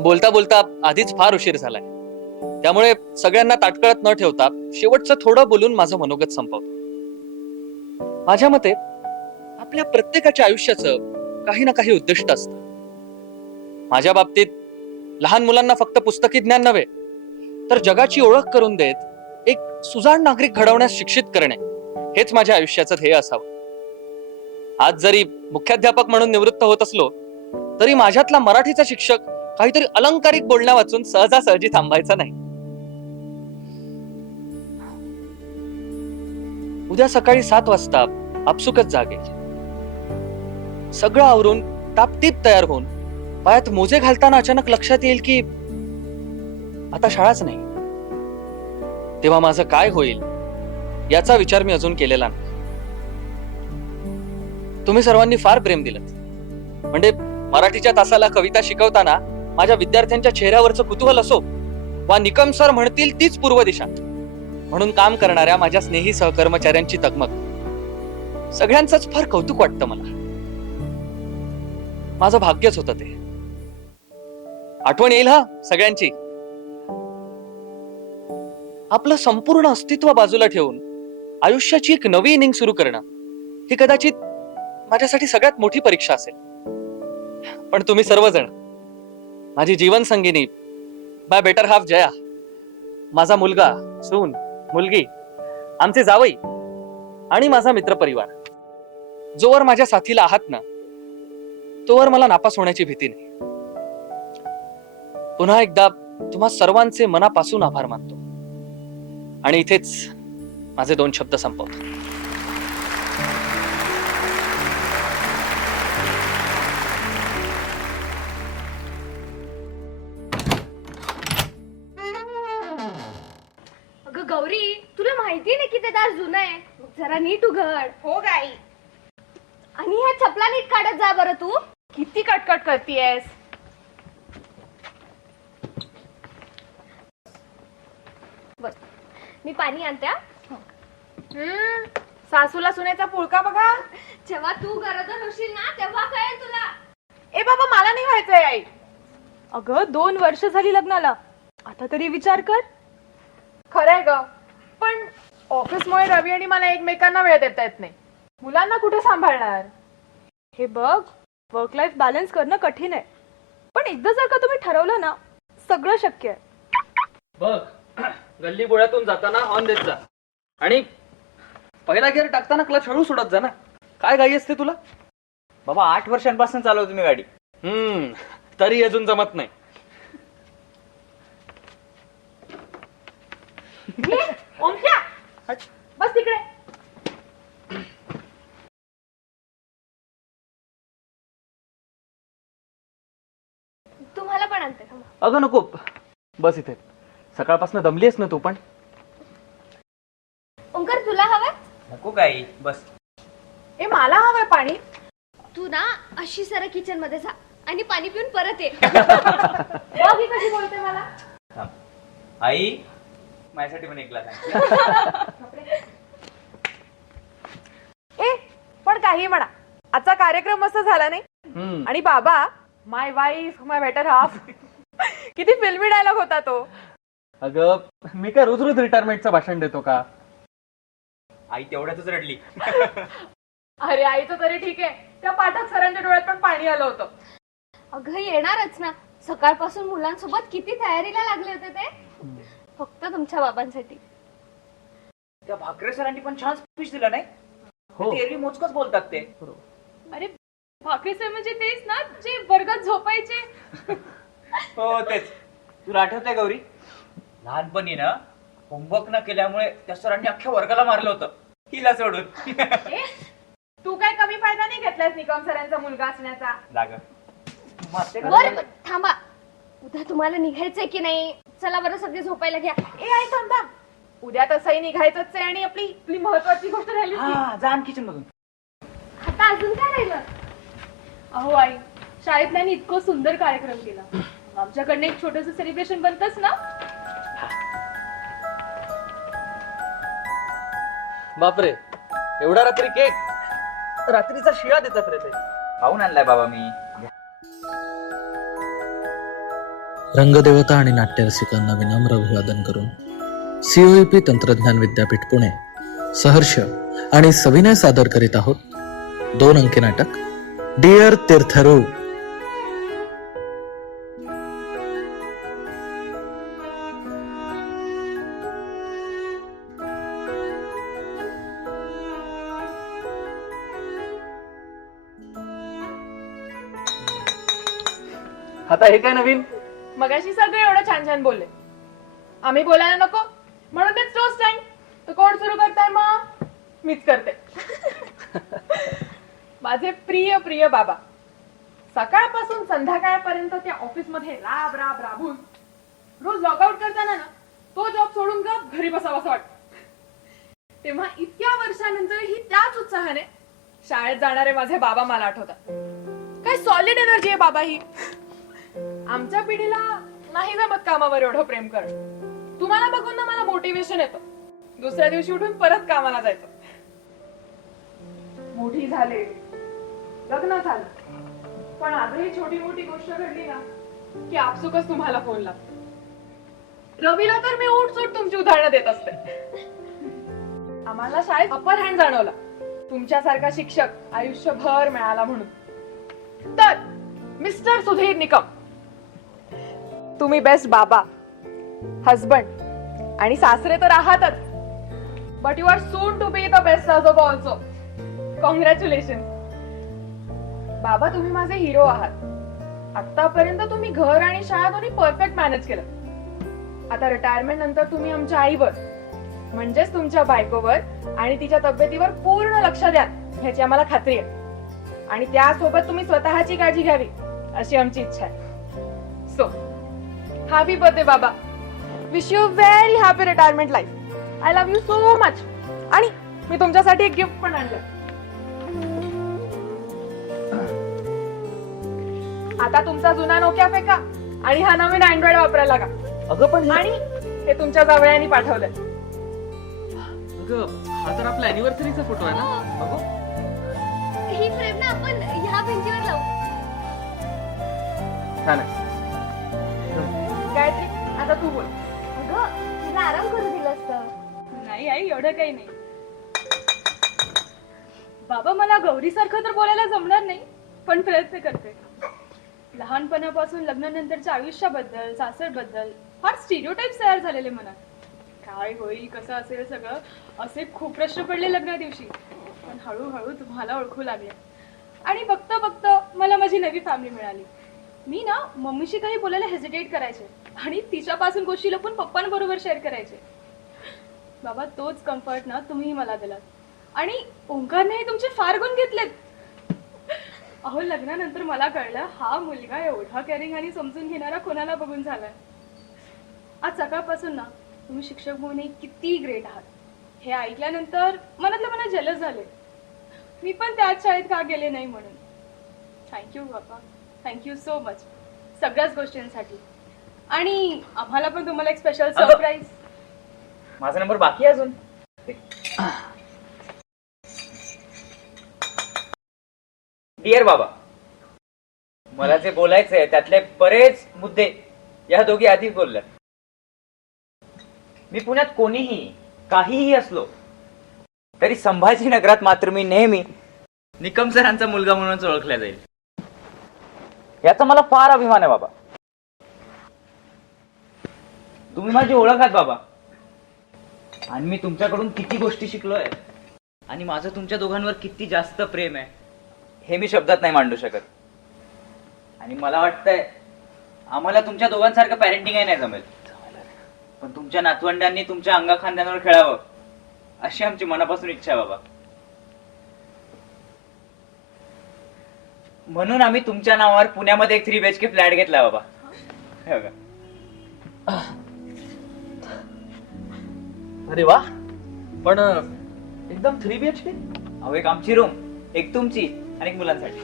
बोलता बोलता आधीच फार उशीर झालाय, त्यामुळे सगळ्यांना ताटकळत न ठेवता शेवटचं थोडं बोलून माझं मनोगत संपवतो. माझ्या मते आपल्या प्रत्येकाच्या आयुष्याचं काही ना काही उद्दिष्ट असतं. माझ्या बाबतीत लहान मुलांना फक्त पुस्तकी ज्ञान नव्हे, तर जगाची ओळख करून देत एक सुजाण नागरिक घडवण्यास शिक्षित करणे, हेच माझ्या आयुष्याचं ध्येय असावं. आज जरी मुख्याध्यापक म्हणून निवृत्त होत असलो, तरी माझ्यातला मराठीचा शिक्षक काहीतरी अलंकारिक बोलण्या वाचून सहजासहजी थांबायचा नाही. उद्या सकाळी 7 वाजता आपसुकच जागेल. सगळं आवरून टापटीप तयार होऊन पायात मोजे घालताना अचानक लक्षात येईल की आता शाळाच नाही. तेव्हा माझं काय होईल याचा विचार मी अजून केलेला नाही. तुम्ही सर्वांनी फार प्रेम दिलं. म्हणजे मराठीच्या तासाला कविता शिकवताना माझ्या विद्यार्थ्यांच्या चेहऱ्यावरचं कुतूहल असो, वा निकम सर म्हणतील तीच पूर्व दिशा म्हणून काम करणाऱ्या माझ्या स्नेही सहकर्मचाऱ्यांची तगमग, सगळ्यांचंच फार कौतुक वाटतं मला. माझं भाग्यच होतं ते. आठवण येईल हा सगळ्यांची. आपलं संपूर्ण अस्तित्व बाजूला ठेवून आयुष्याची एक नवी इनिंग सुरू करणं ही कदाचित माझ्यासाठी सगळ्यात मोठी परीक्षा असेल. पण तुम्ही सर्वजण, माझी जीवन संगिनी, माय बेटर हाफ जया, माझा मुलगा, सून, मुलगी, आमचे जावई आणि माझा मित्रपरिवार, जोवर माझ्या साथीला आहात ना, तोवर मला नापास होण्याची भीती नाही. पुन्हा एकदा तुम्हा सर्वांचे मनापासून आभार मानतो आणि इथेच माझे 2 शब्द संपवतो. अगं गौरी, तुला माहिती नाही की ते दार जुनं आहे. जरा नीट उघड. हो गाई. आणि ह्या चपला नीट काढत जा बरं तू. किती कटकट करतीयस. बस, मी पाणी आणते हा. सासूला सुनेचा पुळका बघा. जेव्हा तू गरोदर होशील ना तेव्हा कळेल तुला. ए बाबा, मला नाही व्हायचंय आई. अगं 2 वर्ष झाली लग्नाला, आता तरी विचार कर. खरंय ग, पण ऑफिसमुळे रवी आणि मला एकमेकांना वेळ देता येत नाही. मुलांना कुठे सांभाळणार. हे बघ, वर्क लाईफ बॅलन्स करणं कठीण आहे, पण एकदा जर का तुम्ही ठरवलं ना, सगळं शक्य आहे. बघ, गल्ली बोळ्यातून जाताना हॉर्न देत जा आणि पहिला गिअर टाकताना क्लच हळू सोडत जा ना. काय घाई असते तुला? बाबा 8 वर्षांपासून चालवतो मी गाडी. तरी अजून जमत नाही. ओमश्या, बस तिकडे. तुम्हाला पण आणते. अगं नको, बस इथे. सकाळपासून दमलीस ना तू पण. ओंकार, तुला हवंय? नको काही, बस. ए, मला हवंय पाणी. तू ना अशी सरळ किचन मध्ये जा आणि पाणी पिऊन परत ये. बघ ही कशी बोलते मला. थांब. आई, माझ्यासाठी पण 1 ग्लास आण. ए, पण काही म्हणा, आजचा कार्यक्रम मस्त झाला नाही. आणि बाबा, माय वाईफ माय बेटर हाफ, किती फिल्मी डायलॉग होता तो. अगं, मी काय रोज रोज रिटायरमेंटचं भाषण देतो का? आई तेवढ्यातच रडली. अरे आईचं तरी ठीक आहे, त्या पाठक सरांच्या डोळ्यात पण पाणी आलं होतं. अगं येणारच ना. सकाळपासून मुलांसोबत किती तयारीला लागले होते ते, फक्त तुमच्या बाबांसाठी. त्या भाकरे सरांनी पण छान स्पीच दिला नाही. हो. एरवी मोजकच बोलतात ते. अरे भाकरे सर म्हणजे तेच ना जे वर्गात झोपायचे. हो तेच. तुला आठवतंय गौरी, लहानपणी ना होमवर्क न केल्यामुळे त्या सरांनी अख्ख्या वर्गाला मारलं होतं, हिला सोडून. ए, तू काय कमी फायदा नाही घेतलास निकम सरांचा मुलगा असण्याचा. जाग मारते का? बर थांबा, उद्या तुम्हाला निघायचंय की नाही? चला बरं सगळे झोपायला घ्या. ए आई थांब थांब, उद्या तसंही निघायचंच आहे आणि आपली महत्वाची गोष्ट राहिली होती. हा, जा किचन मधून. आता अजून काय राहिलं? अहो आई, शाळेतल्यानी इतकं सुंदर कार्यक्रम केला. आमच्याकडनं एक छोटस सेलिब्रेशन बनतच ना. बापरे, एवढा रात्री केक? रात्रीचा शिळा देतात रे ते. खाऊन आणलाय बाबा मी. रंगदेवता आणि नाट्यरसिकांना विनम्र अभिवादन करून COEP तंत्रज्ञान विद्यापीठ पुणे सहर्ष आणि सविनय सादर करीत आहोत 2 अंकी नाटक डिअर तीर्थरू. आता हे काय नवीन? मगाशी सगळे एवढं छान छान बोलले, आम्ही बोलायला नको म्हणून तेच टोस्ट टाइम. तर कोण सुरू करताय? मग मीच करते. माझे प्रिय प्रिय बाबा, सकाळपासून संध्याकाळपर्यंत त्या ऑफिस मध्ये राब राब राबून रोज लॉगआउट करताना ना तो जॉब सोडून का घरी बसावं असं वाटतं. तेव्हा इतक्या वर्षानंतरही त्याच उत्साहाने शाळेत जाणारे माझे बाबा मला आठवतात. काय सॉलिड एनर्जी आहे बाबा ही. आमच्या पिढीला नाही जमत कामावर एवढं प्रेम करणं. तुम्हाला बघून ना मला मोटिवेशन येतं. दुसऱ्या दिवशी उठून परत कामाला जायचं. मोठी झाले, लग्न झालं, पण आजही छोटी मोठी गोष्ट घडली ना की आपसुकच तुम्हाला फोन लागतो. रवीला तर मी उठसूट तुमची उदाहरणं देत असते. आम्हाला शाळेत अपर हँड जाणवला तुमच्यासारखा शिक्षक आयुष्यभर मिळाला म्हणून. तर मिस्टर सुधीर निकम, तुम्ही बेस्ट बाबा, हजबंड आणि सासरे तर आहातच, but you are soon to be the best आजोबा ऑल्सो. कॉंग्रॅच्युलेशन बाबा, तुम्ही माझे हिरो आहात. आतापर्यंत तुम्ही घर आणि शाळा दोन्ही परफेक्ट मॅनेज केलं. आता रिटायरमेंट नंतर तुम्ही आमच्या आईवर म्हणजेच तुमच्या बायकोवर आणि तिच्या तब्येतीवर पूर्ण लक्ष द्या ह्याची आम्हाला खात्री आहे. आणि त्यासोबत तुम्ही स्वतःची काळजी घ्यावी अशी आमची इच्छा आहे. सो हॅपी बर्थडे बाबा. Wish you very happy retirement life. I love you so much. आणि मी तुमच्यासाठी एक गिफ्ट पण आणलं. आता तुमचा जुना नोकिया फेका आणि हा नवीन अँड्रॉइड वापरायला लागा. अगं पण आणि हे तुमच्या जावयाने पाठवलंय. अगं, हा तर आपला अॅनिव्हर्सरीचा फोटो आहे ना? बघू. ही फ्रेम ना आपण ह्या भिंतीवर लावू. छान आहे. गायत्री, आता तू बोल. अगं तिला आराम करू दिलं असतं. नाही आई, एवढं काही नाही. बाबा, मला गौरीसारखं तर बोलायला जमणार नाही, पण प्रयत्न करते. लहानपणापासून लग्नानंतरच्या आयुष्याबद्दल, सासरबद्दल फार स्टिरियोटाइप्स तयार झालेले मनात. काय होईल, कसं असेल सगळं, असे खूप प्रश्न पडले लग्ना दिवशी. पण हळूहळू तुम्हाला ओळखू लागले आणि बघता बघता मला माझी नवी फॅमिली मिळाली. मी ना मम्मीशी काही बोलायला हेजिटेट करायचे आणि तिच्यापासून गोष्टी लपून पप्पांबरोबर शेअर करायचे. बाबा, तोच कम्फर्ट ना तुम्ही मला दिलात. आणि ओंकारनेही तुमचे फार गुण घेतलेत. अहो, लग्नानंतर मला कळलं हा मुलगा एवढा केअरिंग आणि समजून घेणारा कोणाला बघून झालाय. आज सकाळपासून ना तुम्ही शिक्षक म्हणून किती ग्रेट आहात हे ऐकल्यानंतर मनातल्या मनात जेलस झाले. मी पण त्याच शाळेत का गेले नाही म्हणून. थँक्यू बाबा, थँक्यू सो मच सगळ्याच गोष्टींसाठी. आणि आम्हाला पण तुम्हाला एक स्पेशल सरप्राईज. माझा नंबर बाकी आहे अजून. डिअर बाबा, मला जे बोलायचंय त्यातले बरेच मुद्दे या दोघी आधीच बोलल्या. मी पुण्यात कोणीही काहीही असलो तरी संभाजीनगरात मात्र मी नेहमी निकम सरांचा मुलगा म्हणूनच ओळखला जाईल. याचा मला फार अभिमान आहे बाबा. तुम्ही माझी ओळख आहात बाबा, आणि मी तुमच्याकडून किती गोष्टी शिकलोय आणि माझं तुमच्या दोघांवर किती जास्त प्रेम आहे हे मी शब्दात नाही मांडू शकत. आणि मला वाटतंय आम्हाला तुमच्या दोघांसारखं पॅरेंटिंग नाही जमेल. पण तुमच्या नातवंडांनी तुमच्या अंगा खांद्यांवर खेळावं अशी आमची मनापासून इच्छा आहे बाबा. म्हणून आम्ही तुमच्या नावावर पुण्यामध्ये एक 3 BHK फ्लॅट घेतला बाबा. हे बघा. अरे वा, पण एकदम 3 BHK. अहो, एक आमची रूम, एक तुमची आणि एक मुलांसाठी.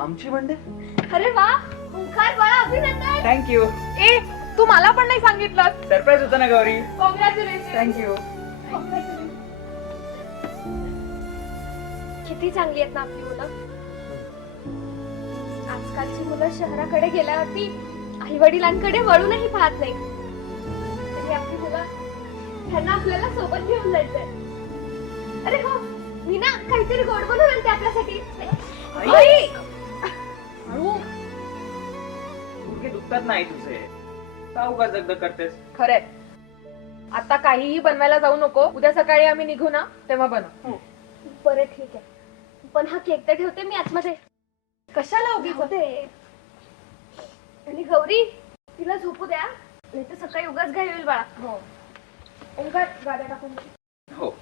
आमची म्हणजे अरे वा, ओंकार बाळा अभिनंदन. थँक्यू. ए तू मला पण नाही सांगितलं. सरप्राईज होतं ना गौरी. कॉंग्रॅच्युलेशन. थँक्यू. किती चांगली आहेत ना आपली मुलं. आजकालची मुलं शहराकडे गेल्यावरती आई वडिलांकडे वळूनही पाहत नाही. तरी आपली मुलं त्यांना आपल्याला सोबत घेऊन जायचंय. अरे हो, मी ना काहीतरी गोड बनवून आणते आपल्यासाठी. आई! गुडघे दुखतात नाही तुझे, का उगाच दगदग करतेस? खरंय. आता काहीही बनवायला जाऊ नको. उद्या सकाळी आम्ही निघू ना तेव्हा बनव. बरं ठीक आहे, पण हा केक तर ठेवते मी आतमध्ये. कशाला उभी होते? आणि गौरी, तिला झोपू द्या, नाही तर सकाळी उगाच घाई होईल बाळा. हो. ओंकार गाड्या टाकून दे. हो.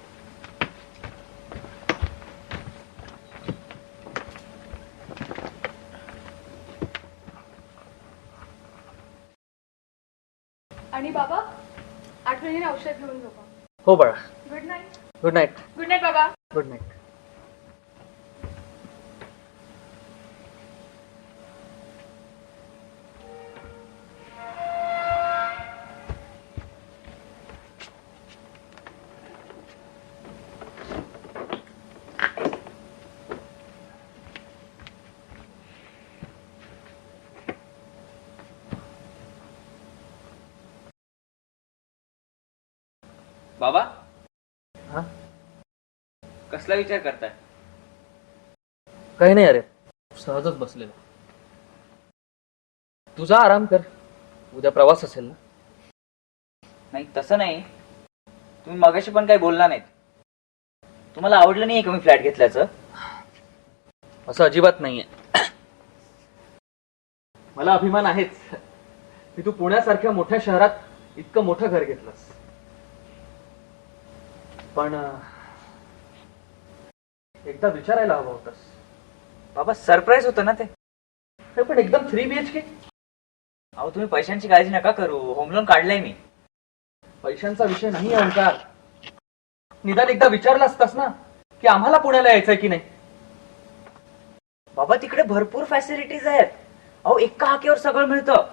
आणि बाबा आठवणीने औषध घेऊन झोपा. हो बाळा. Good night. Good night. Good night बाबा. Good night. बाबा, हा, कसला विचार करताय? काही नाही अरे, सहजच बसलेलो. तुझा आराम कर, उद्या प्रवास असेल ना. नाही तसं नाही, तुम्ही मगाशी पण काही बोलला नाहीत. तुम्हाला आवडलं नाहीये का मी फ्लॅट घेतल्याचं? असं अजिबात नाहीये. मला अभिमान आहेच की तू पुण्यासारख्या मोठ्या शहरात इतकं मोठं घर घेतलंस. पण एकदा विचारायला हवं होतंस. बाबा, सरप्राईज होतं ना ते. हे पण एकदम 3 BHK. अहो, तुम्ही पैशांची काळजी नका करू, होम लोन काढलंय मी. पैशांचा विषय नाही आहे ओंकार. निदान एकदा विचारलं असतास ना की आम्हाला पुण्याला यायचंय की नाही. बाबा, तिकडे भरपूर फॅसिलिटीज आहेत. अहो, एका हाकेवर सगळं मिळतं.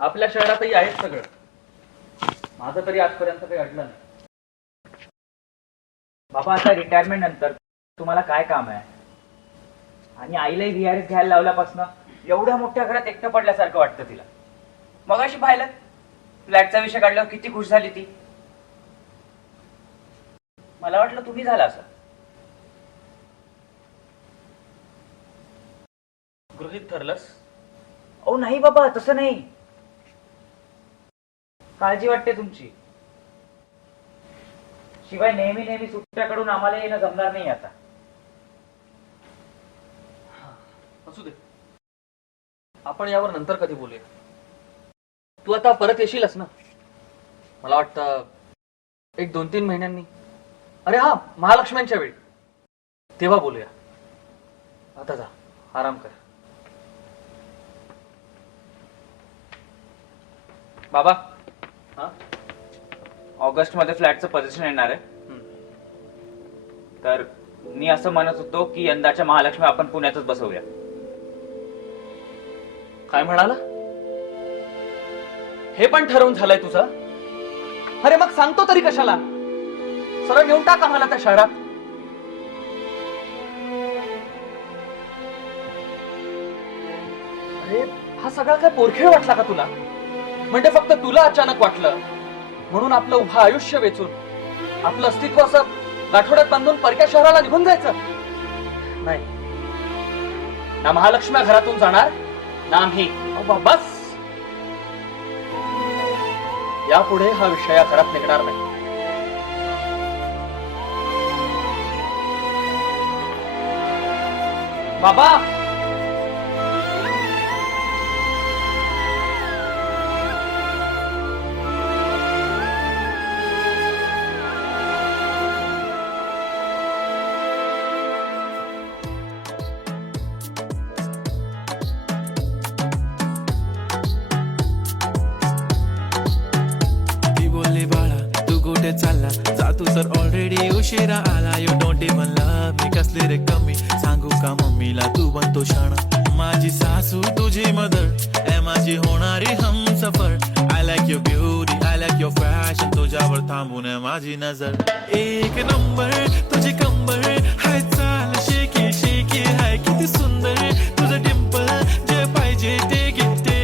आपल्या शहरातही आहेच सगळं. माझं तरी आजपर्यंत काही अडलं नाही. बाबा, आता रिटायरमेंट नंतर तुम्हाला काय काम आहे? आणि आईलाही VRS घ्यायला लावल्यापासून एवढ्या मोठ्या घरात एकटं पडल्यासारखं वाटतं तिला. मगाशी पाहिलं, फ्लॅटचा विषय काढल्यावर किती खुश झाली ती. मला वाटलं तुम्ही झाला असं. गृहीत ठरलंस? अहो नाही बाबा, तसं नाही. काळजी वाटते तुमची. शिवाय नेहमी नेहमी सुट्ट्याकडून आम्हाला येणं जमणार नाही आता. असू दे, आपण यावर नंतर कधी बोलूया. तू आता परत येशीलच ना? मला वाटतं 1-2-3 महिन्यांनी. अरे हा, महालक्ष्म्यांच्या वेळी. तेव्हा बोलूया. आता जा, आराम कर. बाबा, हा, ऑगस्ट मध्ये फ्लॅटचं पोझिशन येणार आहे. तर मी असं म्हणत होतो की यंदाच्या महालक्ष्मी आपण पुण्यातच बसवूया. काय म्हणाला? हे पण ठरवून झालंय तुझं? अरे मग सांगतो तरी कशाला? सरळ नेऊन टाक आम्हाला त्या शहरात. अरे हा सगळा काय पोरखेळ वाटला का तुला? म्हणजे फक्त तुला अचानक वाटलं म्हणून आपलं उभं आयुष्य वेचून आपलं अस्तित्व असं गाठोड्यात बांधून परक्या शहराला निघून जायचं? नाही ना, महालक्ष्म्या घरातून जाणार ना आम्ही. बस, यापुढे हा विषय या घरात निघणार नाही. बाबा, तू तर ऑलरेडी उशिरा आला you don't even love me कसले रे कमी सांगू का मम्मीला तू बनतो शाणा माझी सासू तुझी मदर ए माझी होणारी Humsafar I like your beauty I like your fashion तुझ्यावर थांबून आहे माझी नजर एक नंबर तुझी कंबर हाय चाल शेकी शेकी हाय किती सुंदर तुझं डिंपल जे पाहिजे ते घे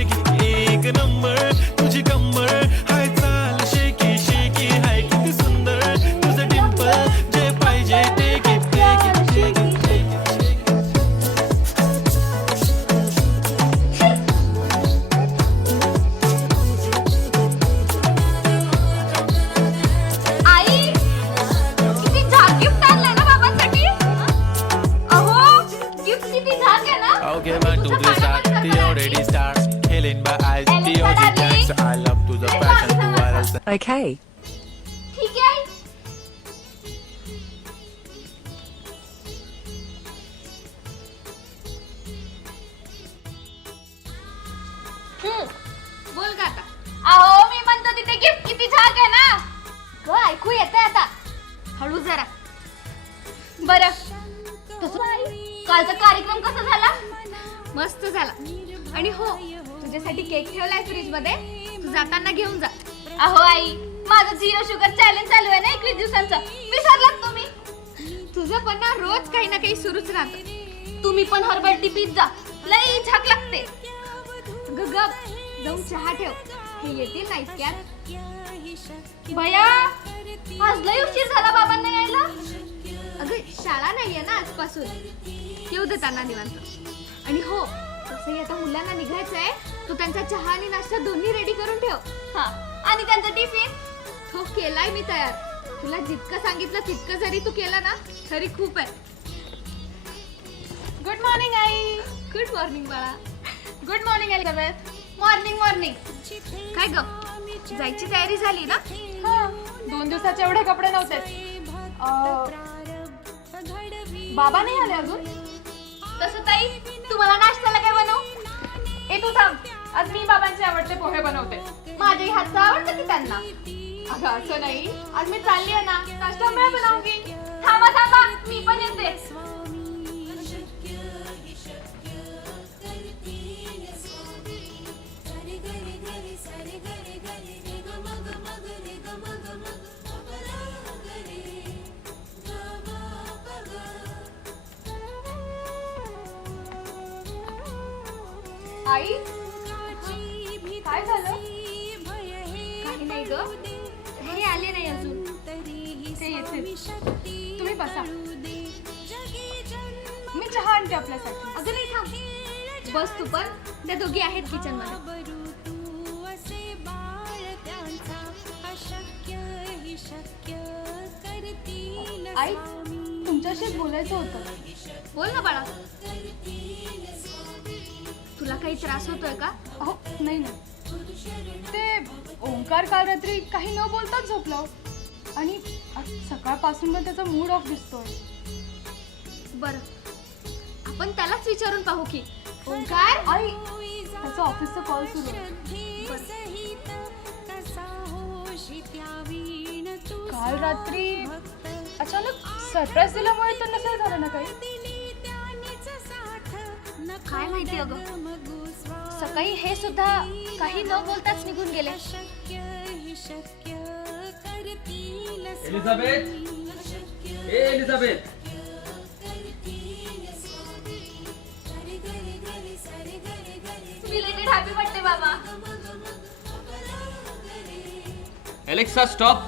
एक नंबर तुझी कंबर हाय चाल शेकी शेकी हाय किती सुंदर तुझं डिंपल जे पाहिजे ते घे आई किती झाक गिफ्ट आणलंय ना बाबांसाठी. अहो गिफ्ट किती झाक आहे ना. Okay, 1, 2, 3, start. The already start. Killing my eyes. The OG dance. I love to the fashion. To what else? Okay. ठीक आहे आई. बोल का आता. अहो मी म्हणतो तिथे गिफ्ट किती झाक आहे ना. ग ऐकू येतंय आता. हळू जरा. बरं तसं आई कालचा कार्यक्रम कसा झाला. मस्त झाला. आणि हो तुझ्यासाठी केक ठेवलाय फ्रीज मध्ये तू जाताना घेऊन जा. अहो आई माझं 0 शुगर चॅलेंज चालू आहे ना 21 दिवसांचं. विसरलात तुम्ही. तुझं पण ना रोज काही ना काही सुरूच राहतं. तुम्ही पण हर्बल टी पिझ्झा लई झाक लागते. गप जाऊन चहा ठेव. हे येतील ना इतक्यात. भया आज लई उशीर झाला बाबांना यायला. अगं शाळा नाहीये ना आजपासून. येऊ दे त्यांना निवांत. आणि हो तसंही आता मुलांना निघायचंय. तू त्यांचा चहा आणि नाश्ता दोन्ही रेडी करून ठेव. हा आणि त्यांचा टिफिन तो केलाय मी तयार. तुला जितकं सांगितलं तितकं जरी तू केलं ना तरी खूप आहे. गुड मॉर्निंग आई. गुड मॉर्निंग बाळा. Good morning Elizabeth. Morning morning. काय ग जायची तयारी झाली ना. हा 2 दिवसाचे एवढे कपडे नव्हते. बाबा नाही आले अजून. तसं ताई तुम्हाला नाश्त्याला काय बनवू. ए तू थांब. आज मी बाबांचे आवडते पोहे बनवते. माझ्याही हातचं आवडतं की त्यांना. अगं असं नाही. आज मी चालली आहे ना नाश्ता मैं बनाऊंगी. थांबा थांबा मी पण येते. आई काय झालं. काही नाही ग. हे आले नाही अजून. ते येतील. तुम्ही बसा. मी चहा आणते आपल्यासाठी. अगं नाही थांब. बस तू पण. त्या दोघी आहेत किचन मध्ये. आई तुमच्याशीच बोलायचं होतं. बोल ना बाळा. तुला काही त्रास होतोय का. अहो नाही ना. ते ओंकार काल रात्री काही न बोलताच झोपला आणि आज सकाळपासून पण त्याचा मूड ऑफ दिसतोय. बरं आपण त्यालाच विचारून पाहू की. ओंकार आई त्याचा ऑफिसचा कॉल सुरू आहे. काल रात्री अचानक सरप्राईज दिल्यामुळे तर नसेल झालं ना काही. काय माहिती अगं. सकाळी हे सुद्धा काही न बोलताच निघून गेले. एलिझाबेथ ए एलिझाबेथ बिलेटेड हॅपी बर्थडे बाबा. Alexa stop.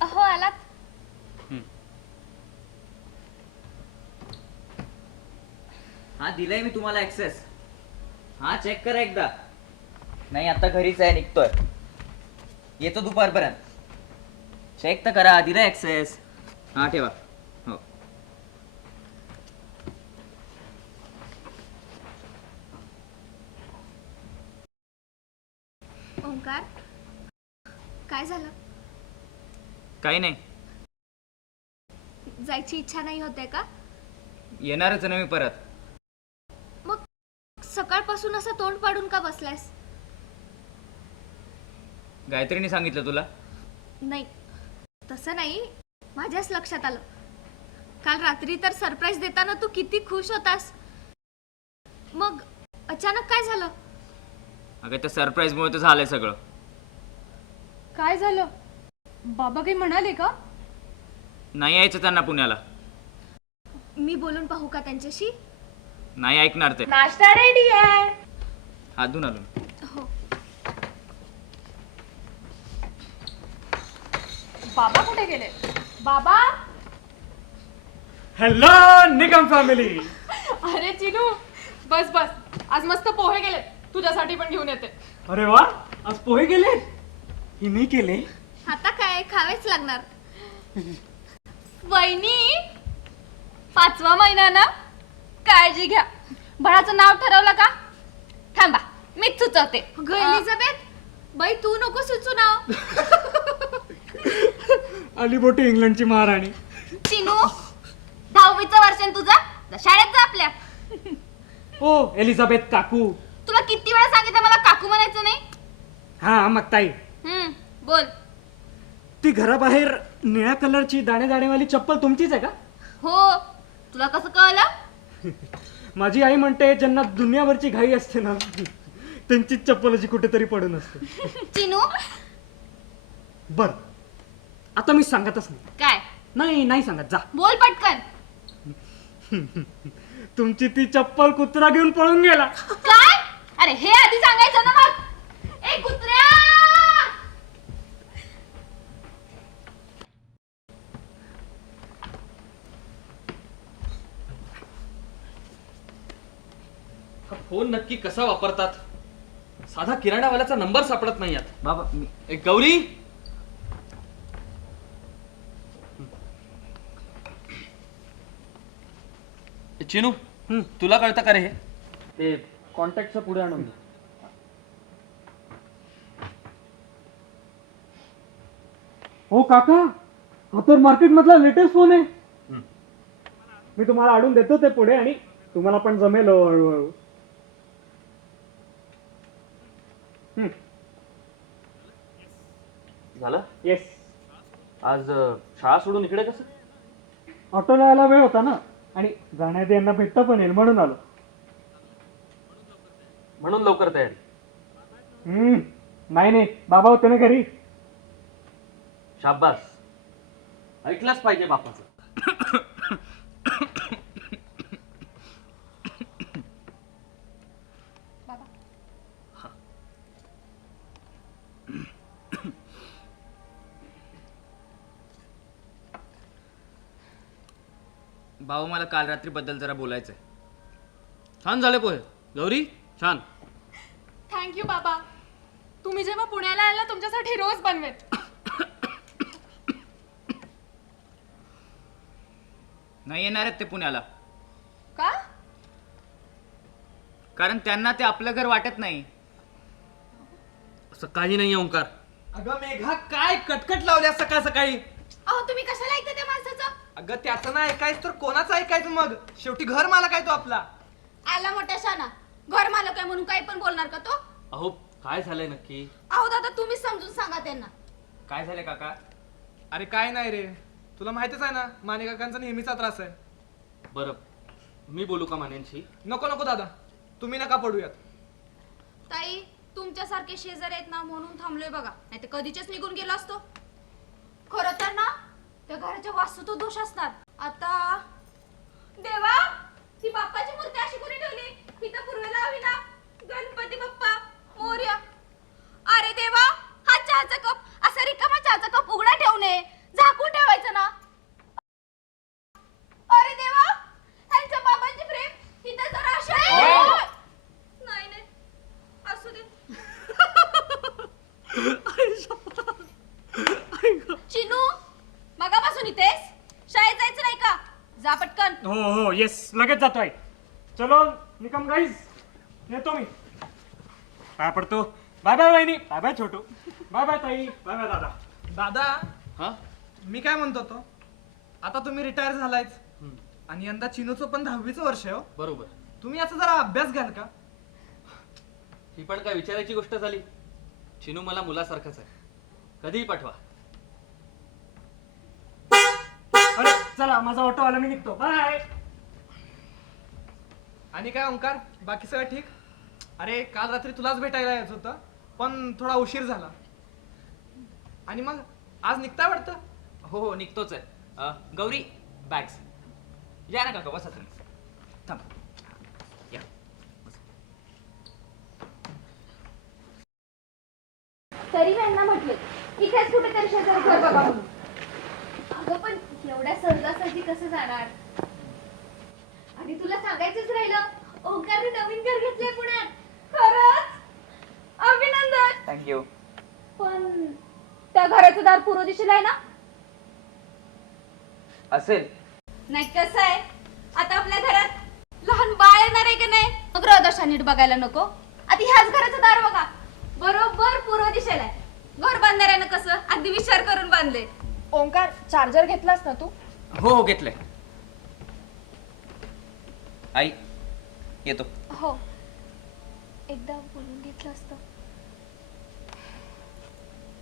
अहो आलात. हा दिलाय मी तुम्हाला ऍक्सेस. हा चेक करा एकदा. नाही आता घरीच आहे निघतोय. येतो दुपारपर्यंत. चेक तर करा. दिलाय ऍक्सेस. हा ठेवा. हो ओंकार काय झालं. काही नाही. जायची इच्छा नाही होते का. येणारच ना मी परत. मग सकाळपासून असं तोंड पाडून का बसलायस. गायत्रीने सांगितलं तुला. नाही तसं नाही, माझ्याच लक्षात आलं. काल रात्री तर सरप्राईज देताना तू किती खुश होतास. मग अचानक काय झालं? अगं त्या सरप्राईज मुळे तर झालंय सगळं. काय झालं? बाबा काही म्हणाले का? नाही यायचं त्यांना पुण्याला. मी बोलून पाहू का त्यांच्याशी? नाही ऐकणार ते. नाश्ता रेडी आहे. हात धुवून आलो. हो. बाबा कुठे गेले? बाबा. हॅलो निगम फॅमिली. अरे चिनू, बस बस, आज मस्त पोहे गेले, तुझ्यासाठी पण घेऊन येते. अरे वा, आज पोहे गेले. ही मी केले. आता काय खावेच लागणार. वहिनी, 5वा महिना ना, काळजी घ्या. बाळाचं नाव ठरवलं का? थांबा, मीच सुचवते. एलिझाबेथ, बाई तू नको सुचू नाव. आली मोठी इंग्लंडची महाराणी. चिनू, 10वीचं वर्ष आहे तुझं, जा शाळेत जा आपल्या. ओ एलिझाबेथ काकू. तुला किती वेळा सांगितलं मला काकू म्हणायचं नाही? हा मग ताई, बोल. ती घराबाहेर निळ्या कलरची दाणे दाणेवाली चप्पल तुमचीच आहे का? हो, तुला कसं कळलं? माझी आई म्हणते ज्यांना दुनियाभरची घाई असते ना, त्यांचीच चप्पल अशी कुठेतरी पडून असते. चिनू, बर, आता मी सांगतच नाही. काय? नाही सांगत, जा. बोल पटकन. तुमची ती चप्पल कुत्रा घेऊन पळून गेला. काय? अरे हे आधी सांगायचं ना मग. ए कुत्र्या! हा फोन नक्की कसा वापरतात? साधा किराणावाल्याचा नंबर सापडत नाही यात. बाबा मी ए गौरी, ए, चिनू, तुला कळतं का रे हे? ते कॉन्टॅक्टच्या पुढे आणून दे. हो काका, हा तर मार्केट मधला लेटेस्ट फोन आहे. मी तुम्हाला आणून देतो ते पुढे, आणि तुम्हाला पण जमेल हळूहळू. झालं? येस. आज शाळा सोडून इकडे कसं? ऑटोला यायला वेळ होता ना, आणि जाण्यात यांना भेटता पण येईल म्हणून आलो. म्हणून लवकर तयारी. नाही बाबा होते ना घरी. शाबास, ऐकलाच पाहिजे बापाचं. बाबा मला काल रात्री बद्दल जरा बोलायचंय. छान झाले पोहे गौरी, छान. थँक्यू बाबा. तुम्ही जेव्हा पुण्याला आला तुमच्यासाठी रोज बनवेत. नाही येणार आहेत ते पुण्याला, का? कारण त्यांना ते आपलं घर वाटत नाही. असं काही नाही ओंकार. अगं मेघा, काय कटकट लावल्या सकाळ सकाळी. अहो तुम्ही कशाला ऐकता त्या माणसाचं? अगं त्याचं ना ऐकायचं तर कोणाचं ऐकायचं मग? शेवटी घर मालक आहे तो आपला. आला मोठ्या शाना, घर मालक आहे म्हणून काही पण बोलणार का तो? अहो काय झालंय नक्की? अहो दादा तुम्हीच समजून सांगा त्यांना. काय झालंय काका? अरे काय नाही रे, तुला माहितीच आहे ना माने काकांचा नेहमीचा त्रास आहे. बरं, मी बोलू का मान्यांशी? नको नको दादा, तुम्ही नका पडूयात. ताई, तुमच्यासारखे शेजारी आहेत ना म्हणून थांबलोय बघा, नाही तर कधीच निघून गेलो असतो. खरं तर ना त्या घराच्या वास्तू तो दोष असणार. आता देवा, ती बाप्पाची मूर्ती अशी कोणी ठेवली? इथं पूर्वेला हवी ना. गणपती बाप्पा मोरया. अरे देवा, हा चहाचा कप असा रिकामा चहाचा कप उघडा ठेवणे, झाकून ठेवायचं ना. अरे देवा, ह्यांच्या बाबांची फ्रेम इथं जरा अशी आहे. नाही असू दे. चिनू, मगापासून इथेस? शाळेत जायचं नाही का? जा पटकन. हो येस, लगेच जातोय. चलो निकम गाईज, येतो मी. काय पडतो. बाय बाय वहिनी, बाय बाय छोटू, बाय बाय ताई, बाय बाय दादा. दादा, हा, मी काय म्हणतो तो, आता तुम्ही रिटायर झालायच आणि यंदा चिनूचं पण 10वीचं वर्ष आहे हो. बरोबर. तुम्ही याचा जरा अभ्यास घ्याल का? ही पण काय विचारायची गोष्ट झाली? चिनू मला मुलासारखंच आहे, कधीही पाठवा. चला माझा ऑटो आला, मी निघतो. बाय. आणि काय ओंकार, बाकी सगळं ठीक? अरे काल रात्री तुलाच भेटायला यायचं होतं, पण थोडा उशीर झाला. आणि मग आज निघताय वाटतं? हो हो निघतोच आहे. गौरी बॅग्स या ना काका, बसा तुम्ही. थांब या. तरी मी यांना म्हटले इथेच कुठेतरी शेजारी घर बघा म्हणून. अगं पण एवढ्या सहजासहजी कसं जाणार? आणि तुला सांगायचंच राहिलं, ओंकारने नवीन घर घेतलंय पुण्यात. खरंच अभिनंदन. थँक्यू. पण त्या घराचं दार पूर्व दिशेला आहे ना? असेल. नाही कसं आहे, आता आपल्या घरात लहान बाळ येणार आहे की नाही, मग ग्रहदशा नीट बघायला नको. आता ह्याच घराचं दार बघा, बरोबर पूर्व दिशेला आहे. घर बांधणाऱ्यानं कसं अगदी विचार करून बांधले. ओंकार, चार्जर घेतलास ना तू? हो हो घेतलंय. आई येतो. हो, एकदा बोलून घेतलं असतं.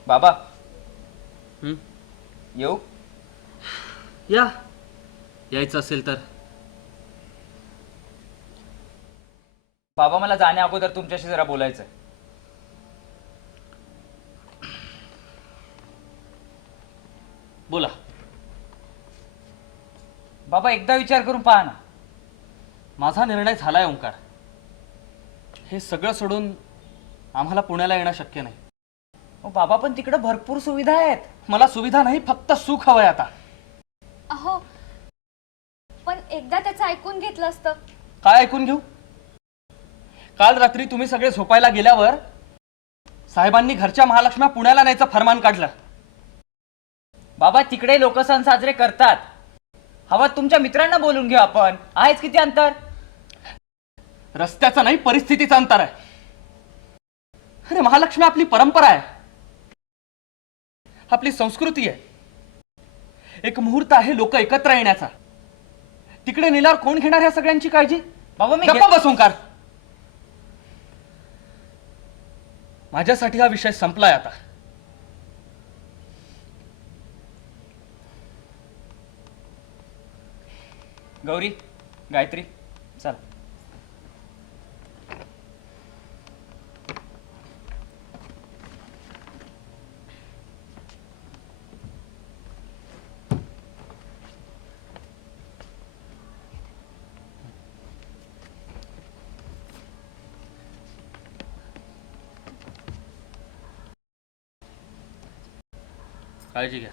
बाबा हं? येऊ? या, यायचं असेल तर. बाबा मला जाण्या अगोदर तुमच्याशी जरा बोलायचंय. बोला. बाबा एकदा विचार करून पहा ना. माझा निर्णय झालाय ओंकार. हे सगळं सोडून आम्हाला पुण्याला येणं शक्य नाही. बाबा पण तिकडे भरपूर सुविधा आहेत. मला सुविधा नाही, फक्त सुख हवंय आता. अहो पण एकदा त्याचं ऐकून घेतलं असतं. काय ऐकून घेऊ? काल रात्री तुम्ही सगळे झोपायला गेल्यावर साहेबांनी घरच्या महालक्ष्म्या पुण्याला न्यायचं फरमान काढलं. बाबा तिकडे लोक सण साजरे करतात. हवा तुमच्या मित्रांना बोलून घेऊ आपण. आहेच किती अंतर? रस्त्याचं नाही, परिस्थितीचं अंतर आहे. अरे महालक्ष्मी आपली परंपरा आहे, आपली संस्कृती आहे. एक मुहूर्त आहे लोक एकत्र येण्याचा. तिकडे नेल्यावर कोण घेणार ह्या सगळ्यांची काळजी? बाबा मी गप्पा बस ओंकार. माझ्यासाठी हा विषय संपलाय आता. गौरी, गायत्री, चल. काळजी घ्या.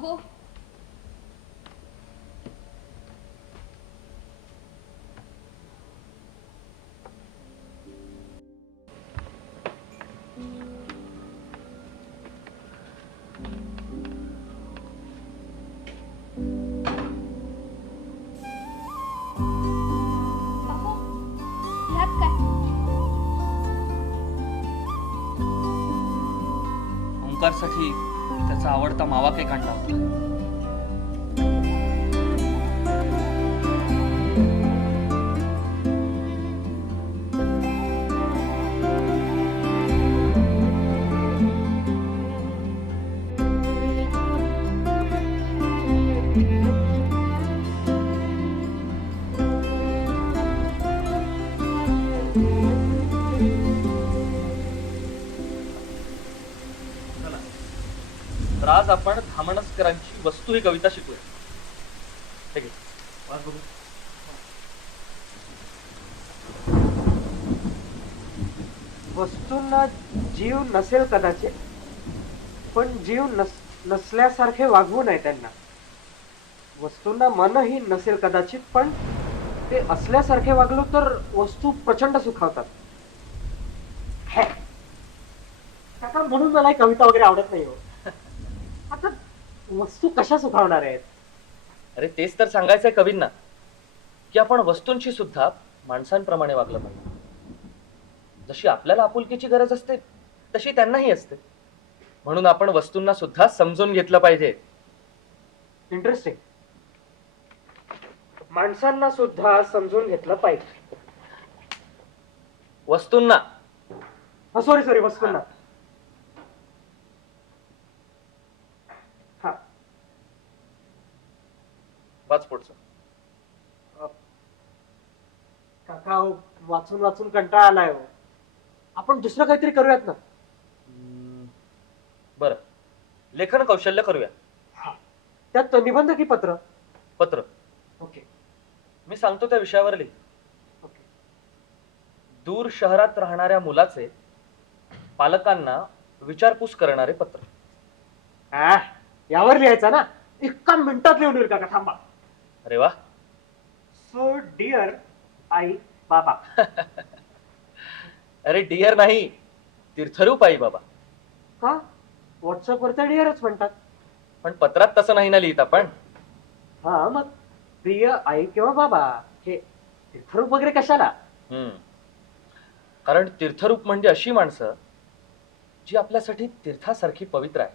हो अहो ह्यात काय? ओंकारसाठी त्याचा आवडता मावा केक आणला होता. तर आज आपण धामणसकरांची वस्तू ही कविता शिकूया. ठीक आहे, वाच बघू. वस्तूंना जीव नसेल कदाचित, पण जीव नसल्यासारखे वागवू नये त्यांना. वस्तूंना मनही नसेल कदाचित, पण ते असल्यासारखे वागलो तर वस्तू प्रचंड सुखावतात. काका म्हणून मला ही कविता वगैरे आवडत नाही हो. आता वस्तू कशा सुखावणार आहेत? अरे तेच तर सांगायचंय कवींना, की आपण वस्तूंशी सुद्धा माणसांप्रमाणे वागलं पाहिजे. जशी आपल्याला आपुलकीची गरज असते तशी त्यांनाही असते. म्हणून आपण वस्तूंना सुद्धा समजून घेतलं पाहिजे. इंटरेस्टिंग. माणसांना सुद्धा समजून घेतलं पाहिजे. वस्तूंना. सॉरी वस्तूंना. हा वाच पुढचं. काका हो, वाचून वाचून कंटाळा आलाय हो. आपण दुसरं काहीतरी करूयात ना. बरं, लेखन कौशल्य करूया. त्यात निबंध की पत्र? पत्र. ओके मी सांगतो त्या विषयावर लिह. ओके. दूर शहरात राहणाऱ्या मुलाचे पालकांना विचारपूस करणारे पत्र. यावर लिहायचा ना? 1 मिनिटात लिहून येईल काका. थांबा. अरे वा. सो डिअर आई बाबा. अरे डिअर नाही, तीर्थरूप आई बाबा. का? व्हॉट्सअपवर तर डिअरच म्हणतात. पण पत्रात तसं नाही ना लिहित आपण. हा मग प्रिय आई किंवा बाबा हे तीर्थरूप वगैरे कशाला? कारण तीर्थरूप म्हणजे अशी माणसं जी आपल्यासाठी तीर्थासारखी पवित्र आहे.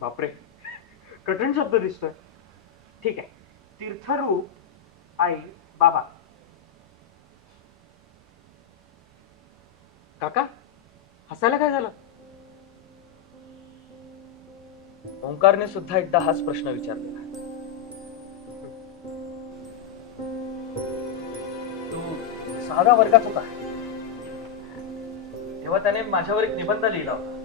बापरे, कठीण शब्द दिसतोय. ठीक आहे, तीर्थरूप आई बाबा. काका हसायला काय झालं? ओंकारने सुद्धा एकदा हाच प्रश्न विचारलेला. तू 6व्या वर्गात होता तेव्हा त्याने माझ्यावर एक निबंध लिहिला होता.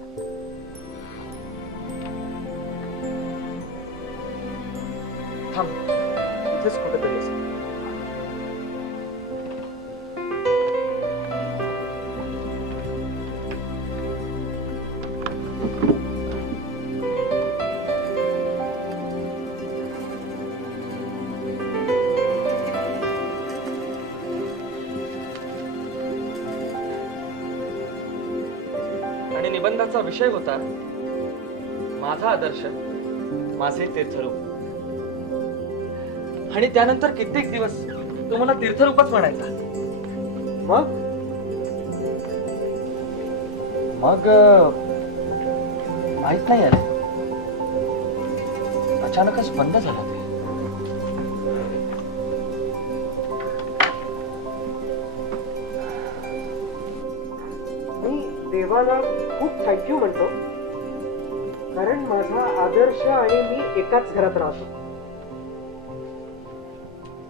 थांब, इथेच कुठेतरी असेल. आणि निबंधाचा विषय होता माझा आदर्श, माझे तीर्थरूप. आणि त्यानंतर कित्येक दिवस तो मला तीर्थरूपच म्हणायचा. मग मग माहित नाही अरे, अचानकच बंद झाला ते. मी देवाला खूप थँक्यू म्हणतो, कारण माझा आदर्श आणि मी एकाच घरात राहतो.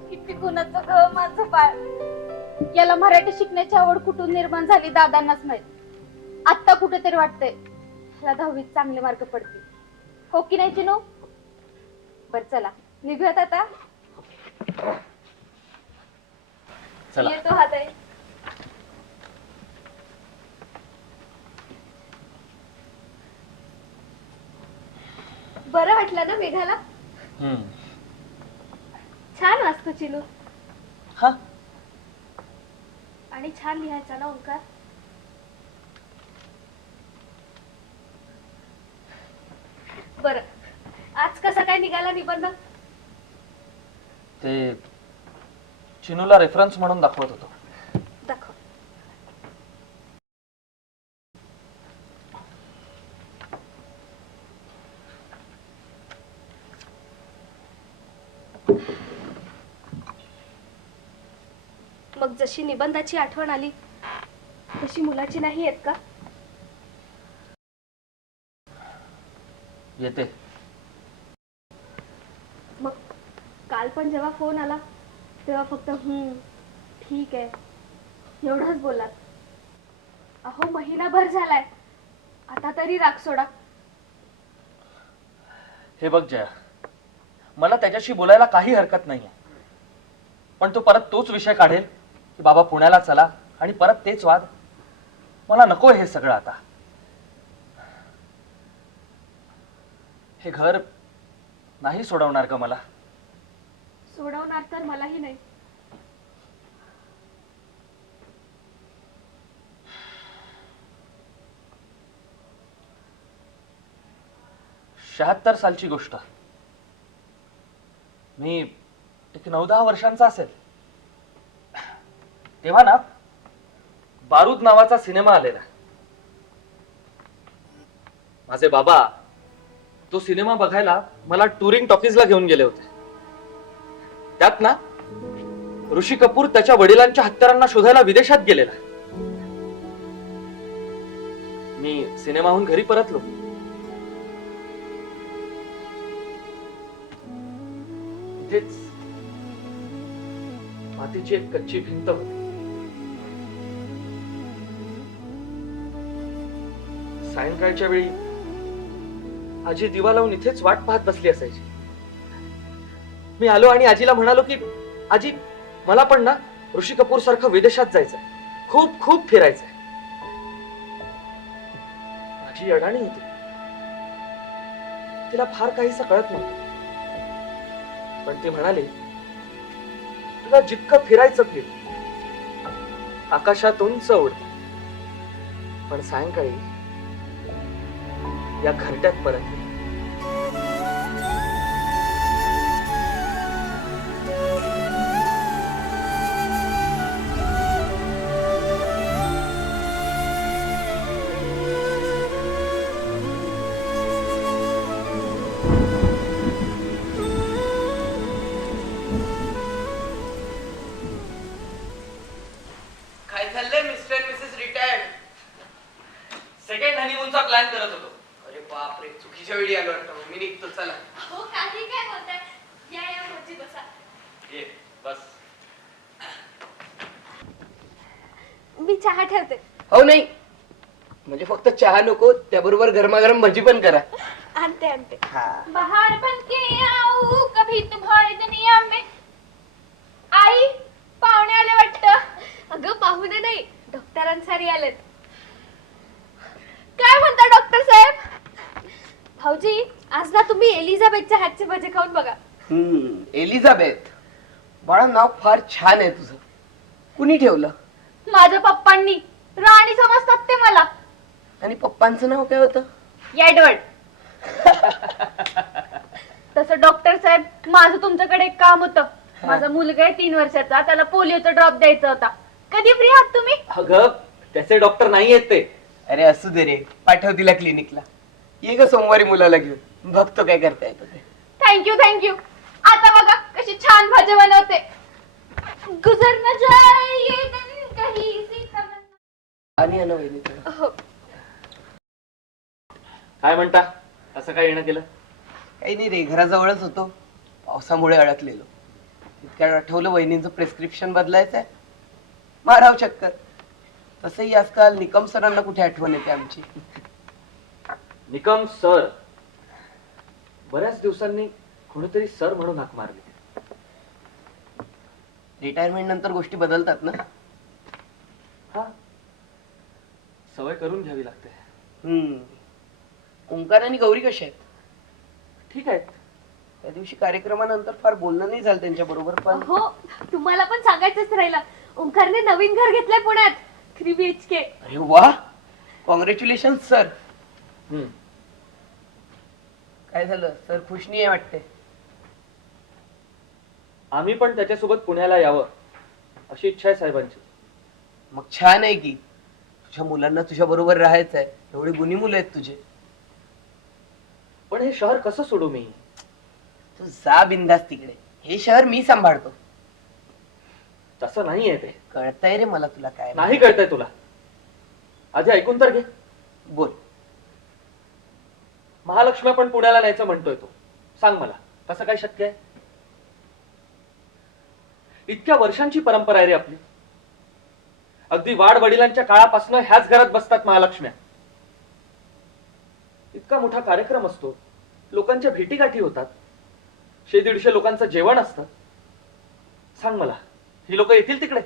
किती गुणाचं ग माझं बाळ. याला मराठी शिकण्याची आवड कुठून निर्माण झाली दादांनाच माहित. आत्ता कुठेतरी वाटतंय ह्याला 10वीत चांगले मार्क पडतील. हो की नाही चिनू? बर चला निघूयात आता. चला. येतो हात आहे. बरं वाटलं ना मेघाला? छान वाचतो चिनू. हा, आणि छान लिहायचा ना ओंकार. बर, आज कसा काय निघाला निबंध? ते चिनूला रेफरन्स म्हणून दाखवत होतो. दाखव. मग जशी निबंधाची आठवण आली तशी मुलाची नाही येत का? येते. मग काल पण जेव्हा फोन आला तेव्हा फक्त ठीक आहे एवढंच बोललात. अहो महिनाभर झालाय, आता तरी राग सोडा. हे बघ जया, मला त्याच्याशी बोलायला काही हरकत नाहीये, पण तो परत तोच विषय काढेल की बाबा पुण्याला चला आणि परत तेच वाद. मला नको हे सगळं आता. हे घर नाही सोडवणार का मला? सोडवणार तर मलाही नाही. 76 सालची गोष्ट. मी एक 9-10 वर्षांचा असेल तेव्हा ना बारूद नावाचा सिनेमा आलेला. माझे बाबा तो सिनेमा बघायला मला टुरिंग टॉकीजला घेऊन गेले होते. त्यात ना ऋषी कपूर त्याच्या वडिलांच्या हत्यारांना शोधायला विदेशात गेलेला. मी सिनेमाहून घरी परतलो. इथेच मातीची एक कच्ची भिंत होती. सायंकाळच्या वेळी आजी दिवा लावून इथेच वाट पाहत बसली असायची. मी आलो आणि आजीला म्हणालो की आजी, मला पण ना ऋषी कपूर सारखं विदेशात जायचंय, खूप खूप फिरायचंय. आजी अडाणी होती. तिला फार काहीच कळत नव्हतं, पण ती म्हणाली, तुला जितकं फिरायचं फिर, आकाशात उंच उड, पण सायंकाळी या घरट्यात परत ये. काय चाललंय mister and missus retired? Second हनीमूनचा प्लॅन करत होतो. अरे बापरे, चुकीच्या वेळी आलो वाटतं. मी निघतो, चला. हो, काही काय बोलताय? या या भजी बसा. ये बस. मी चहा ठेवते. हो नाही, म्हणजे फक्त चहा नको, त्याबरोबर गरमागरम भजी पण करा. आणते आणते. हा. बाहर बन के आऊ कभी तुम्हारी दुनिया में. आई, पाहुणे आले वाटतं. अगं पाहुणे नाही, डॉक्टरांसारी आलेत. काय म्हणता डॉक्टर साहेब? भाऊजी, आज ना तुम्ही एलिझाबेथच्या हातचे भजे खाऊन बघा. एलिझाबेथ, बाळा नाव फार छान आहे तुझं. कुणी ठेवलं? माझ्या पप्पांनी. राणी समजतात ते मला. आणि पप्पांचं नाव काय होतं? एडवर्ड. तसं डॉक्टर साहेब, माझं तुमच्याकडे एक काम होतं. माझा मुलगा आहे 3 वर्षाचा, त्याला पोलिओचा ड्रॉप द्यायचा होता. कधी फ्री आहात तुम्ही? अगं त्याचे डॉक्टर नाही आहेत ते. अरे असू दे रे, पाठव तिला क्लिनिकला. ये ग सोमवारी मुलाला घेऊन, बघतो काय करता येतं ते. Thank you thank you. आता बघा कशी छान भाजी बनवते. गुजर न जाए ये दिन कहीं सी तमन्ना. आणि आहे ना वहिनी तुला? हो. काय म्हणता, असं काय येणं केलं? काही नाही रे, घराजवळच होतो, पावसामुळे अडकलेलो. इतक्या आठवलं वहिनींचं प्रेस्क्रिप्शन बदलायचंय, माराव चक्कर. तसंही आजकाल निकम सरांना कुठे आठवण येते आमची. निकम सर. बऱ्याच दिवसांनी कोणीतरी सर म्हणून हाक मारली. रिटायरमेंट नंतर गोष्टी बदलतात ना. हा, सवय करून घ्यावी लागते. ओंकार आणि गौरी कशा आहेत? ठीक आहे. त्या दिवशी कार्यक्रमानंतर फार बोलणं नाही झालं त्यांच्या बरोबर, पण हो, तुम्हाला पण सांगायचंच राहिलं. ओंकारने नवीन घर घेतलंय पुण्यात, 3 BHK. अरे वा, कॉंग्रॅच्युलेशन सर. काय झालं, सर खुश नाही आहे वाटते? आम्ही पण त्याच्यासोबत पुण्याला यावं अशी इच्छा आहे साहेबांची. मग छान आहे की, तुझ्या मुलांना तुझ्या बरोबर राहायचं आहे. एवढी गुणी मुलं आहेत तुझे. पण हे शहर कसं सोडू मी? तू जा बिंदास तिकडे, हे शहर मी सांभाळतो. तसं नाहीये ते. कळतंय रे मला तुला काय नाही कळतंय तुला? आधी ऐकून तर घे. बोल. महालक्ष्मी पण पुण्याला न्यायचं म्हणतोय तो. सांग मला, कसं काय शक्य आहे? इतक्या वर्षांची परंपरा आहे रे आपली. अगदी वाड वडिलांच्या काळापासून ह्याच घरात बसतात महालक्ष्म्या. इतका मोठा कार्यक्रम असतो, लोकांच्या भेटीगाठी होतात, 100-150 लोकांचं जेवण असतं. सांग मला, ही लोक येतील तिकडे?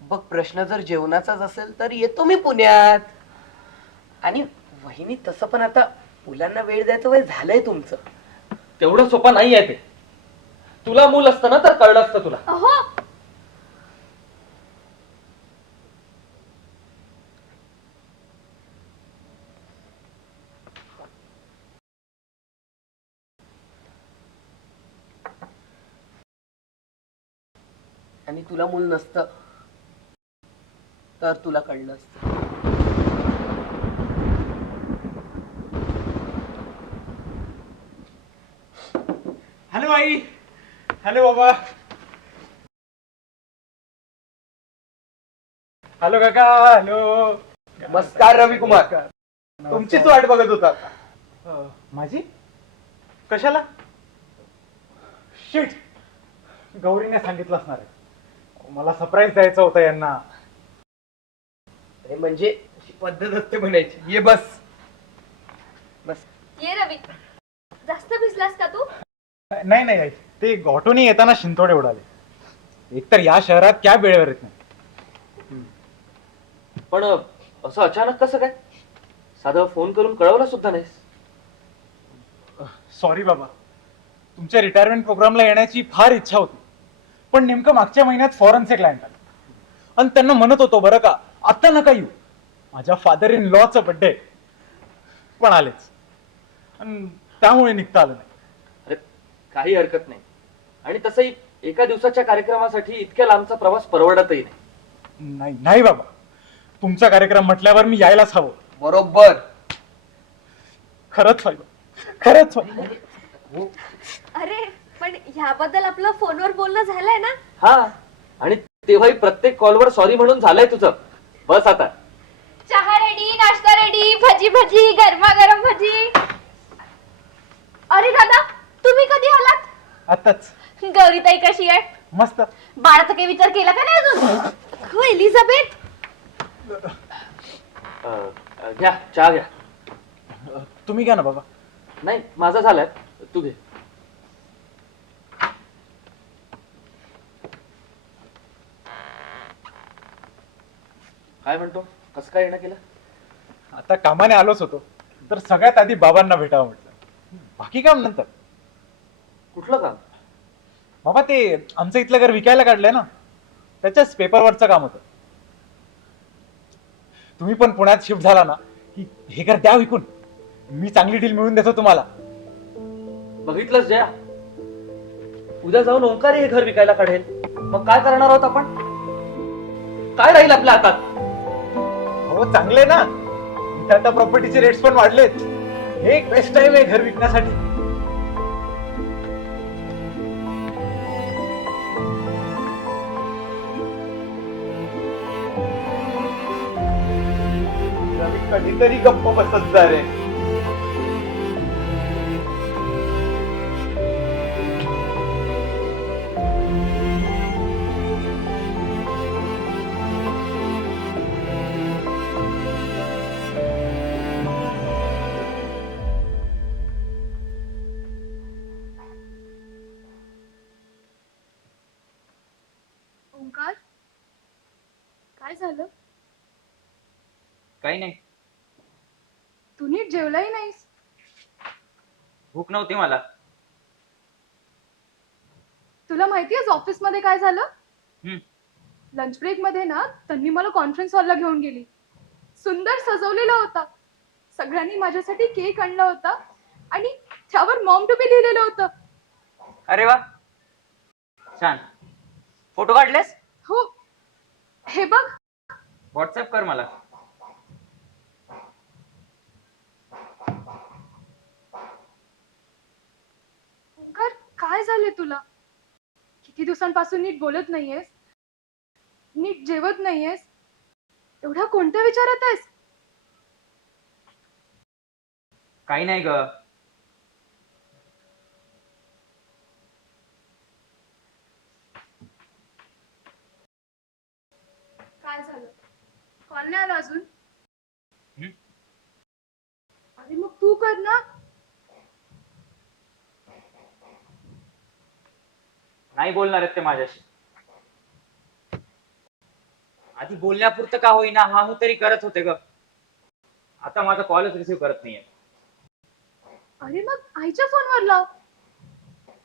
बघ, प्रश्न जर जेवणाचाच असेल तर येतो मी पुण्यात. आणि वहिनी, तसं पण आता मुलांना वेळ द्यायचं वय झालंय तुमचं. तेवढं सोपं नाही आहे ते. तुला मूल असतं ना तर कळलं असतं तुला. हो. आणि तुला मूल नसतं तर तुला कळलं असतं. हॅलो आई. हॅलो बाबा. हॅलो काका. हॅलो. नमस्कार रवी कुमार. तुमचीच वाट बघत होता. माझी कशाला? शिट, गौरीने सांगितलं असणार आहे. मला सरप्राईज द्यायचं होतं यांना. अरे म्हणजे अशी पद्धत असते म्हणायची. ये बस. ये रवी, जास्त भिजलास का तू? नाही नाही आई, ते ऑटोनी येताना शिंतोडे उडाले. एकतर या शहरात कॅब वेळेवर येत नाही. पण असं अचानक कसं काय? साधं फोन करून कळवलं सुद्धा नाहीस. सॉरी बाबा, तुमच्या रिटायरमेंट प्रोग्रामला येण्याची फार इच्छा होती, पण नेमकं मागच्या महिन्यात फॉरेनचे क्लायंट आले आणि त्यांना म्हणत होतो बरं का आता नका येऊ, माझ्या फादर इन लॉचं बर्थडे, पण आलेच आणि त्यामुळे निघता आलं नाही. अरे काही हरकत नाही. आणि तसंही एका दिवसाच्या कार्यक्रमासाठी इतक्या लांबचा प्रवास परवडतही नाही. नाही नाही बाबा, तुमचा कार्यक्रम म्हटल्यावर मी यायलाच हवं. बरोबर. खरंच व्हायला, खरंच व्हायला. अरे पण ह्याबद्दल आपलं फोनवर बोलणं झालंय ना? हा, आणि तेव्हाही प्रत्येक कॉलवर सॉरी म्हणून झालंय तुझं. बस आता. चहा रेडी, नाश्ता रेडी, भजी भजी, गरमागरम भजी. अरे दादा, तुम्ही कधी आलात? आताच. गौरीताई कशी आहे? मस्त. बाळाचा काही विचार केला का नाही अजून? हो एलिझाबेथ. घ्या चहा घ्या. तुम्ही घ्या ना बाबा. नाही माझा झालाय, तू घे. काय म्हणतो, कसं काय येणं केलं? आता कामाने आलोच होतो, तर सगळ्यात आधी बाबांना भेटावं म्हटलं. बाकी काम नंतर. कुठलं काम? बाबा ते आमचं इथलं घर विकायला काढलंय ना, त्याच्याच पेपरवरचं काम होतं. तुम्ही पण पुण्यात शिफ्ट झाला ना की हे घर द्या विकून, मी चांगली डील मिळून देतो तुम्हाला. बघितलंच जया, उद्या जाऊन ओंकारी हे घर विकायला काढेल. मग काय करणार आहोत आपण? काय राहील आपल्या हातात? हो चांगले ना, इथे आता प्रॉपर्टीचे रेट्स पण वाढलेत. हे एक बेस्ट टाइम आहे घर विकण्यासाठी. कधीतरी गप्प बसत जा रे. ओंकार, काय झालं? काही नाही, तू नीट जेवलाही नाहीस. भूक नव्हती मला. तुला माहितीये ऑफिस मध्ये काय झालं? हम्म. लंच ब्रेक मध्ये ना त्यांनी मला कॉन्फरन्स हॉलला घेऊन गेली. सुंदर सजवलेला होता. सगळ्यांनी माझ्यासाठी केक आणला होता आणि त्यावर मॉम टू बी लिहिलेलं होतं. अरे वा, छान. फोटो काढलेस? हो, हे बघ. व्हॉट्सअप कर मला. ओंकार, काय झाले तुला? किती दिवसांपासून नीट बोलत नाहीयेस, नीट जेवत नाहीयेस, एवढा कोणत्या विचारात आहेस? काही नाही ग. काय झालं? कॉल नाही आला अजून? अरे मग तू कर ना. नाही बोलणार आहेत ते माझ्याशी. आधी बोलण्यापुरतं का होईना हा हो तरी करत होते ग. आता माझा कॉलच रिसीव्ह करत नाहीये. अरे मग आईच्या फोनवर लाव.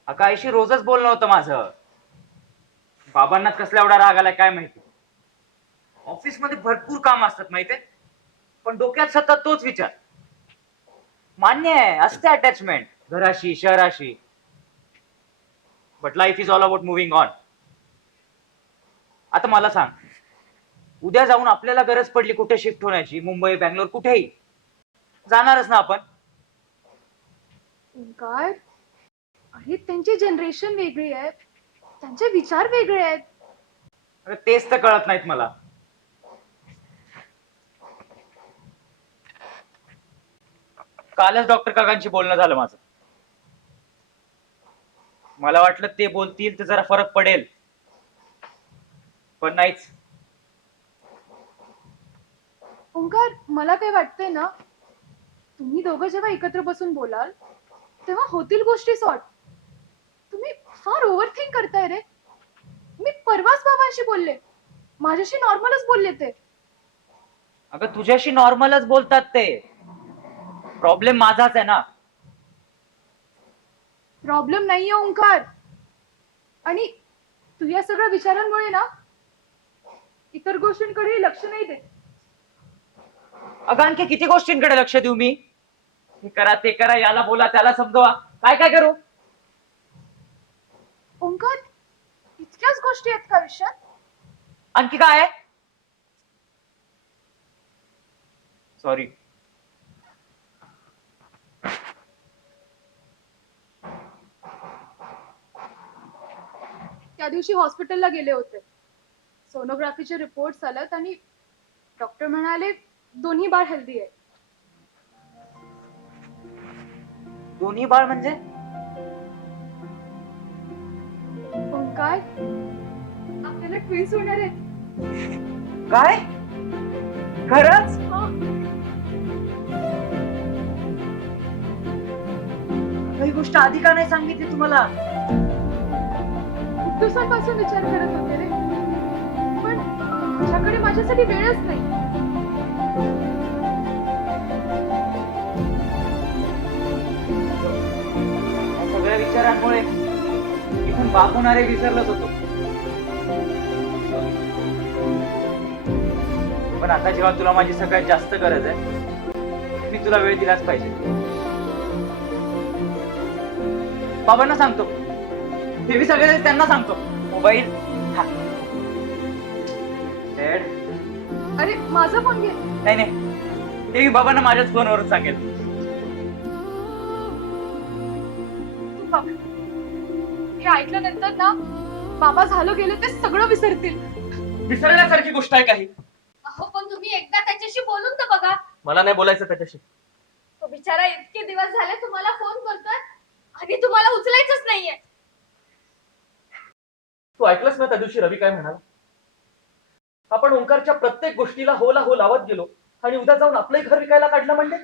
अगं आईशी रोजच बोलणं होतं माझं. बाबांनाच कसला एवढा राग आलाय काय माहिती. ऑफिसमध्ये भरपूर काम असतात माहितीये, पण डोक्यात सतत तोच विचार. मान्य आहे असते अटॅचमेंट घराशी शहराशी, but life is all about moving on. आता मला सांग, उद्या जाऊन आपल्याला गरज पडली कुठे शिफ्ट होण्याची, मुंबई बँगलोर कुठेही जाणारच ना आपण. ओंकार, अरे त्यांची जनरेशन वेगळी आहे, त्यांचे विचार वेगळे आहेत. अरे तेच तर कळत नाहीत मला. कालच डॉक्टर काकांशी बोलणं झालं माझं. मला वाटलं ते बोलतील तर जरा फरक पडेल, पण नाहीच. ओंकार, मला काय वाटतंय ना, तुम्ही दोघं जेव्हा एकत्र बसून बोलाल तेव्हा होतील गोष्टी सॉर्ट. तुम्ही फार ओव्हरथिंक करताय रे. मी परवाच बाबांशी बोलले, माझ्याशी नॉर्मलच बोलले ते. अगं तुझ्याशी नॉर्मलच बोलतात ते, प्रॉब्लेम माझाच आहे ना. प्रॉब्लेम नाहीये ओंकार. आणि तू या सगळ्या विचारांमुळे ना इतर गोष्टींकडे लक्ष नाही देत. अगं आणखी किती गोष्टींकडे लक्ष देऊ मी? हे करा ते करा, याला बोला त्याला समजवा, काय काय करू? ओंकार, इतक्याच गोष्टी आहेत का आयुष्यात? आणखी काय आहे? सॉरी. त्या दिवशी हॉस्पिटलला गेले होते. सोनोग्राफीचे रिपोर्ट्स आलेत आणि डॉक्टर म्हणाले दोन्ही बाळ हेल्दी आहे. दोन्ही बाळ म्हणजे? ओंकार, आपल्याला ट्विन्स होणार आहेत. काय? खरंच? हा. ही गोष्ट आधी का नाही सांगितली तुम्हाला? खूप दिवसांपासून विचार करत होते रे, पण माझ्याकडे माझ्यासाठी वेळच नाही. या सगळ्या विचारांमुळे इथून बाप होणारे विसरलोच होतो. पण आता जेव्हा तुला माझी सगळ्यात जास्त गरज आहे, मी तुला वेळ दिलाच पाहिजे. बाबांना सांगतो, हे मी सगळे त्यांना सांगतो. Mobile dad. अरे माझा फोन घे. नाही नाही, हे मी बाबांना माझ्याच फोनवरून सांगेल. बघ, हे ऐकल्यानंतर ना बाबा झालं गेलं ते सगळं विसरतील. विसरण्यासारखी गोष्ट आहे काही? अहो पण तुम्ही एकदा त्याच्याशी बोलून तर बघा. मला नाही बोलायचं त्याच्याशी. तो बिचारा इतके दिवस झाले तुम्हाला फोन करतोय आणि तुम्हाला उचलायचंच नाहीये. तू ऐकलंस ना त्या दिवशी रवी काय म्हणाला? आपण ओंकारच्या प्रत्येक गोष्टीला होला हो लावत गेलो आणि उद्या जाऊन आपलंही घर विकायला काढलं म्हणजे?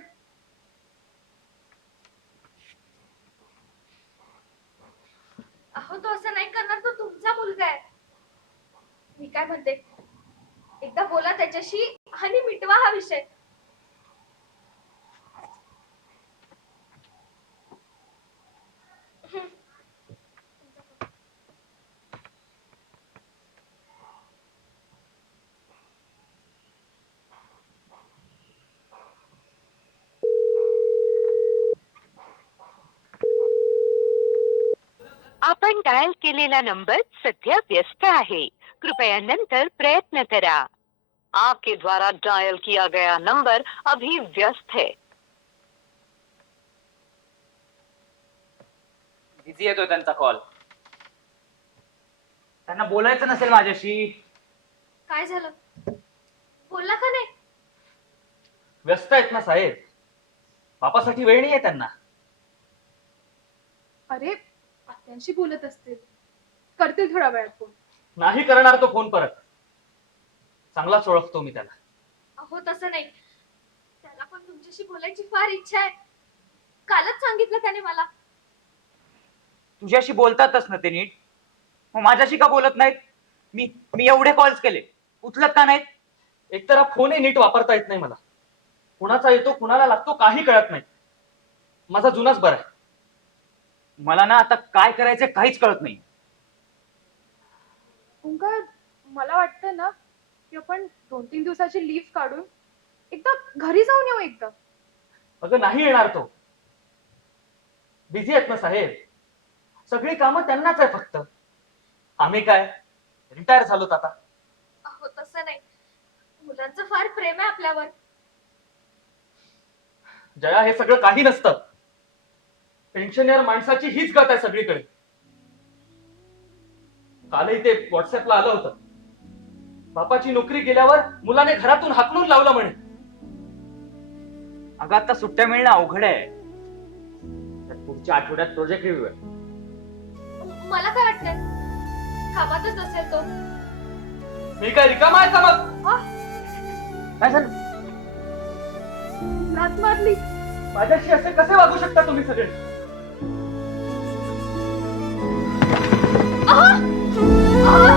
अहो तो असं नाही करणार, तो तुमचा मुलगा आहे. मी काय म्हणते, एकदा बोला त्याच्याशी आणि मिटवा हा विषय. आपण डायल केलेला नंबर सध्या व्यस्त आहे. कृपया नंतर प्रयत्न करा. आपके द्वारा डायल किया गया नंबर अभी व्यस्त है. बिझी येतोय त्यांचा कॉल. त्यांना बोलायचं नसेल माझ्याशी? काय झालं, बोलला का नाही? व्यस्त आहेत ना साहेब, बापासाठी वेळ नाहीये त्यांना. अरे आत्यांशी बोलत असतील, करतील थोड्या वेळात फोन. नाही करणार तो फोन परत. चांगलाच ओळखतो मी त्याला. अहो तसं नाही, त्याला पण तुमच्याशी बोलायची फार इच्छा आहे. कालच सांगितलं त्याने मला. तुझ्याशी बोलतातच ना ते नीट, मग माझ्याशी का बोलत नाहीत? मी एवढे कॉल्स केले, उचलत का नाहीत? एकतर हा फोनही नीट वापरता येत नाही मला. कुणाचा येतो कुणाला लागतो काही कळत नाही. माझा जुनाच बरा आहे. मला ना आता काय करायचं काहीच कळत नाही. ओंकार, मला वाटतं ना की आपण 2-3 दिवसाची लीव्ह काढून एकदा घरी जाऊन येऊ. एकदा अगं नाही येणार तो. बिझी आहेत ना साहेब, सगळी कामं त्यांनाच आहे फक्त. आम्ही काय रिटायर झालोत आता. अहो तसं नाही, मुलांचं फार प्रेम आहे आपल्यावर. जया, हे सगळं काही नसतं. पेन्शनर माणसाची हीच गत आहे सगळीकडे. कालही ते व्हॉट्सअपला आलं होतं. बापाची नोकरी गेल्यावर मुलाने घरातून हाकलून लावलं म्हणे. अगं आता सुट्ट्या मिळणं अवघड आहे. तर पुढच्या आठवड्यात प्रोजेक्ट रिव्ह्यू आहे. मला काय वाटतंय कामातच असेल तो. मी काय रिकामा आहे का मग? काय झालं? लाथ मारली. माझ्याशी असे कसे वागू शकता तुम्ही सगळे? ओम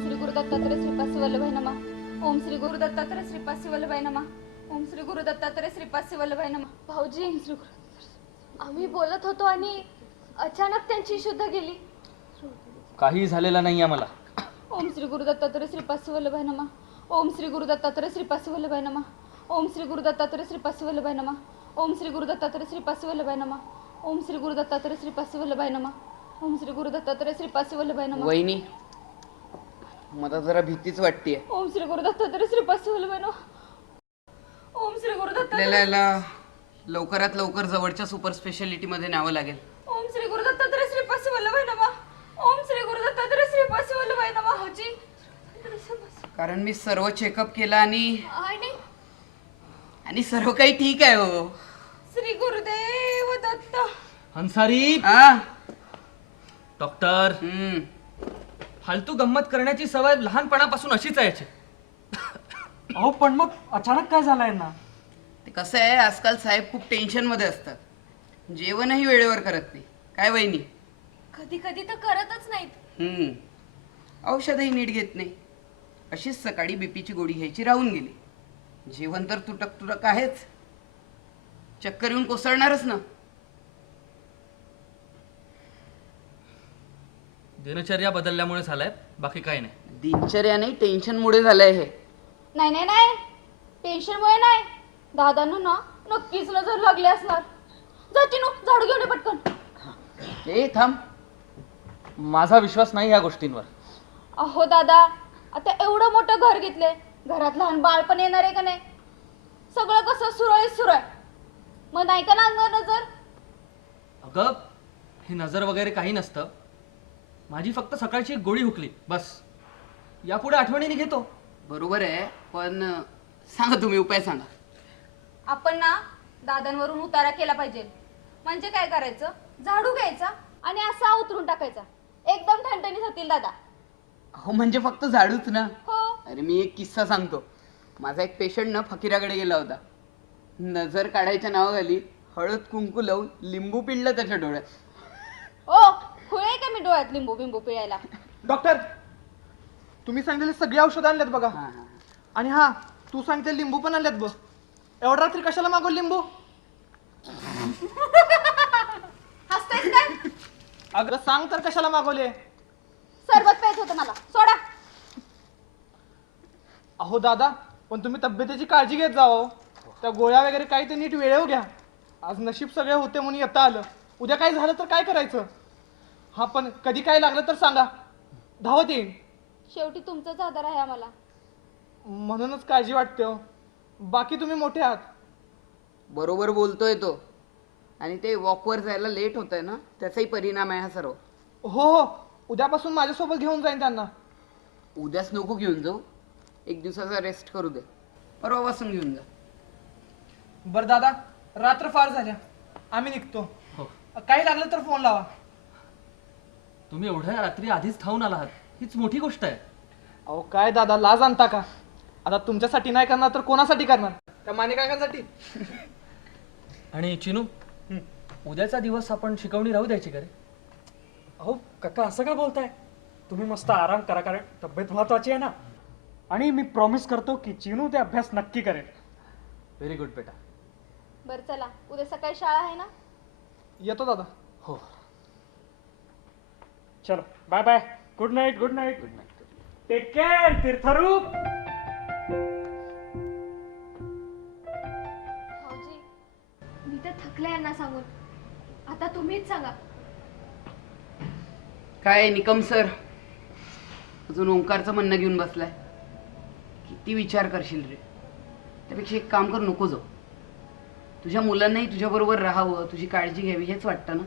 श्री गुरु दत्तात्रय श्रीपाद वल्लभाई नमः. ओम श्री गुरु दत्तात्रय श्रीपाद वल्लभाई नमः. ओम श्री गुरु दत्तात्रय श्रीपाद वल्लभाई नमः. भाऊजी, आम्ही बोलत होतो आणि अचानक त्यांची शुद्ध गेली. काही झालेलं नाही आम्हाला. ओम श्री गुरु दत्तात्रय श्रीपाद वल्लभाई नमः. ओम श्री गुरु दत्तात्रय श्रीपाद वल्लभाई नमः. ओम श्री गुरु दत्तात्रय श्रीपाद वल्लभाई नमः. ओम श्री गुरु दत्तात्रय श्रीपाद वल्लभाई नमः. ओम श्री गुरु दत्तात्रय श्रीपाद वल्लभाई नमः. ओम श्री गुरु दत्तात्रय श्रीपाद वल्लभाई नमः. वहिनी, मला जरा भीतीच वाटतेय. ओम श्री गुरु दत्तात्रय श्रीपाद वल्लभाई नमः. ओम श्री गुरु दत्तात्रय. आपल्याला याला लवकरात लवकर जवळच्या सुपर स्पेशालिटी मध्ये न्यावं लागेल. ओम श्री गुरु दत्तात्रय श्रीपाद वल्लभाई नमः. ओम श्री गुरु दत्तात्रय श्रीपाद वल्लभाई नमः. भाऊजी, कारण मी सर्व चेकअप केला आणि सर्व काही ठीक आहे. हो श्री गुरुदेव दत्त. अन्सारी, हा? डॉक्टर, फालतू गंमत करण्याची सवय लहानपणापासून अशीच आहे याची. अहो पण मग अचानक काय झालंय ना? ते कसं आहे, आजकाल साहेब खूप टेन्शन मध्ये असतात. जेवणही वेळेवर करत नाही. काय वहिनी? कधी कधी तर करतच नाहीत. औषधही नीट घेत नाही. अशीच सकाळी बीपीची गोळी घ्यायची राहून गेली. जेवण तर तुटक तुटक आहेच. चक्कर येऊन कोसळणारच ना. दिनचर्या बदलल्यामुळे झालाय, बाकी काही नाही. दिनचर्या नाही, टेन्शन मुळे झालंय हे. नाही नाही नाही, टेन्शनमुळे नाही. दादांना ना नक्कीच नजर लागली असणार. जा चिनू, झाडू घेऊन ये पटकन. ए थांब. माझा विश्वास नाही या गोष्टींवर. अहो दादा, आता एवढं मोठं घर घेतलंय, घरात लहान बाळ पण येणार आहे का नाही? सगळं कसं सुरळीत सुरू आहे. मग नाही का ना अंगावर नजर? अगं, हे नजर वगैरे काही नसतं. माझी फक्त सकाळची एक गोळी हुकली, बस. यापुढे आठवणीने घेतो. बरोबर आहे, पण सांगा तुम्ही उपाय सांगा. आपण ना दादांवरून उतारा केला पाहिजे. म्हणजे काय करायचं, झाडू घ्यायचा आणि असा उतरून टाकायचा. एकदम ठणठणीत होतील दादा. हो म्हणजे फक्त झाडूच ना? हो. अरे मी एक किस्सा सांगतो. माझा एक पेशंट ना फकीराकडे गेला होता. नजर काढायच्या नावाखाली हळद कुंकू लावून लिंबू पिळलं त्याच्या डोळ्यात. ओ खुळे का मी डोळ्यात लिंबू बिंबू पिळायला? डॉक्टर, तुम्ही सांगितलेली सगळी औषधं आणल्यात बघा. आणि हा, तू सांगते लिंबू पण आणल्यात बघ. एवढ्या रात्री कशाला मागव लिंबू? हसतेस काय? अगं सांग तर कशाला मागवले? सरबत प्यायचं होतं मला, सोडा. अहो दादा, पण तुम्ही तब्येतीची काळजी घेत जाओ. त्या गोळ्या वगैरे काही ते नीट वेळेवर घ्या. आज नशीब सगळे होते म्हणून येता आलं. उद्या काय झालं तर काय करायचं? हा पण कधी काय लागलं तर सांगा, धावत येईन. शेवटी तुमचाच आधार आहे आम्हाला. म्हणूनच काळजी वाटते हो. बाकी तुम्ही मोठे आहात. बरोबर बोलतोय तो. आणि ते वॉकवर जायला लेट होत आहे ना, त्याचाही परिणाम आहे हा सर्व. हो हो, उद्यापासून माझ्यासोबत घेऊन जाईन त्यांना. उद्याच नको घेऊन जाऊ, एक दिवसाचा रेस्ट करू दे. परवापासून घेऊन जा. बरं दादा, रात्र फार झाल्या, आम्ही निघतो. हो. काही लागलं तर फोन लावा. तुम्ही एवढ्या रात्री आधीच थांबून आलात, हीच मोठी गोष्ट आहे. अहो काय दादा, लाज आणता का? आता तुमच्यासाठी नाही करणार तर कोणासाठी करणार? त्या माने काकांसाठी. आणि चिनू, उद्याचा दिवस आपण शिकवणी राहू द्यायची का रे? अहो काका, असं का बोलताय? तुम्ही मस्त आराम करा, कारण तब्येत महत्वाची आहे ना. आणि मी प्रॉमिस करतो की चिनू ते अभ्यास नक्की करेल. व्हेरी गुड बेटा. बरं चला, उद्या सकाळी शाळा आहे ना? येतो दादा. हो. चलो bye bye. Good night. Good night. Good night. Take care तीर्थरूप. भाऊजी, मी तर थकले यांना सांगून. आता तुम्हीच सांगा. काय निकम सर, अजून ओंकारचं म्हणणं घेऊन बसलाय. किती विचार करशील रे. त्यापेक्षा एक काम कर, नको जाऊ. तुझ्या मुलांनाही तुझ्याबरोबर राहावं, तुझी काळजी घ्यावी हेच वाटतं ना.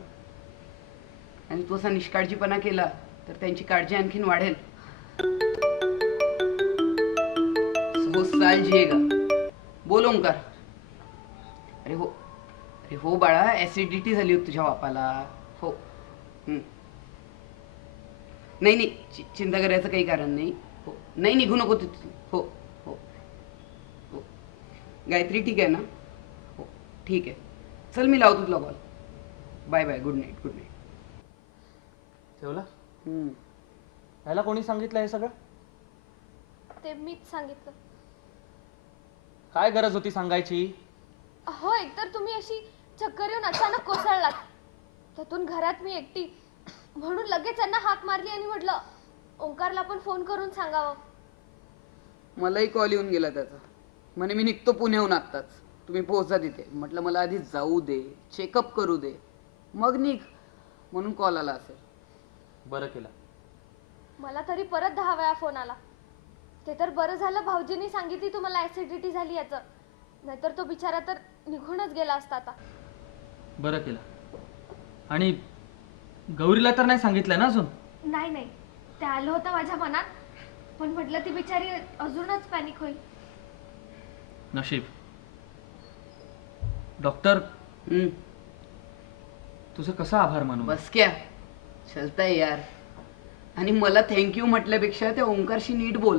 आणि तू असा निष्काळजीपणा केला तर त्यांची काळजी आणखीन वाढेल. हो साल जिएगा. बोल ओंकार. अरे हो बाळा, ऍसिडिटी झाली होती तुझ्या बापाला. हो. नाही चिंता करायचं काही कारण नाही. हो नाही, निघू नको तिथून. हो हो हो. गायत्री ठीक आहे ना? हो ठीक आहे. चल मी लावतो तुला call. Bye bye. Good night. Good night. ठेवला याला कोणी सांगितलं हे सगळं? ते मीच सांगितलं. काय गरज होती सांगायची? हो, एकतर तुम्ही अशी चक्कर येऊन अचानक कोसळलात. त्यातून घरात मी एकटी, म्हणून लगेच त्यांना हाक मारली आणि म्हटलं ओंकारला पण फोन करून सांगावं. मलाही कॉल येऊन गेला त्याचा. म्हणे मी निघतो पुण्याहून आत्ताच, तुम्ही पोहोचा तिथे. म्हटलं मला आधी जाऊ दे, चेकअप करू दे, मग निघ. म्हणून कॉल आला असेल. बरं केलं. मला तरी परत 10 वेळा फोन आला. ते तर बरं झालं भाऊजींनी सांगितली तुम्हाला ऍसिडिटी झाली याचं, नाहीतर तो बिचारा तर निघूनच गेला असता आता. बरं केलं. आणि गौरीला तर नाही सांगितलं ना अजून? नाही, ते आलं होतं माझ्या मनात, पण म्हटलं ती बिचारी अजूनच पॅनिक होईल. नशीब. डॉक्टर, तुझं कसं आभार मानू? बस क्या चलताय यार. आणि मला थँक्यू म्हटल्यापेक्षा त्या ओंकारशी नीट बोल.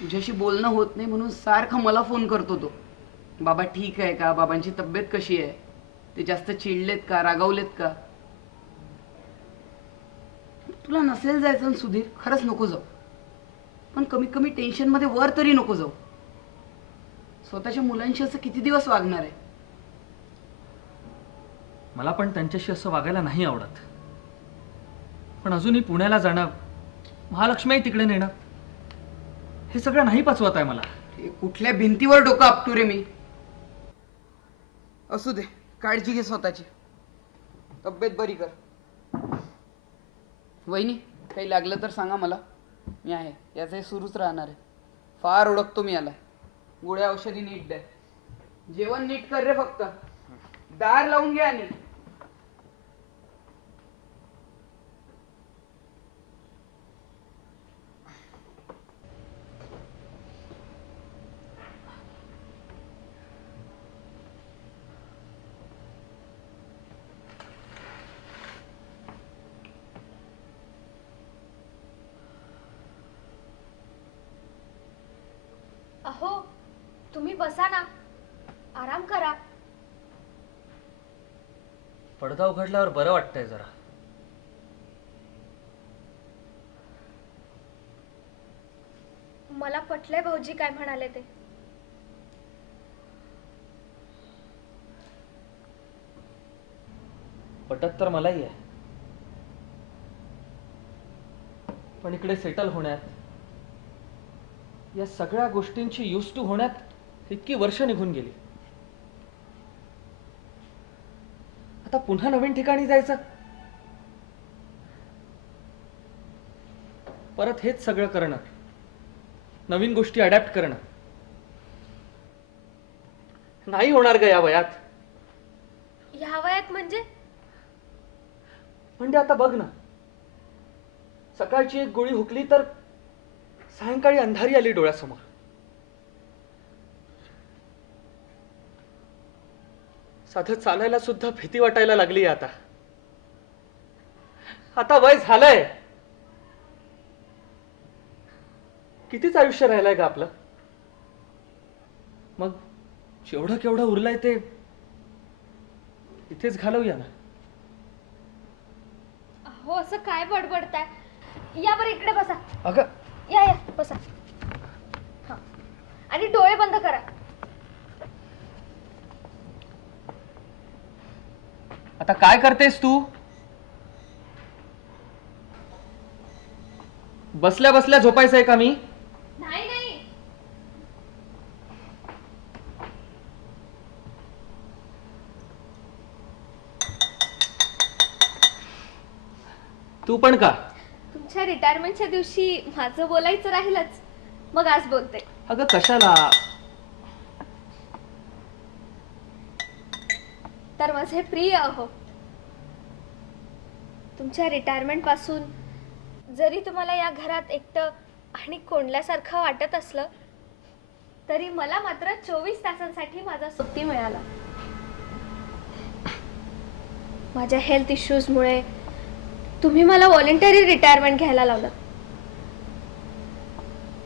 तुझ्याशी बोलणं होत नाही म्हणून सारखं मला फोन करतो तो. बाबा ठीक आहे का, बाबांची तब्येत कशी आहे, ते जास्त चिडलेत का, रागावलेत का. तुला नसेल जायचं सुधीर, खरंच नको जाऊ. पण कमीत कमी टेन्शन मध्ये वर तरी नको जाऊ. स्वतःच्या मुलांशी असं किती दिवस वागणार आहे. मला पण त्यांच्याशी असं वागायला नाही आवडत. पण अजूनही पुण्याला जाणं, महालक्ष्मी तिकडे नेणं, हे सगळं नाही पचवत आहे मला. कुठल्या भिंतीवर डोकं आपटू रे मी. असू दे, काळजी घे स्वतःची. तब्येत बरी कर. वहिनी, काही लागलं तर सांगा मला, मी आहे. याचं हे सुरूच राहणार आहे. फार ओळखतो मी याला. गोळ्या औषधी नीट द्या. जेवण नीट कर रे फक्त. दार लावून घ्या. आणि अहो, तुम्ही बसा ना, आराम करा. पडदा उघडल्यावर बरं वाटतंय जरा. मला पटलंय भाऊजी काय म्हणाले ते. पटत तर मलाही आहे, पण इकडे सेटल होण्यात, या सगळ्या गोष्टींची यूज टू होण्यात इतकी वर्ष निघून गेली. आता पुन्हा नवीन ठिकाणी जायचं, परत हेच सगळं करणं, नवीन गोष्टी अडॅप्ट करणं नाही होणार ग या वयात. ह्या वयात म्हणजे आता बघ ना, सकाळची एक गोळी हुकली तर सायंकाळी अंधारी आली डोळ्यासमोर. साधं चालायला सुद्धा भीती वाटायला लागली आता. आता वय झालंय. कितीच आयुष्य राहिलंय का आपलं? मग जेवढं केवढं उरलंय ते इथेच घालवूया ना. हो, असं काय बडबडताय? या बरं इकडे बसा. अगं, या बसा. हा, आणि डोळे बंद करा. आता काय करतेस तू? बसल्या बसल्या झोपायचंय का मी? नाही नाही, तू पण का? तुमच्या रिटायरमेंटच्या दिवशी माझं बोलायचं राहीलच, मग आज बोलते. अगं कशाला? तर माझे प्रिय अहो, तुमच्या रिटायरमेंट पासून जरी तुम्हाला या घरात एकटं आणि कोंडल्यासारखं वाटत असलं तरी मला मात्र 24 तासांसाठी माझा सुट्टी मिळाला. माझ्या हेल्थ इश्यूजमुळे तुम्ही मला व्हॉलेंटरी रिटायरमेंट घ्यायला लावलं.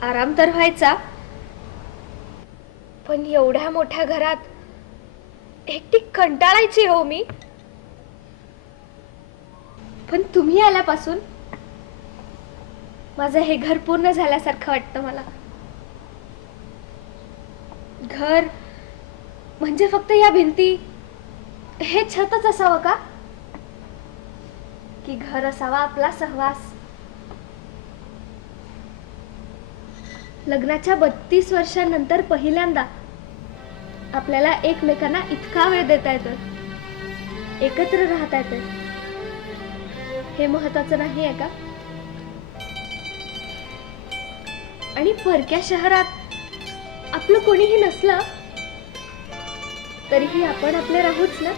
आराम तर व्हायचा, पण एवढ्या मोठ्या घरात एकटी कंटाळायची हो मी. पण तुम्ही आल्यापासून माझं हे घर पूर्ण झाल्यासारखं वाटतं मला. घर म्हणजे फक्त या भिंती, हे छतच असावं का? की घर असावा आपला सहवास? लग्नाच्या 32 वर्षांनंतर पहिल्यांदा आपल्याला एकमेकांना इतका वेळ देता येतोय, एकत्र राहता येतोय. हे महत्वाचं नाही आहे का? आणि परक्या शहरात आपलं कोणीही नसलं तरीही आपण आपले राहूच ना.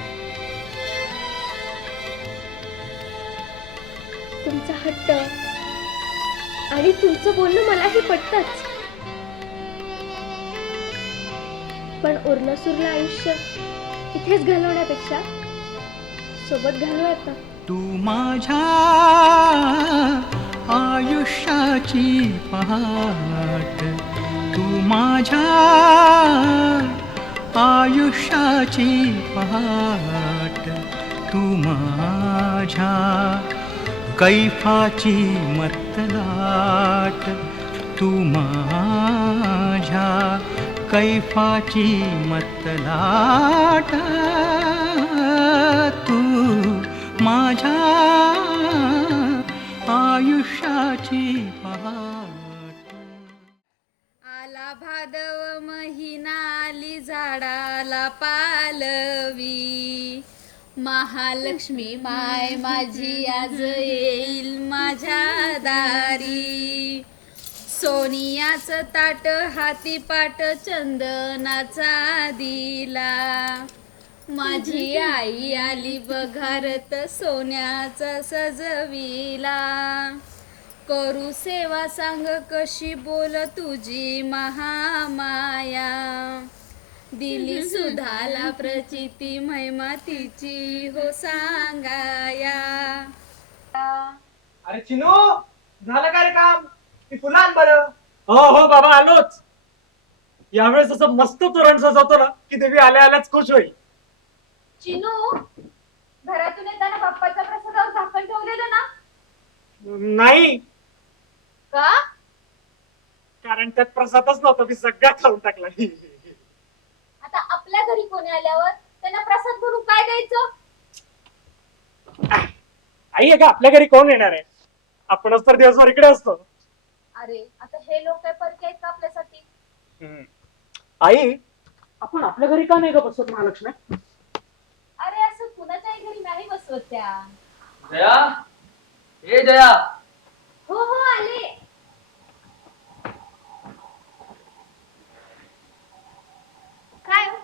तुमचा हट्ट आणि तुमचं बोलणं मलाही पटतंच, पण उरलं सुरलं आयुष्य इथेच घालवण्यापेक्षा सोबत घालूयात ना. तू माझ्या आयुष्याची पहाट, तू माझ्या आयुष्याची पहाट, तू माझ्या कैफाची मतलाट, तू माझ्या कैफाची मतलाट, तू माझ्या आयुष्याची पहाट. आला भादव महिना आली झाडाला पालवी, महालक्ष्मी माय माझी आज येईल माझ्या दारी. सोनियाचं ताट हाती पाट चंदनाचा दिला, माझी आई आली बघारत सोन्याचा सजविला. करू सेवा सांग कशी बोल तुझी महामाया, दिली सुधाला प्रचिती महिमा तिची हो सांगाया. अरे चिनू, झालं का रे काम? ती फुलं आण बरं. हो हो बाबा, आलोच. यावेळेस असं मस्त तोरण सजवतो ना की देवी आल्या आल्याच खुश होईल. चिनू, घरातून येताना बाप्पाच्या प्रसादावर झाकण ठेवलेलं ना? नाही, का? कारण त्यात प्रसादच नव्हता, मी सगळ्या खाऊन टाकला. आता आपल्या घरी कोणी आल्यावर त्यांना प्रसाद म्हणून काय द्यायचं? आई आहे का आपल्या घरी कोण येणार आहे? आपणच तर दिवसभर इकडे असतो. अरे आता हे लोक काय परके आहेत का आपल्यासाठी? आई, आपण आपल्या घरी का नाही का बसत महालक्ष्मी? अरे असं कुणाच्याही घरी नाही बसवत त्या. जया, ए जया. हो हो आले. काय हो?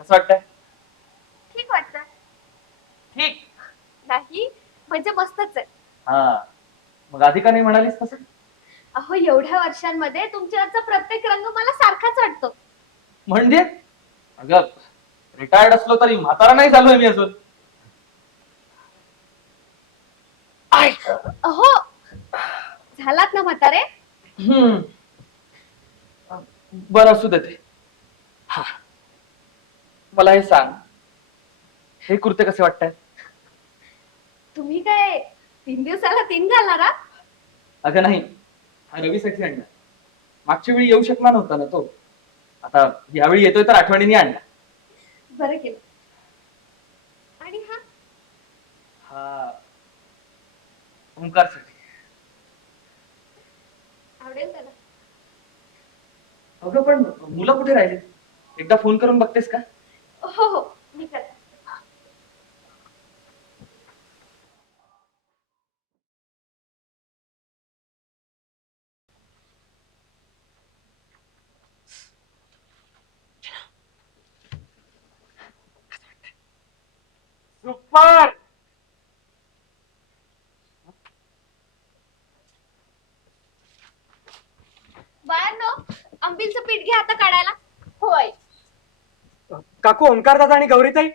कसं वाटतंय? ठीक वाटतं. ठीक. नाही म्हणजे मस्तच आहे. हा, मग आधी का नाही म्हणालीस तसं? अहो एवढ्या वर्षांमध्ये तुमच्यावरचा प्रत्येक रंग मला सारखाच वाटतो. म्हणजे अगं, रिटायर्ड असलो तरी म्हातारा नाही झालोय मी अजून. अहो झालात ना म्हातारे? बरं असू देते. हा, मला हे सांग, हे कुर्ते कसे वाटतायत? तुम्ही काय 3 दिवसाला 3 घालणारा? अगं नाही, हा रवीसाठी आणला. मागच्या वेळी येऊ शकला नव्हता ना तो, आता यावेळी येतोय तर आठवणीने आणला. बरं केलं. आणि हा? हा ओंकारसाठी. अगं पण मुलं कुठे राहिले? एकदा फोन करून बघतेस का? हो हो मी करते. सुपर. बाळांनो, आंबीलचं पीठ घ्या आता काढायला. होय काकू, ओंकार दादा आणि गौरीताई.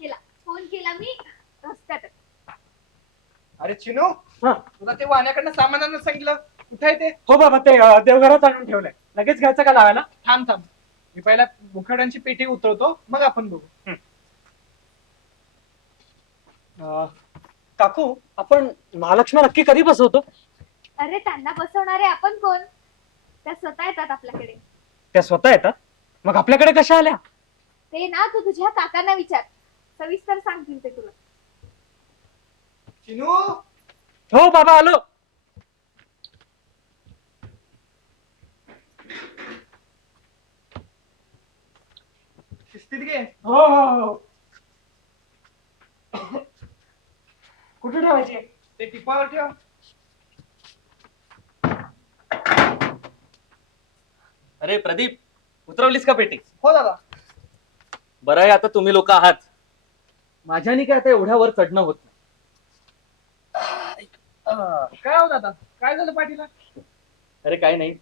केला फोन केला मी रस्त्यात. अरे चिनू, हा. तुला ते वाण्याकडनं सामान आणायला सांगितलं, कुठे आहे ते? हो बाबा, ते देवघरात आणून ठेवलंय. लगेच घ्यायचं का लावायला? थांब थांब, मी पहिला मुखवट्यांची पेटी उतरवतो, मग आपण बघू. काकू, आपण महालक्ष्मी नक्की कधी बसवतो? अरे त्यांना बसवणारे आपण कोण? त्या स्वतः येतात आपल्याकडे. त्या स्वतः येतात? मग आपल्याकडे कशा आल्या? ते ना तू तुझ्या काकांना विचार, सविस्तर सांगतील ते तुला. चिनू, हो बाबा, आलो. शिस्तीत घे. हो हो हो. कुठे ठेवायची? ते टिपावर ठेव. अरे प्रदीप, उतरवलीस का पेटी? हो दादा. बरं आहे आता तुम्ही लोक आहात. माझ्यानी काय आता एवढ्या वर चढणं होत नाही. काय हो दादा, काय झालं पाठीला? अरे काय नाही,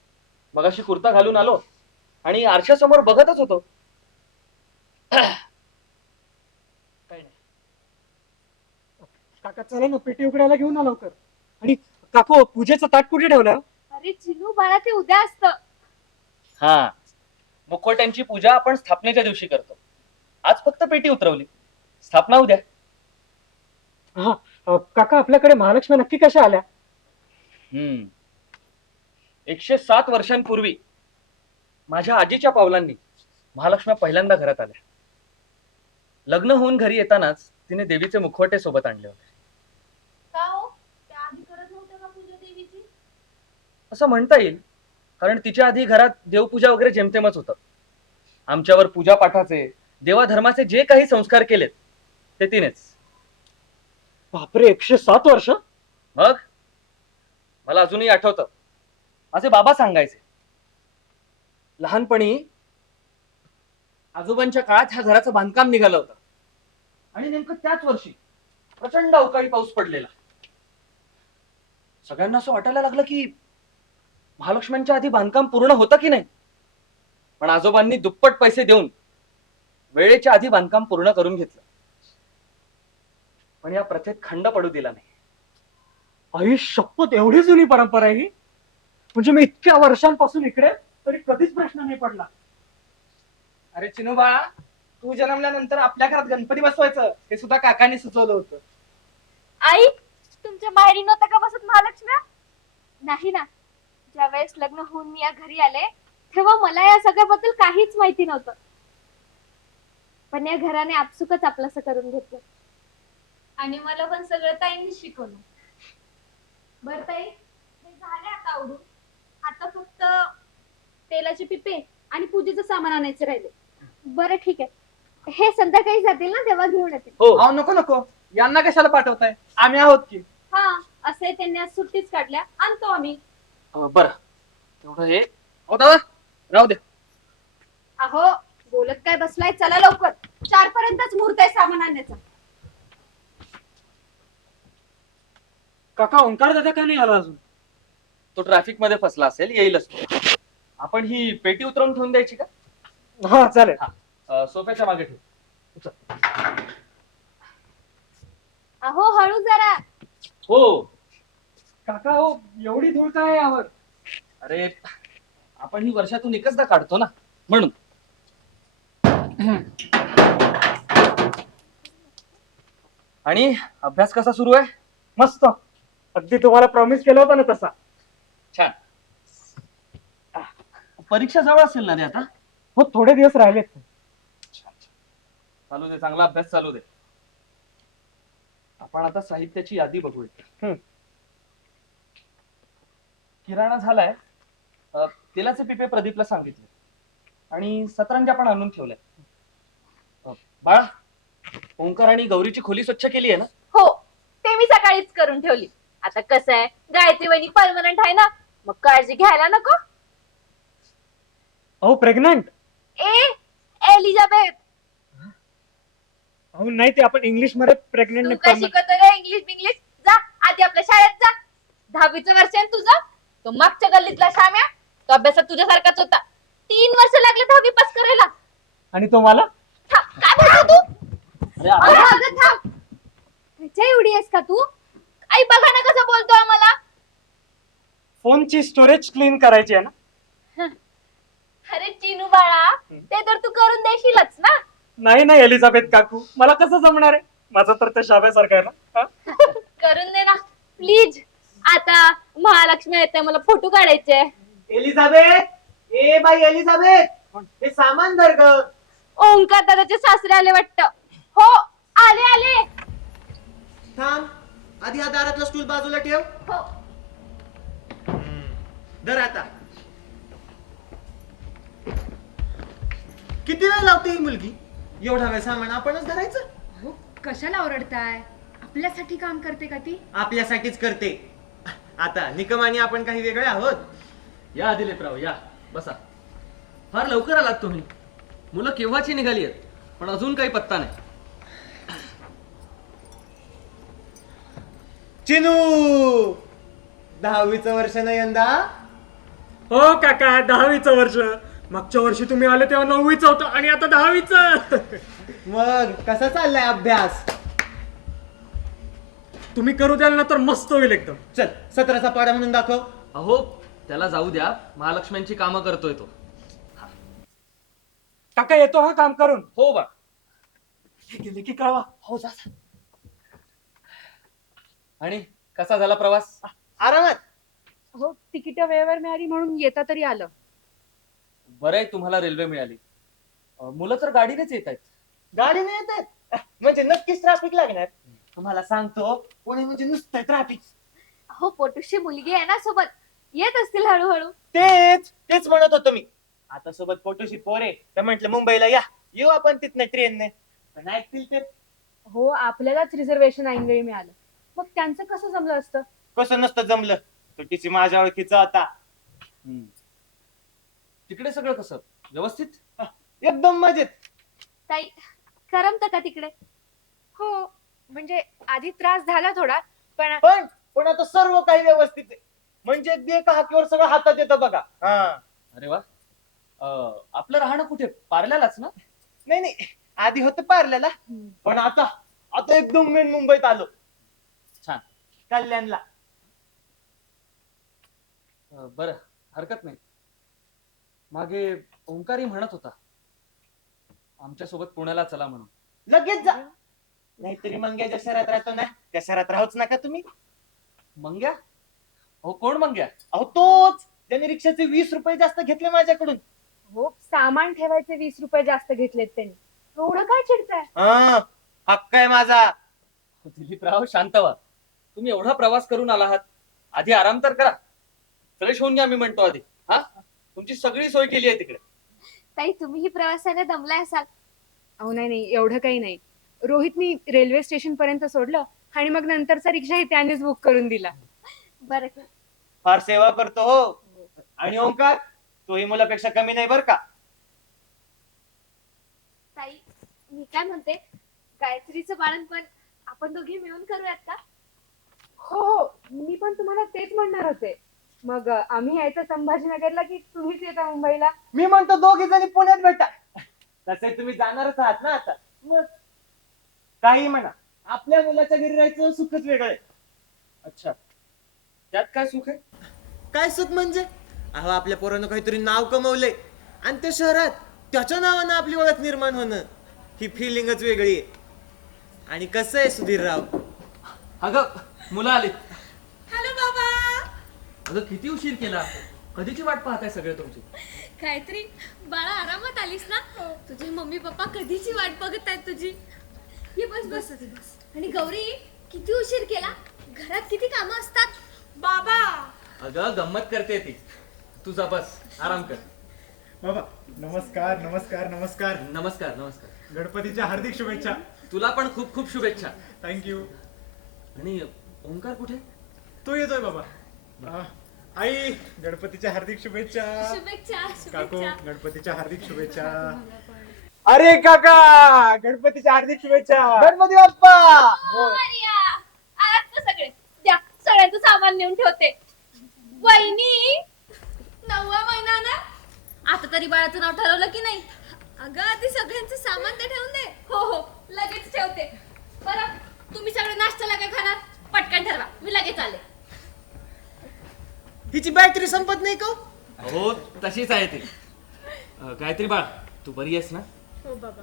मगाशी कुर्ता घालून आलो आणि आरशासमोर बघतच होतो. काय नाही. काका चला ना, पेटी उघडायला घेऊन आलो लवकर. आणि काकू, पूजेचं ताट कुठे ठेवलं? अरे चिनू बाळा, ते उद्या असतं. हा, मुखवट्यांची पूजा आपण स्थापनेच्या दिवशी करतो. आज फक्त पेटी उतरवली, स्थापना उद्या. हा. काका, आपल्याकडे महालक्ष्मी नक्की कशा आल्या? 107 वर्षांपूर्वी माझ्या आजीच्या पावलांनी महालक्ष्मी पहिल्यांदा घरात आल्या. लग्न होऊन घरी येतानाच तिने देवीचे मुखवटे सोबत आणले होते. का हो, त्या आधी करत नव्हत्या का पूजा देवीची? असं म्हणता येईल, कारण तिच्या आधी घरात देवपूजा वगैरे जेमतेमच होतं. आमच्यावर पूजा पाठाचे, देवाधर्माचे जे काही संस्कार केलेत ते तिनेच. बापरे, 107 वर्ष? मग मला अजूनही आठवतं, माझे बाबा सांगायचे, लहानपणी आजोबांच्या काळात ह्या घराचं बांधकाम निघालं होतं आणि नेमकं त्याच वर्षी प्रचंड अवकाळी पाऊस पडलेला. सगळ्यांना असं वाटायला लागलं की महालक्ष्म्यांच्या आधी बांधकाम पूर्ण होतं की नाही, पण आजोबांनी दुप्पट पैसे देऊन वेळेच्या आधी बांधकाम पूर्ण करून घेतलं. पण या प्रथेत खंड पडू दिला नाही. आई शपथ, एवढी जुनी परंपरा आहे ही? म्हणजे मी इतक्या वर्षांपासून इकडे, तरी कधीच प्रश्न नाही पडला. अरे चिनू बाळा, तू जन्मल्यानंतर आपल्या घरात गणपती बसवायचं हे सुद्धा काकांनी सुचवलं होतं. आई, तुमच्या माहेरी नव्हता का बसत महालक्ष्मी? नाही ना, ज्या वेळेस लग्न होऊन मी या घरी आले तेव्हा मला या सगळ्याबद्दल काहीच माहिती नव्हतं. पण या घराने आपसुकच आपलंसं करून घेतलं आणि मला पण सगळं ताईंनी शिकवलं. बरं ताई, हे झाले आता आवडून. आता फक्त तेलाचे पिपे आणि पूजेचं सामान आणायचं राहिले. बरं ठीक आहे, हे संध्याकाळी जातील ना तेव्हा घेऊन येतील. हो, अहो नको नको, यांना कशाला पाठवताय, आम्ही आहोत की. हा, असे त्यांनी आज सुट्टीच काढल्या, आणतो आम्ही. बरं तेवढं हे. हो दादा, राहू दे. अहो, बोलत काय बसलाय, चला लवकर. 4 पर्यंतच मुहूर्त आहे सामान आणण्याचा. काका, ओंकार दादा का नाही आला अजून? तो ट्रॅफिक मध्ये फसला असेल, येईलच तो. आपण ही पेटी उतरवून ठेवून द्यायची का? हा चालेल. सोफ्याच्या मागे ठेव. अहो हळू जरा. हो. काका हो, एवढी धूळ काय यावर? अरे, आपण ही वर्षातून एकचदा काढतो ना, म्हणून. आणि अभ्यास कसा सुरू आहे? मस्त, अगदी तुम्हाला प्रॉमिस केलं होतं ना तसा. छान. परीक्षा जवळ असेल ना रे आता? हो, थोडे दिवस राहिलेत. चालू दे, चांगला अभ्यास चालू दे. आपण आता साहित्याची यादी बघूया. किराणा झालाय. तेलाचे पिपे प्रदीपला सांगितले. आणि सतरंजा पण आणून ठेवल्या. बाळा, ओंकार आणि गौरीची खोली स्वच्छ केली आहे ना? हो, ते मी सकाळीच करून ठेवली. आता कसं आहे, गायत्री वहिनी परमनंट आहे ना, मग काळजी घ्यायला नको. अहो प्रेग्नंट. एलिझाबेथ, अहो नाही, ते आपण इंग्लिश मध्ये प्रेग्नंट तू काय शिकवतो रे इंग्लिश बिंग्लिश? जा आधी आपल्या शाळेत जा. 10वीचं वर्ष आहे ना तुझं. तो मागच्या गल्लीतला श्याम्या, तो अभ्यासात तुझ्यासारखाच होता. 3 वर्ष लागले 10वी पास करायला. आणि तो मला. काय बोलतो तू? अगं थांब. त्याच्या एवढी आहेस का तू? आई बघा ना कसं बोलतो आम्हाला. फोनची स्टोरेज क्लीन करायची आहे ना? अरे चिनू बाळा, ते तर तू करून देशीलच ना. नाही नाही एलिझाबेथ काकू, मला कसं जमणार आहे? माझं तर ते शाब्यासारखं आहे ना. करून दे ना प्लीज. आता महालक्ष्मी येते, मला फोटो काढायचे. एलिझाबेथ, ए बाई एलिझाबेथ, हे सामान धर ग. ओंकार दादाचे सासरे आले वाटतं. हो, आले आले. थांब, आधी हा दारातला स्टूल बाजूला ठेव. हो. धर आता. किती वेळ लावते ही मुलगी? एवढा वेळ सामान आपणच धरायचं? हो, कशाला ओरडताय? आपल्यासाठी काम करते का ती? आपल्यासाठीच करते. आता निकम आणि आपण काही वेगळे आहोत? या दिलीपराव, या बसा. फार लवकर आलात तुम्ही. मुलं केव्हाची निघाली आहेत, पण अजून काही पत्ता नाही. चिनू, 10वीचं वर्ष ना यंदा? हो काका, 10वीचं वर्ष. मागच्या वर्षी तुम्ही आले तेव्हा 9वीचं होतं आणि आता 10वीचं. मग कसा चाललाय अभ्यास? तुम्ही करू द्याल ना तर मस्त होईल एकदम. चल 17चा पाढा म्हणून दाखव. अहो त्याला जाऊ द्या, महालक्ष्म्यांची कामं करतोय तो. काका येतो हा काम करून. हो बा. गेले की कळवा. हो जा. आणि कसा झाला प्रवास? आरामात. हो, तिकीट वेळेवर मिळाली म्हणून येता तरी आलं. बरं आहे तुम्हाला रेल्वे मिळाली. मुलं तर गाडीनेच येत आहेत. गाडीने येतात म्हणजे नक्कीच ट्रॅफिक लागणार. तुम्हाला सांगतो, पुणे म्हणजे नुसतं ट्रॅफिक. हो, पोटूशी मुलगी आहे ना सोबत, येत असतील हळूहळू. तेच म्हणत होतो मी. आता सोबत फोटोशी पोरे तर म्हंटल मुंबईला या, येऊ आपण तिथनं ट्रेनने. पण ऐकतील ते. हो, आपल्यालाच रिझर्वेशन ऐनवेळी मिळालं. मग त्यांचं कसं जमलं असतं? कसं नसतं जमलं, तो टीसी माझ्या ओळखीचा होता. तिकडे सगळं कसं व्यवस्थित? एकदम मजेत. ताई, करमत का तिकडे? हो, म्हणजे आधी त्रास झाला थोडा, पण पण आता सर्व काही व्यवस्थित आहे. म्हणजे अगदी एका हाकीवर सगळं हातात येतं बघा. हा. अरे वा. आपलं राहणं कुठे? पार्ल्यालाच ना? नाही, आधी होतं पार्ल्याला, पण आता एकदम मेन मुंबईत आलो. छान. कल्याणला. बरं, हरकत नाही. मागे ओंकारी म्हणत होता आमच्या सोबत पुण्याला चला म्हणून. लगेच जा. नाहीतरी मंग्याच्या शहरात राहतो ना, त्या शहरात राहूच नका तुम्ही. मंग्या? हो, कोण मंग्या? अहो तोच, त्याने रिक्षाचे 20 रुपये जास्त घेतले माझ्याकडून. हो, सामान ठेवायचे 20 रुपये जास्त घेतलेत त्यांनी. एवढं काय चिडताय? हा, हक्क आहे माझा. दिलीपराव शांत व्हा. तुम्ही एवढा प्रवास करून आला आहात, आधी आराम तर करा. फ्रेश होऊन घ्या मी म्हणतो आधी. हा, तुमची सगळी सोय केली आहे तिकडे. ताई, तुम्हीही प्रवासाने दमलाय असाल. अहो नाही, एवढं काही नाही. रोहितनी रेल्वे स्टेशन पर्यंत सोडलं आणि मग नंतरचा रिक्षाही त्यानेच बुक करून दिला. बरं, फार सेवा करतो हो. आणि ओंकार, तोही मुलापेक्षा कमी नाही बर का. ताई, मी काय म्हणते, गायत्रीचं बाळणपण आपण दोघे मिळून करूयात का? हो, मी पण तुम्हाला तेच म्हणणार होते. मग आम्ही यायचं संभाजीनगरला की तुम्हीच येता मुंबईला? मी म्हणतो दोघी जणी पुण्यात भेटा. तसे तुम्ही जाणारच आहात ना आता. मग काही म्हणा, आपल्या मुलाच्या घरी राहायचं सुखच वेगळं आहे. अच्छा, त्यात काय सुख आहे? काय सुख म्हणजे? अहो, आपल्या पोरानं काहीतरी नाव कमवलंय आणि त्या शहरात त्याच्या नावानं आपली ओळख निर्माण होणं, ही फिलिंगच वेगळी आहे. आणि कसं आहे सुधीरराव? अगं, मुलं आली. हॅलो बाबा. अगं, किती उशीर केला. कधीची वाट पाहताय सगळे तुमची. गायत्री, बाळा आरामात आलीस ना? तुझे मम्मी पप्पा कधीची वाट बघत आहेत तुझी. ये बस बस बस. आणि गौरी, किती उशीर केला? घरात किती कामं असतात बाबा. अगं, गंमत करते ती. तुझा बस, आराम कर. बाबा नमस्कार नमस्कार नमस्कार. नमस्कार नमस्कार. गणपतीच्या हार्दिक शुभेच्छा. तुला पण खूप खूप शुभेच्छा. थँक्यू. आणि ओंकार कुठे? तो येतोय बाबा. आई गणपतीच्या हार्दिक शुभेच्छा. शुभेच्छा काकू गणपतीच्या हार्दिक शुभेच्छा. अरे काका गणपतीच्या हार्दिक शुभेच्छा. गणपती बाप्पा. आलात ना सगळे. द्या सगळ्यांचं सामान नेऊन ठेवते. वहिनी 9वा महिना ना. आता तरी बाळाचं नाव ठरवलं की नाही? अगं आधी सगळ्यांचं सामान ते ठेवून दे. हो हो लगेच ठेवते. बरं तुम्ही सगळे नाश्त्याला काय खाणार? पटकन ठरवा, मी लगेच आले. हिची बॅटरी संपत नाही का? हो तशीच आहे ती. गायत्री बाळ तू बरी आहेस ना? हो बाबा.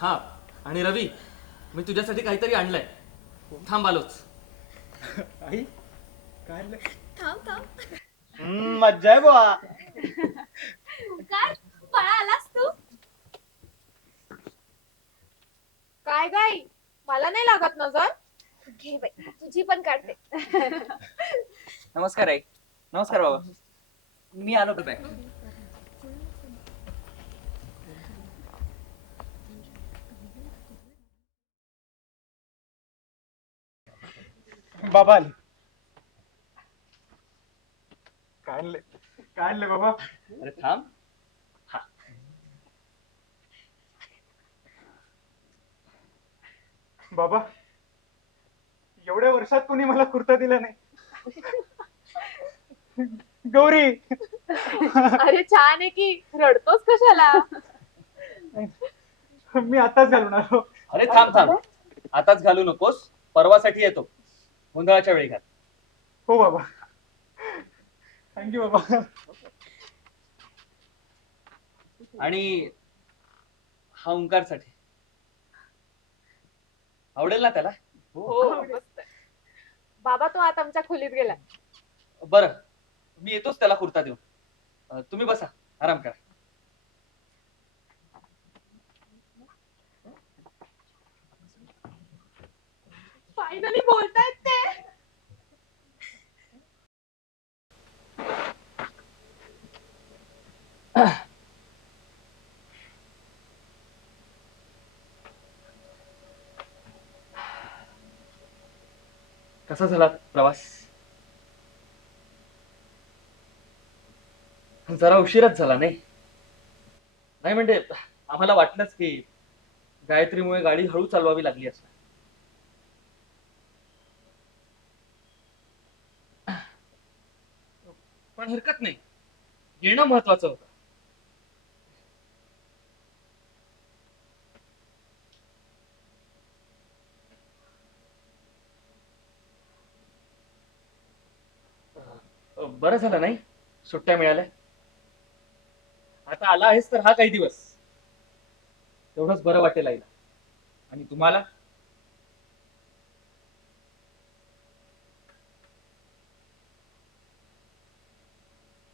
हा आणि रवी मी तुझ्यासाठी काहीतरी आणलंय. थांब आलोच. आई काय आणलंय? थांब थांब. मज्जा आहे बुवा. काय बाळा आलास तू? काय गाई मला नाही लागत नजर. घे बाई तुझी पण काढते. नमस्कार आई. नमस्कार बाबा. मी आलो बॅग. बाबा आले. काय आणलंय काय आणलंय बाबा? अरे थांब. बाबा एवढ्या वर्षात कोणी मला कुर्ता दिला नाही. गौरी अरे छान आहे की. रडतोस कशाला? मी आताच घालून आलो. अरे थांब थांब. आताच घालू नकोस. परवासाठी येतो. गोंधळाच्या वेळी घाल. हो बाबा. थँक्यू बाबा. आणि हा ओंकारसाठी आवडेल ना त्याला? हो मस्त. बाबा तो आता आमच्या खोलीत गेला. बरं मी येतोच त्याला कुर्ता देऊन. तुम्ही बसा आराम करा. फायनली बोलतायत ते. कसा झाला प्रवास? जरा उशीरच झाला नाही? नाही म्हणजे आम्हाला वाटलंच की गायत्रीमुळे गाडी हळू चालवावी लागली असणार. पण हरकत नाही. येणं महत्वाचं होतं. बरं झालं नाही सुट्ट्या मिळाल्या. आता आला आहेस तर हा काही दिवस तेवढंच बरं वाटेल आईला. आणि तुम्हाला?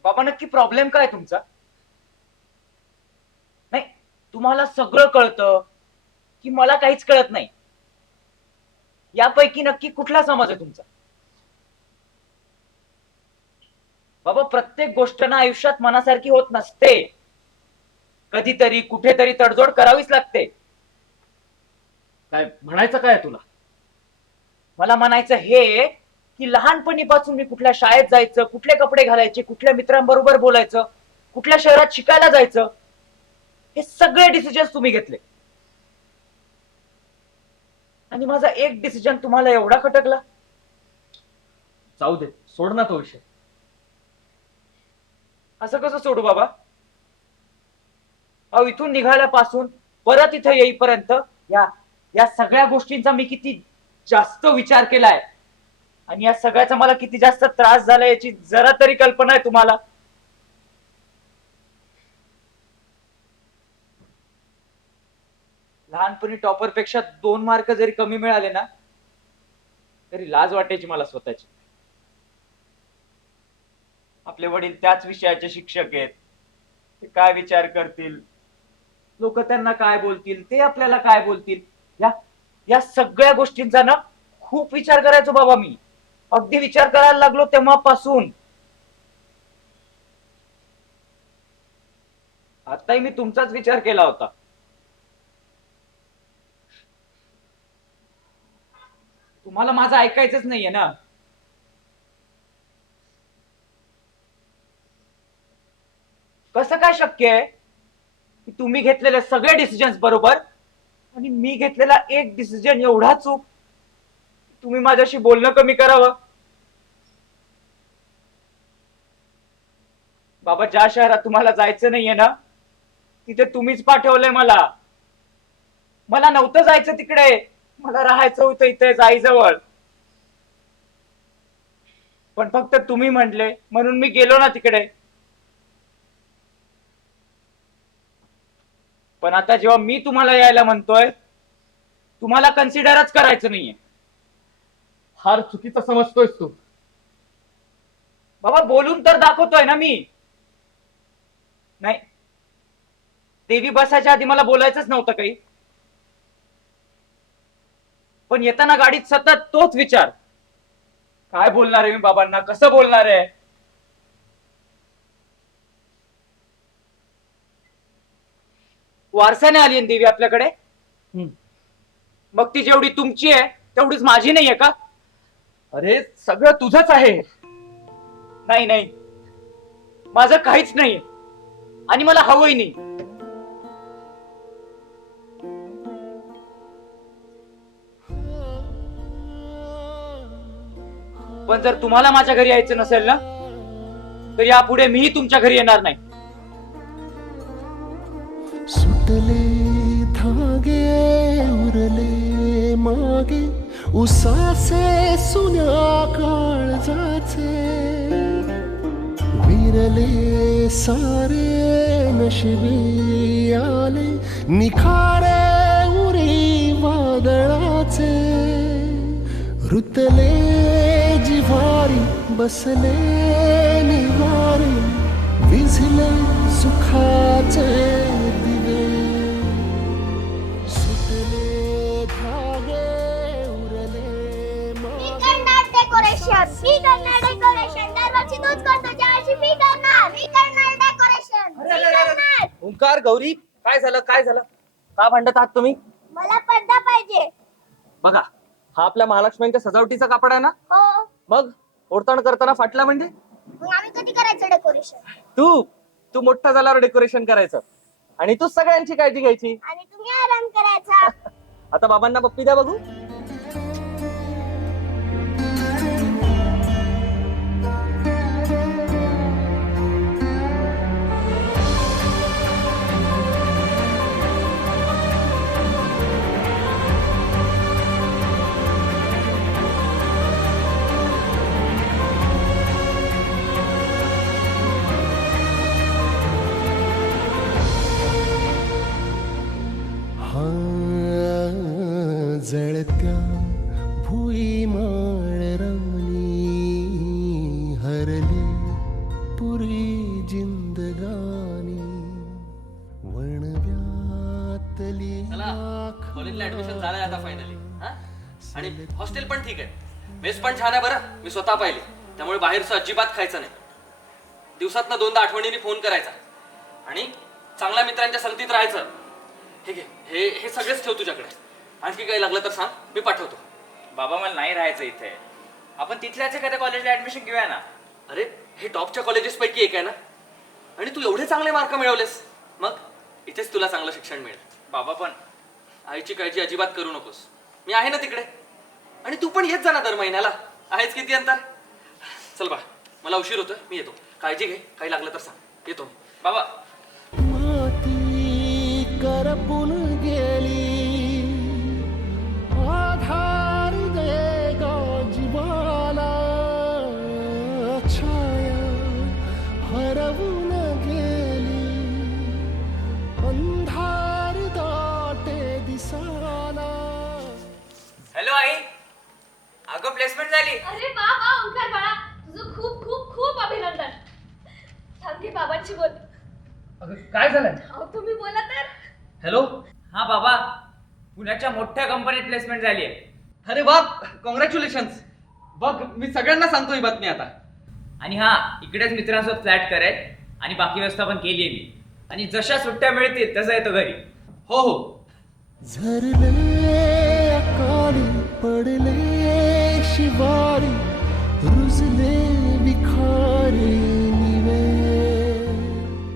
बाबा नक्की प्रॉब्लेम काय तुमचा? नाही तुम्हाला सगळं कळतं की मला काहीच कळत नाही? यापैकी नक्की कुठला समज आहे तुमचा? बाबा प्रत्येक गोष्ट ना आयुष्यात मनासारखी होत नसते. कधीतरी कुठेतरी तडजोड करावीच लागते. काय म्हणायचं काय तुला? मला म्हणायचं हे की लहानपणीपासून मी कुठल्या शाळेत जायचं, कुठले कपडे घालायचे, कुठल्या मित्रांबरोबर बोलायचं, कुठल्या शहरात शिकायला जायचं, हे सगळे डिसिजन तुम्ही घेतले. आणि माझा एक डिसिजन तुम्हाला एवढा खटकला? जाऊ दे सोड ना तो विषय. असं कसं सोडू बाबा? अहो इथून निघाल्यापासून परत इथं येईपर्यंत या सगळ्या गोष्टींचा मी किती जास्त विचार केलाय आणि या सगळ्याचा मला किती जास्त त्रास झाला याची जरा तरी कल्पना आहे तुम्हाला? लहानपणी टॉपर पेक्षा 2 मार्क जरी कमी मिळाले ना तरी लाज वाटायची मला स्वतःची. आपले वडील त्याच विषयाचे शिक्षक आहेत. ते काय विचार करतील, लोक त्यांना काय बोलतील, ते आपल्याला काय बोलतील, या सगळ्या गोष्टींचा ना खूप विचार करायचो बाबा मी. अगदी विचार करायला लागलो तेव्हापासून. आताही मी तुमचाच विचार केला होता. तुम्हाला माझं ऐकायचंच नाहीये ना. कसं काय शक्य आहे की तुम्ही घेतलेले सगळे डिसिजन्स बरोबर आणि मी घेतलेला एक डिसिजन एवढा चूक? तुम्ही माझ्याशी बोलणं कमी करावं. बाबा, ज्या शहरात तुम्हाला जायचं नाहीये ना तिथे तुम्हीच पाठवलंय मला. मला नव्हतं जायचं तिकडे. मला राहायचं होतं इथे आईजवळ. पण फक्त तुम्ही म्हटले म्हणून मी गेलो ना तिकडे. पण आता जेव्हा मी तुम्हाला यायला म्हणतोय तुम्हाला कन्सिडरच करायचं नाहीये. फार चुकीचं समजतोयस तू. बाबा, बोलून तर दाखवतोय ना मी. नाही, देवी बसायच्या आधी मला बोलायचंच नव्हतं काही. पण येताना गाडीत सतत तोच विचार. काय बोलणार आहे मी बाबांना, कसं बोलणार आहे? वारसाने आली आहे देवी आपल्याकडे. मग ती जेवढी तुमची आहे तेवढीच माझी नाहीये का? अरे, सगळं तुझंच आहे. नाही नाही, माझं काहीच नाही आणि मला हवंही नाही. पण जर तुम्हाला माझ्या घरी यायचं नसेल ना तर यापुढे मीही तुमच्या घरी येणार नाही. सुटले धागे उरले मागे उसासे सुन्या काळजाचे विरले सारे नशिबी आले निखारे उरी वादळाचे रुतले जिव्हारी बसले निवारे विझले सुखाचे दिवे सुटले धागे उरले डेकोरेशन मी करणार. डेकोरेशन दरवर्षी तूच करतो, त्यावर्षी मी करणार. मी करणार डेकोरेशन. ओंकार, गौरी, काय झालं? काय झालं? का भांडत आहात तुम्ही? मला पडदा पाहिजे. बघा, हा आपल्या महालक्ष्मीच्या सजावटीचा कापड आहे ना? हो. मग ओरतण करताना फाटला म्हणजे? मग आम्ही कधी करायचं डेकोरेशन? तू मोठा झाल्यावर डेकोरेशन करायचं आणि तू सगळ्यांची काळजी घ्यायची आणि तुम्ही आराम करायचा. आता बाबांना पप्पी द्या बघू. जळत्या भुई माळरानी हरले पुरी जिंदगानी वणव्यातली कॉलेजला ऍडमिशन झालंय आता फायनली. आणि हॉस्टेल पण ठीक आहे, मेस पण छान आहे. बरं, मी स्वतः पाहिले, त्यामुळे बाहेरचं अजिबात खायचं नाही. दिवसातनं 2दा आठवणीने फोन करायचा आणि चांगल्या मित्रांच्या संगतीत राहायचं. हे घे, हे सगळेच ठेव तुझ्याकडे. आणखी काही लागलं तर सांग, मी पाठवतो. बाबा, मला नाही राहायचं इथे. आपण तिथल्याच एखाद्या कॉलेजला ऍडमिशन घेऊया ना. अरे, हे टॉपच्या कॉलेजेस पैकी एक आहे ना, आणि तू एवढे चांगले मार्क मिळवलेस, मग इथेच तुला चांगलं शिक्षण मिळेल. बाबा, पण आईची काळजी अजिबात करू नकोस. मी आहे ना तिकडे, आणि तू पण येत जा ना दर महिन्याला. आहेच किती अंतर. चल बा, मला उशीर होतोय, मी येतो. काळजी घे, काही लागलं तर सांग. येतो बाबा. माती करपून गेली आधार दे जीवाला छाया हरवून गेली अंधार दाटे दिसाला. हॅलो आई, अगं प्लेसमेंट झाली. अरे वा वा ओंकार बाळा, तुझं खूप खूप खूप अभिनंदन. थांब की बाबांशी बोल. काय झालं? अहो तुम्ही बोला तर. हॅलो. हा बाबा, पुण्याच्या मोठ्या कंपनीत प्लेसमेंट झाली आहे. अरे वा, कॉंग्रॅच्युलेशन्स. बघ, मी सगळ्यांना सांगतो ही बातमी आता. आणि हा, इकडेच मित्रांसोबत फ्लॅट करायत आणि बाकी व्यवस्था पण केली आहे मी. आणि जशा सुट्ट्या मिळतील तसं येतो घरी. हो हो. झरले अकाली पडले शिवारी रुजले विखारे निवे.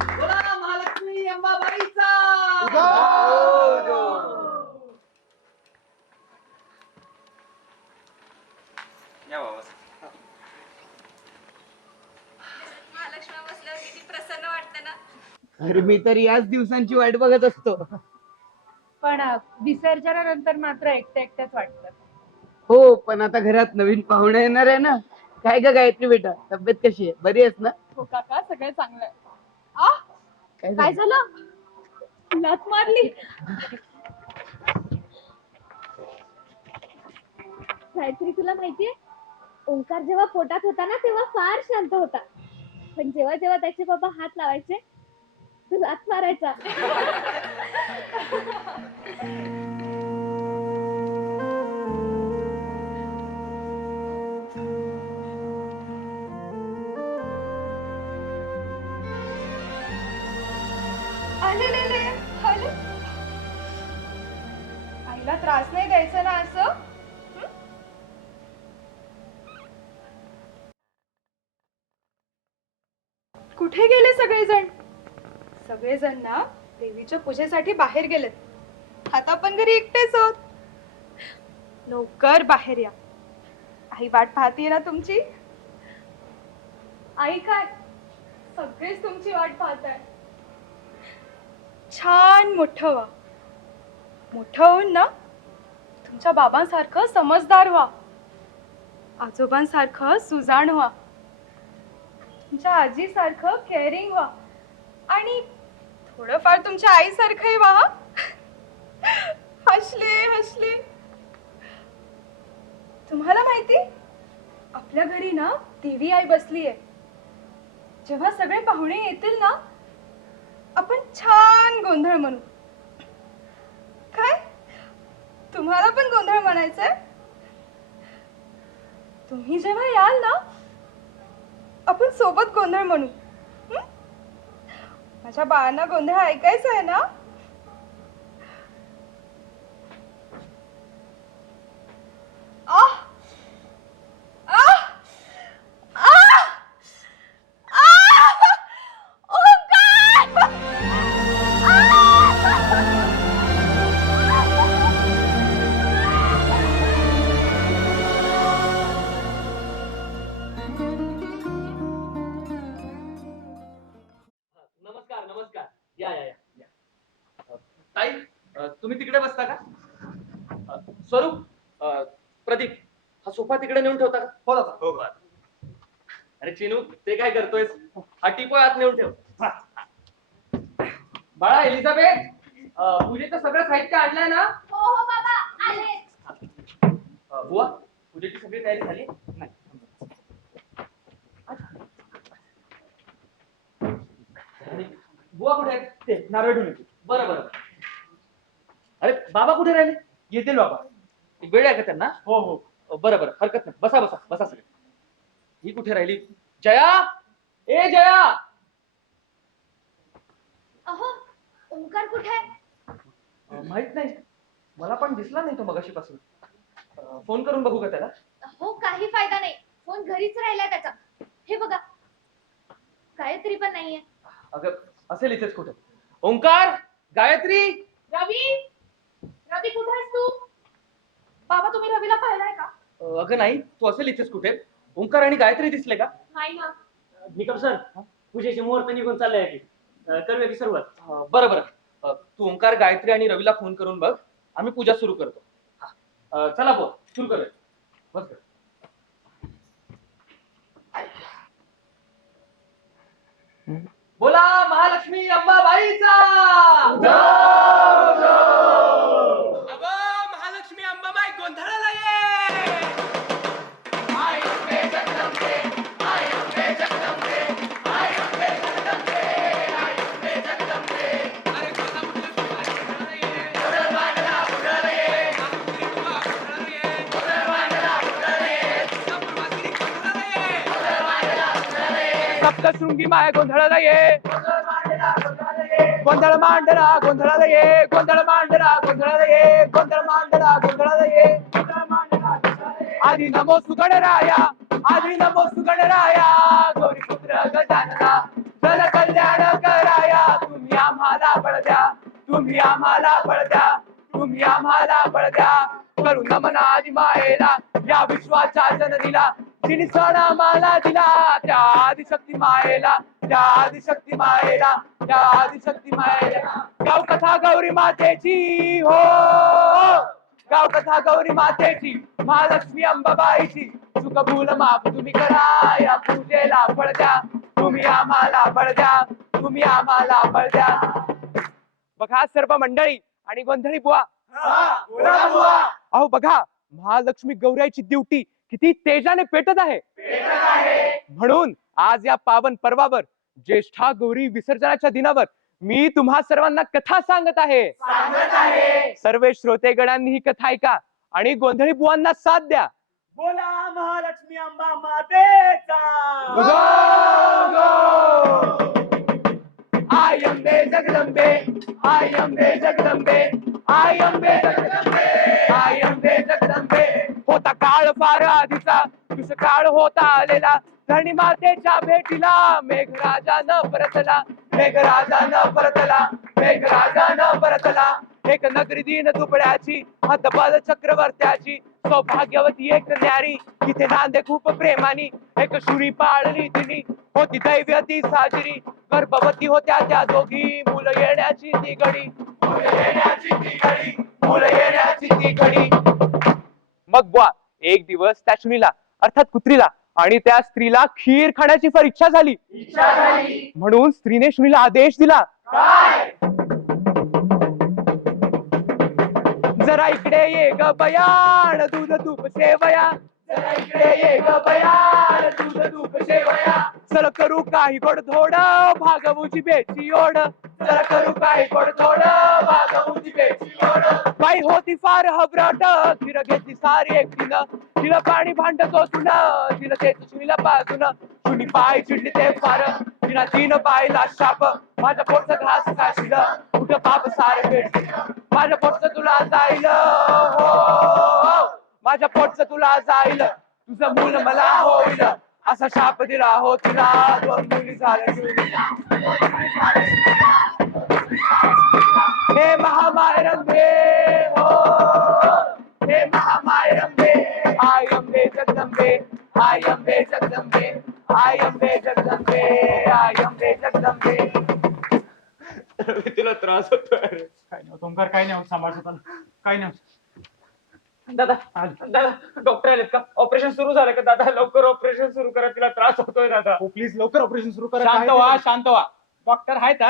महालक्ष्मी अंबाबाईचा या बाबा. महालक्ष्मी बसल्यावर किती प्रसन्न वाटतं ना. अरे मी तर याच दिवसांची वाट बघत असतो. पण विसर्जनानंतर मात्र एकटं एकटंच वाटतं. हो, पण आता घरात नवीन पाहुणे येणार आहे ना. काय ग गायत्री बेटा, तब्येत कशी आहे? बरी आहेस ना? हो काका, सगळं चांगलं आहे. काय झालं? लाथ मारली. गायत्री, तुला माहितीये ओंकार जेव्हा पोटात होता ना तेव्हा फार शांत होता, पण जेव्हा जेव्हा त्याचे बाबा हात लावायचे तो लाथ मारायचा. आईला त्रास नाही द्यायचा ना असं. कुठे गेले सगळेजण? सगळेजण ना देवीच्या पूजेसाठी बाहेर गेलेत. आता पण घरी एकटेच आहोत. लवकर बाहेर या, आई वाट पाहतीये ना तुमची. आई काय, सगळेच तुमची वाट पाहताय. छान मोठं व्हा, मोठं होऊन ना तुमच्या बाबांसारखं समजदार व्हा, आजोबांसारखं सुजाण व्हा, तुमच्या आजीसारखं केअरिंग व्हा आणि थोडंफार तुमच्या आईसारखंही व्हा. हसले हसले. तुम्हाला माहिती, आपल्या घरी ना देवी आई बसली आहे. जेव्हा सगळे पाहुणे येतील ना आपण छान गोंधळ म्हणू. काय तुम्हाला पण गोंधळ म्हणायचंय? तुम्ही जेव्हा याल ना आपण सोबत गोंधळ म्हणू. माझ्या बाळांना गोंधळ ऐकायचा आहे ना? नमस्कार नमस्कार. या या या. ताई, तुम्ही तिकडे बसता का? स्वरूप, प्रदीप, हा सोफा तिकडे नेऊन ठेवता का? हो दादा. हो. अरे चिनू, ते काय करतोयस? हा टिपोय आत नेऊन ठेव. बाळा, एलिझाबेथ, पूजेचं सगळं साहित्य आणलंय ना? हो हो बाबा, आले. बुवा, पूजेची सगळी तयारी झाली? नाही. बुवा कुठे आहेत? ते नारळ घेऊन येते. बरं बरं. अरे बाबा कुठे राहिले? येतील बाबा. वेळ आहे का त्यांना? हो हो. बरं बरं, हरकत नाही. बसा बसा बसा सगळे. ही कुठे राहिली? जया, ए जया. अहो, ओंकार कुठे आहे? माहित नाही, मला पण दिसला नाही तो मगाशीपासून. फोन करून बघू का त्याला? हो, काही फायदा नाही, फोन घरीच राहिलाय त्याचा. हे बघा, गायत्री पण नाहीये. अगं असेल इथेच कुठे. ओंकार, गायत्री. रवी, रवी कुठे आहेस तू? बाबा, तुम्ही रवीला पाहिलाय का? अगं नाही, तू असेल इथेच कुठे. ओंकार आणि गायत्री दिसले का? नाही ना. निकम सर, पूजेचे मुहूर्त निघून चाललंय की करूया की सुरुवात. बरं बरं. तू ओंकार, गायत्री आणि रवीला फोन करून बघ. आम्ही पूजा सुरू करतो. चला बोल, सुरू करूया. बस कर. बोला महालक्ष्मी अंबाबाईचा. महालक्ष्मी अंबाबाई गोंधळाला ये. सप्तशृंगी माया गोंधळाला ये. गोंधळ मांडला गोंधळाला ये, गोंधळ मांडला गोंधळाला ये, गोंधळ मांडला गोंधळाला ये, गोंधळ मांडला गोंधळाला ये. आधी नमो सुगणराया, आधी नमो सुगणराया, गौरीपुत्र गजानना जन कल्याण कराया. तुम्ही आम्हाला बळ द्या, तुम्ही आम्हाला बळ द्या, तुम्ही आम्हाला बळ द्या. करू नमन आदि मायेला, या विश्वाच्या जननीला, जिने सण आम्हाला दिला. त्या आदिशक्ती मायेला, त्या आदिशक्ती मायेला, त्या आदिशक्ती मायेला. गाव कथा गौरी मातेची हो, गाव कथा गौरी मातेची, महालक्ष्मी अंबाबाईची. चुक भूल माफ तुम्ही करा, या पूजेला बळ द्या, तुम्ही आम्हाला बळ द्या, तुम्ही आम्हाला बळ द्या. बघा सर्व मंडळी आणि गोंधळी बुवा, अहो बघा महालक्ष्मी गौराईची ड्युटी किती तेजाने पेटत आहे. म्हणून आज या पावन पर्वावर, ज्येष्ठा गौरी विसर्जनाच्या दिनावर मी तुम्हा सर्वांना कथा सांगत आहे. सर्व श्रोतेगणांनी ही कथा ऐका आणि गोंधळी बुवांना साथ द्या. बोला महालक्ष्मी अंबा मातेचा. आय अंबे जगदंबे, आय अंबे जगदंबे, आय अंबे जगदंबे, आय अंबे जगदंबे. होता काळ फार आधीचा, दुष्काळ होता आलेला, धरणी मातेच्या भेटीला मेघराजा न परतला, मेघराजा न परतला, मेघराजा न परतला. एक नगरी दीन दुबळ्याची, हतबल चक्रवर्त्याची, सौभाग्यवती एक न्यारी, तिथे नांदे खूप प्रेमानी. एक शुरी पाळली तिने, होती दैव्यती साजरी, गर्भवती होत्या त्या दोघी, मुलं येण्याची ती घडी, मुलं येण्याची ती घडी, मुलं येण्याची ती घडी. मग बुवा एक दिवस त्या शुनीला अर्थात कुत्रीला आणि त्या स्त्रीला खीर खाण्याची फार इच्छा झाली. म्हणून स्त्रीने शुनीला आदेश दिला, जरा इकडे ये ग बयाण, दूध तूप शेवया, जरा इकडे ये ग बयाण, दूध तूप शेवया. चल करू काही गोड थोड, भागवूची बेची ओढ, जरा करू काही गोड थोड, भागवूची बेची ओढ. बाई होती फार हबरट, खीर घेतली सारी एकटीनं, तिला पाणी भांडतो तुन, तिला देत शुनीला पाजून. शुनी पाय चिडली ते फार, तिला तीन पायला शाप, माझ्या पोटचं घास खाशील, कुठं पाप सार भेटशील, माझ्या पोटचं तुला जाईल हो, माझ्या पोटचं तुला जाईल, तुझं मूल मला होईल, असा शाप दिला हो तिला. दोन मुली झाल्या हे महामायरंबे हो, हे महामायरंबे. आय अंबे जगदंबे, आय अंबे जगदंबे, आय अंबे जगदंबे, आय अंबे जगदंबे. तिला त्रास होतोय. काय नाही होत ओंकार, काय नाही होत, सांभाळ स्वतःला, काय नाही होत. दादा दादा डॉक्टर आलेत का? ऑपरेशन सुरू झालं का दादा? लवकर ऑपरेशन सुरू करा, तिला त्रास होतोय दादा. हो प्लीज लवकर ऑपरेशन सुरू करा. शांत व्हा, शांत व्हा. डॉक्टर आहेत,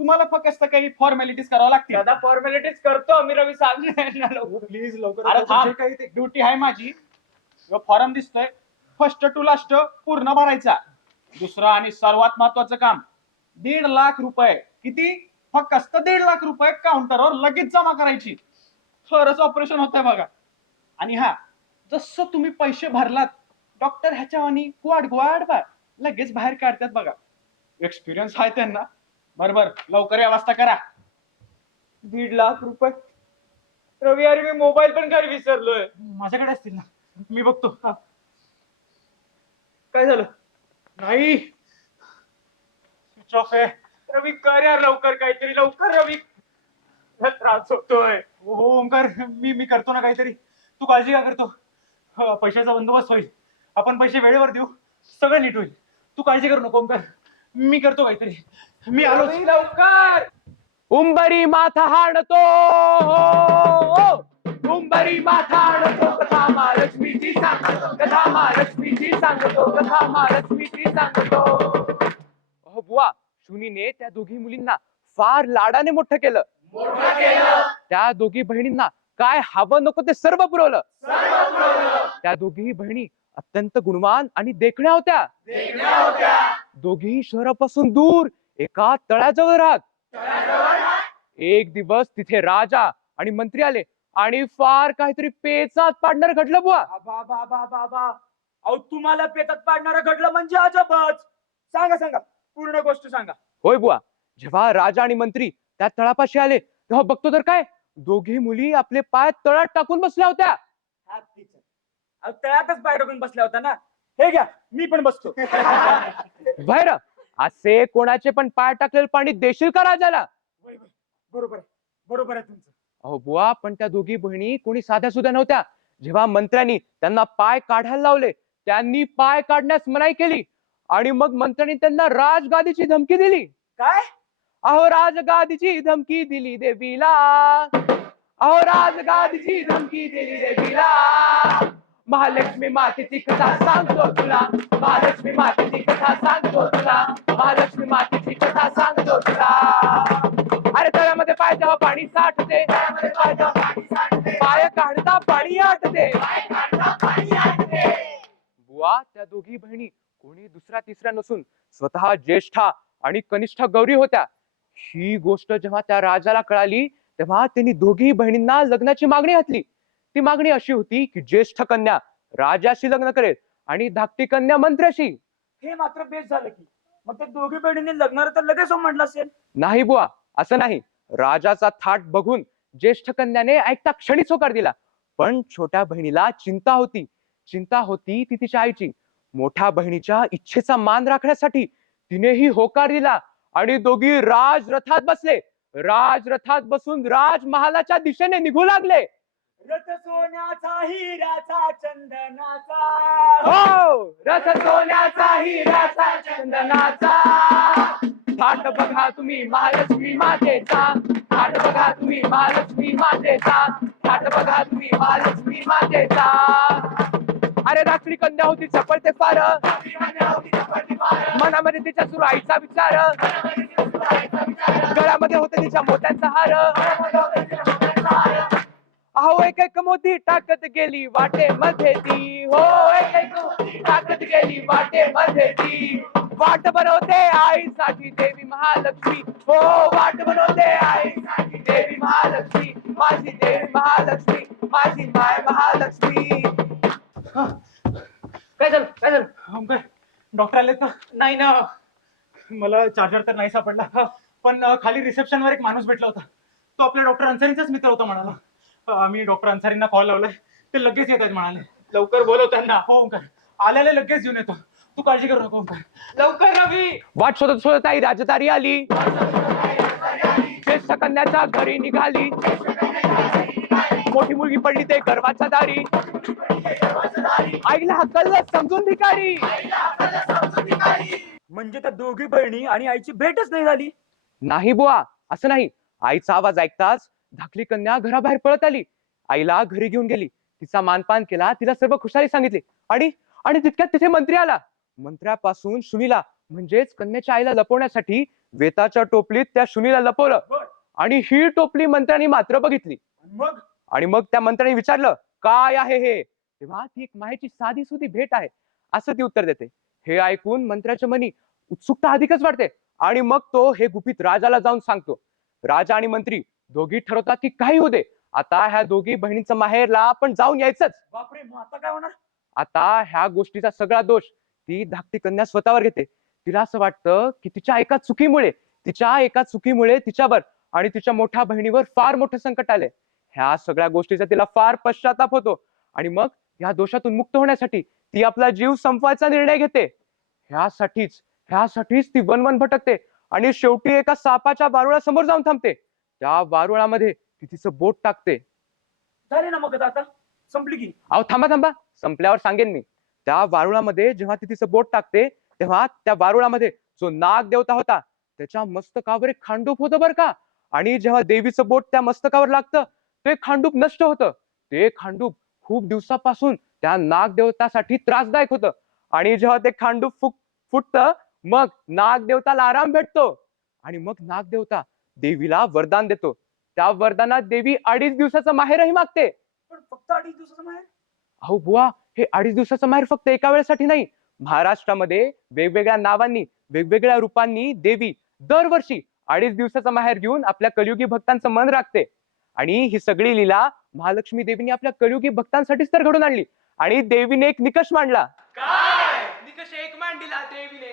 तुम्हाला फक्त काही फॉर्मॅलिटीज करावं लागतील. दादा फॉर्मॅलिटीज करतो आम्ही, रवी सांग प्लीज लवकर. अरे थांब, जे काही ते ड्युटी आहे माझी. फॉर्म दिसतोय, फर्स्ट टू लास्ट पूर्ण भरायचा. दुसरं आणि सर्वात महत्वाचं काम, 1.5 लाख रुपये. किती? फक्त 1.5 लाख रुपये काउंटरवर लगेच जमा करायची. खरंच ऑपरेशन होतंय बघा. आणि हा, जसं तुम्ही पैसे भरलात, डॉक्टर ह्याच्यावानी गुवाड लगेच बाहेर काढतात बघा. एक्सपिरियन्स आहे त्यांना. बरोबर, लवकर व्यवस्था करा. 1.5 लाख रुपये रवी, अरे मी मोबाईल पण घरी विसरलोय. माझ्याकडे असतील ना, मी बघतो. काय झालं? नाही, स्विच ऑफ आहे. रवी कर यार लवकर काहीतरी, लवकर रवी, त्रास होतोय. हो ओंकार, मी करतो ना काहीतरी. तू काळजी का करतो? पैशाचा बंदोबस्त होईल, आपण पैसे वेळेवर देऊ, सगळं नीट होईल. तू काळजी करू नको ओंकार, मी करतो काहीतरी. मी आलो लवकर. उंबरी माथा हाणतो, उंबरी माथा हाणतो, कथा महालक्ष्मीची सांगतो, कथा महालक्ष्मीची सांगतो, कथा महालक्ष्मीची सांगतो. अहो बुवा, शुनीने त्या दोघी मुलींना फार लाडाने मोठं केलं. त्या दोघी बहिणींना काय हवं नको ते सर्व पुरवलं. त्या दोघी बहिणी अत्यंत गुणवान आणि देखण्या होत्या. दोघी शहरापासून दूर एका तळ्याजवळ राहत. एक दिवस तिथे राजा आणि मंत्री आले आणि फार काहीतरी पेचात पाडणार घडलं बुवा. अहो तुम्हाला पेतात पाडणारं घडलं म्हणजे अजबच. सांगा पूर्ण गोष्ट सांगा. होय बुवा, जेव्हा राजा आणि मंत्री त्या तळापाशी आले तेव्हा बघतो तर काय, दोघी मुली आपले पाय तळात टाकून बसल्या होत्या. तळ्यातच पाय टाकून बसल्या होता ना. हे घ्या, मी पण बसतो. बाहेर असे कोणाचे पण पाय टाकलेलं पाणी देशील का राजाला? बरोबर आहे, बरोबर आहे तुमचं. अहो बुवा, पण त्या दोघी बहिणी कोणी साध्या सुद्धा नव्हत्या. जेव्हा मंत्र्यांनी त्यांना पाय काढायला लावले, त्यांनी पाय काढण्यास मनाई केली आणि मग मंत्र्यांनी त्यांना राजगादीची धमकी दिली. काय? अहो राजगादीची धमकी दिली देवीला, अहो राजगादीची धमकी दिली देवीला. महालक्ष्मी मातेची कथा सांगतो तुला, महालक्ष्मी मातेची कथा सांगतो तुला, महालक्ष्मी मातेची कथा सांगतो तुला. अरे तळ्यामध्ये पाय जेव्हा पाणी साठते, पाय काढता पाणी आटते. बुवा, त्या दोघी बहिणी कोणी दुसऱ्या तिसऱ्या नसून स्वतः ज्येष्ठा आणि कनिष्ठ गौरी होत्या. ही गोष्ट जेव्हा त्या राजाला कळाली तेव्हा त्यांनी दोघी बहिणींना लग्नाची मागणी घातली. ती मागणी अशी होती की ज्येष्ठ कन्या राजाशी लग्न करेल आणि धाकटी कन्या मंत्र्याशी. हे मात्र बेस झालं की. मग ते दोघी बहिणींनी लग्नाला तर लगेच हो म्हटलं असेल. नाही बुवा, असं नाही. राजाचा थाट बघून ज्येष्ठ कन्याने ऐकता क्षणीच होकार दिला. पण छोट्या बहिणीला चिंता होती. चिंता होती ती तिच्या आईची. मोठ्या बहिणीच्या इच्छेचा मान राखण्यासाठी तिनेही होकार दिला आणि दोघी राजरथात बसले. राजरथात बसून राजमहालाच्या दिशेने निघू लागले. रथ सोन्याचा हिराचा चंदनाचा, हो, रथ सोन्याचा हिराचा चंदनाचा. थाट बघा तुम्ही महालक्ष्मी मातेचा, थाट बघा तुम्ही महालक्ष्मी मातेचा, थाट बघा तुम्ही महालक्ष्मी मातेचा. अरे रात्री कन्या होती चपळ ते फार, मनामध्ये तिच्या सुरू आईचा विचार, गळ्यामध्ये होते तिच्या मोत्यांचा हार. अहो एक एक मोती टाकत गेली वाटे मध्ये ती, हो एक एक मोती टाकत गेली वाटे मध्ये ती. वाट बनवते आईसाठी देवी महालक्ष्मी, हो वाट बनवते आईसाठी देवी महालक्ष्मी, माझी देवी महालक्ष्मी, माझी माय महालक्ष्मी. काय झालं काय झालं? डॉक्टर आले का? नाही ना. मला चार्जर तर नाही सापडला, पण खाली रिसेप्शनवर एक माणूस भेटला होता. तो आपल्या डॉक्टर अन्सारीचाच मित्र होता म्हणाला. आम्ही डॉक्टर अन्सारींना कॉल लावलाय, ते लगेच येत आहेत म्हणाले. लवकर बोलव त्यांना. हो ओंकार, आल्याला लगेच घेऊन येतो. तू काळजी करू नको ओंकार. लवकर रवी. वाट शोधत शोधत आई राजदारी आली, ज्येष्ठ कन्याच्या घरी निघाली. मोठी मुलगी पडली ते गर्वाच्या दारी, आईला हक्कल समजून भिकारी. म्हणजे त्या दोघी बहिणी आणि आईची भेटच नाही झाली. नाही बुवा, असं नाही. आईचा आवाज ऐकताच धाकली कन्या घराबाहेर पळत आली. आईला घरी घेऊन गेली, तिचा मानपान केला, तिला सर्व खुशाली सांगितली. आणि तितक्यात तिथे मंत्री आला. मंत्र्यापासून शुनीला म्हणजेच कन्याच्या आईला लपवण्यासाठी वेताच्या टोपलीत त्या शुनीला लपवलं आणि ही टोपली मंत्र्यांनी मात्र बघितली. आणि मग त्या मंत्र्यांनी विचारलं काय आहे हे, तेव्हा ती एक मायेची साधी सुधी भेट आहे असं ती उत्तर देते. हे ऐकून मंत्र्याच्या मनी उत्सुकता अधिकच वाढते आणि मग तो हे गुपित राजाला जाऊन सांगतो. राजा आणि मंत्री दोघी ठरवतात की काही होऊ दे, आता ह्या दोघी बहिणींचं माहेरला आपण जाऊन यायचंच. बापरे, मग आता काय होणार? आता ह्या गोष्टीचा सगळा दोष ती धाकटी कन्या स्वतःवर घेते. तिला असं वाटतं की तिच्या एका चुकीमुळे तिच्यावर आणि तिच्या मोठ्या बहिणीवर फार मोठं संकट आले. ह्या सगळ्या गोष्टीचा तिला फार पश्चाताप होतो आणि मग ह्या दोषातून मुक्त होण्यासाठी ती आपला जीव संपवायचा निर्णय घेते. ह्यासाठीच ती वनवन भटकते आणि शेवटी एका सापाच्या वारुळासमोर जाऊन थांबते. त्या वारुळामध्ये ती तिचं बोट टाकते. झाले ना मग आता संपली की? अहो थांबा, संपल्यावर सांगेन मी. त्या वारुळामध्ये जेव्हा ती तिचं बोट टाकते तेव्हा त्या वारुळामध्ये जो नाग देवता होता त्याच्या मस्तकावर एक खांडूप होतं बरं का. आणि जेव्हा देवीचं बोट त्या मस्तकावर लागतं ते खांडूप नष्ट होतं. ते खांडूप खूप दिवसापासून त्या नाग देवतासाठी त्रासदायक होतं आणि जेव्हा ते खांडूप फुटतं मग नाग देवताला आराम भेटतो आणि मग नाग देवता देवीला वरदान देतो. त्या वरदानात देवी 2.5 दिवसाचं माहेरही मागते. पण फक्त 2.5 दिवसाचं माहेर? अहो बुवा, हे 2.5 दिवसाचं माहेर फक्त एका वेळेसाठी नाही. महाराष्ट्रामध्ये वेगवेगळ्या नावांनी वेगवेगळ्या रूपांनी देवी दरवर्षी 2.5 दिवसाचं माहेर घेऊन आपल्या कलियुगी भक्तांचं मन राखते. आणि ही सगळी लीला महालक्ष्मी देवीने आपल्या कलियुगी भक्तांसाठीच तर घडून आणली. आणि देवीने एक निकष मांडला. काय निकष एक मांडला देवीने?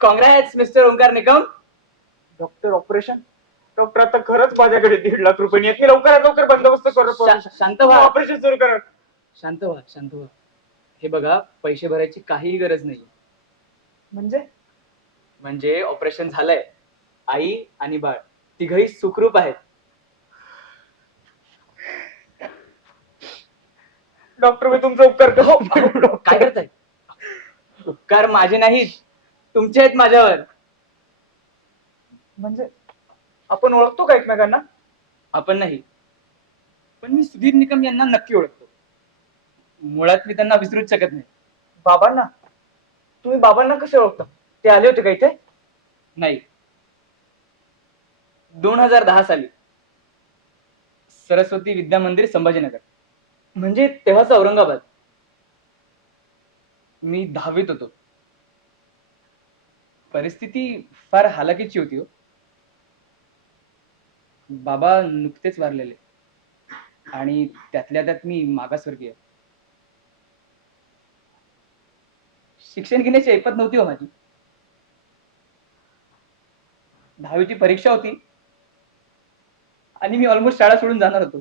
Congrats Mister Omkar Nikam. Doctor operation. Doctor आता खरंच माझ्याकडे 1.5 लाख रुपये नाहीत. मी लवकरात लवकर बंदोबस्त करतो. शांत व्हा, ऑपरेशन सुरू करा. शांत व्हा, शांत व्हा. हे बघा, पैसे भरायची काहीही गरज नाही. म्हणजे ऑपरेशन झालंय. आई आणि बाळ तिघही सुखरूप आहेत. डॉक्टर मी तुमचा उपकार करतो. काय करताय? उपकार माझे नाहीत, तुमचे आहेत माझ्यावर. म्हणजे आपण ओळखतो का एकमेकांना? आपण नाही, पण मी सुधीर निकम यांना नक्की ओळखतो. मुळात मी त्यांना विसरूच शकत नाही. बाबांना? तुम्ही बाबांना कसे ओळखता? ते आले होते का इथे? नाही, 2010 साली सरस्वती विद्या मंदिर संभाजीनगर, म्हणजे तेव्हाचा औरंगाबाद. मी 10वीत होतो. परिस्थिती फार हालाकीची होती हो. बाबा नुकतेच वारलेले आणि त्यातल्या त्यात मी मागासवर्गीय. शिक्षण घेण्याची ऐपत नव्हती हो माझी. 10वीची परीक्षा होती आणि मी ऑलमोस्ट शाळा सोडून जाणार होतो,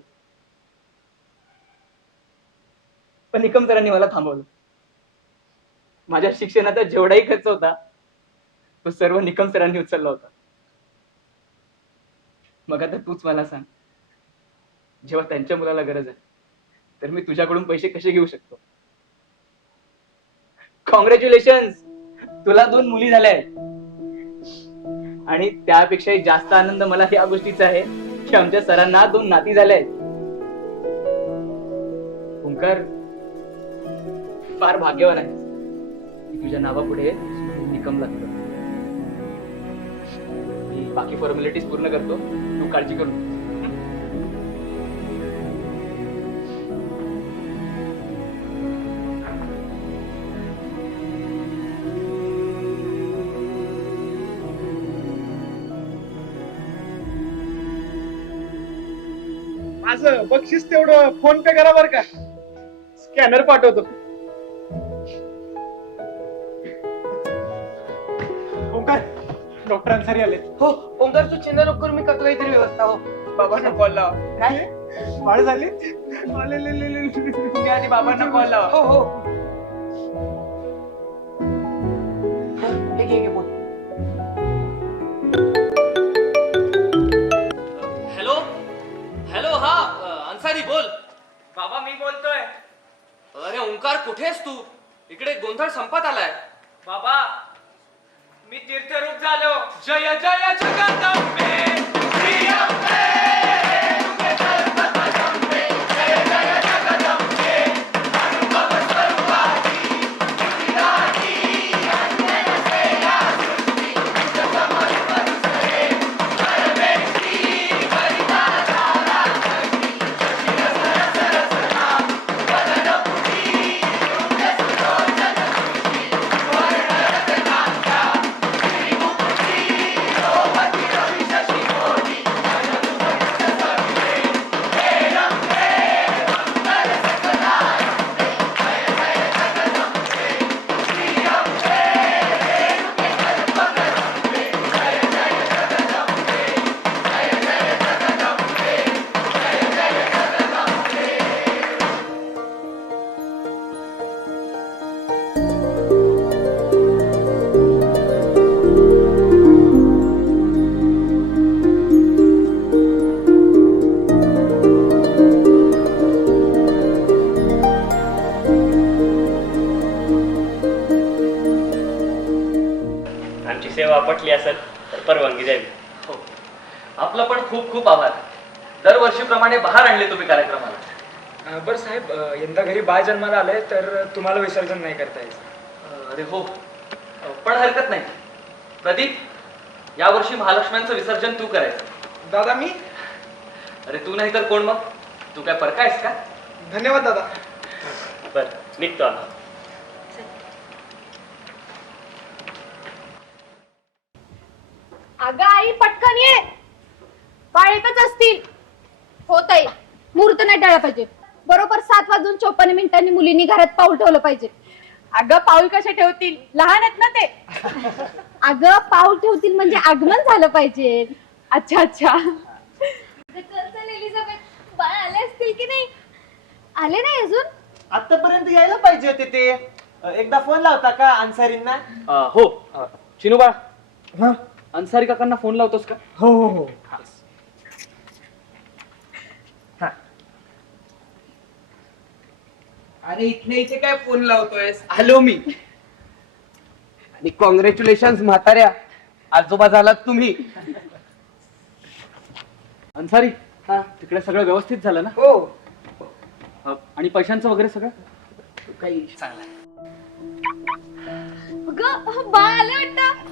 पण निकम सरांनी मला थांबवलं. माझ्या शिक्षणाचा जेवढाही खर्च होता तो सर्व निकम सरांनी उचलला होता. मग आता तूच मला सांग, जेव्हा त्यांच्या मुलाला गरज आहे तर मी तुझ्याकडून पैसे कसे घेऊ शकतो? कॉंग्रॅच्युलेशन्स, तुला 2 मुली झाल्या आहेत. आणि त्यापेक्षाही जास्त आनंद मला या गोष्टीचा आहे की आमच्या सरांना 2 नाती झाल्या आहेत. ओंकार, फार भाग्यवान आहे की तुझ्या नावापुढे निकम लागतो. मी बाकी फॉर्मॅलिटीज पूर्ण करतो, तू काळजी करू नको. माझं बक्षीस तेवढं फोन पे करा बर का. स्कॅनर पाठवतो. ओंकार, डॉक्टरांसाठी आले. हो ओंकार तू चिंता नको करू, मी करतो काहीतरी व्यवस्था. हो बाबांना कॉल लावा. काय? बाळ झाली? तुम्ही आधी बाबांना कॉल लावा. हो हो हे घे बोल. हॅलो हॅलो, हा अन्सारी बोल. बाबा मी बोलतोय. अरे ओंकार, कुठेस तू? इकडे गोंधळ संपत आलाय. बाबा मी तीर्थरूप झालो. जय जय जगदंबे श्री अंबे. सेवा पटली असेल तर परवानगी द्यावी. हो, आपलं पण खूप खूप आभार. दरवर्षीप्रमाणे बहार आणले तुम्ही कार्यक्रमाला. बरं साहेब, यंदा घरी बाळ जन्माला आलंय तर तुम्हाला विसर्जन नाही करता यायचं. अरे हो, पण हरकत नाही. प्रदीप, यावर्षी महालक्ष्म्यांचं विसर्जन तू करायचं. दादा मी अरे तू नाही तर कोण मग? तू काय परकायस का? धन्यवाद दादा. बर, निघतो आता. अगं आई पटकन ये, बाळ येतच असतील. होत आहे, मुहूर्त नाही टाळला पाहिजे. बरोबर 7:54 मुलींनी घरात पाऊल ठेवलं पाहिजे. अगं पाऊल कसे ठेवतील, लहान आहेत ना ते. अगं पाऊल ठेवतील म्हणजे आगमन झालं पाहिजे. अच्छा अच्छा. चल एलिझाबेथ, बाळ आले असतील की नाही? आले नाही अजून? आतापर्यंत यायला पाहिजे होते ते. एकदा फोन लावता का अन्सारींना? हो, चिनूबा, अन्सारी काकांना फोन लावतोस का? हो हो हो. अरे इथे काय फोन लावतोयस? आलो मी. आणि कॉंग्रॅच्युलेशन म्हाताऱ्या, आजोबा झालात तुम्ही. अन्सारी, तिकडे सगळं व्यवस्थित झालं ना? हो. आणि पैशांचं वगैरे सगळं? काही चांगला. अगं बाळ आले वाटतं.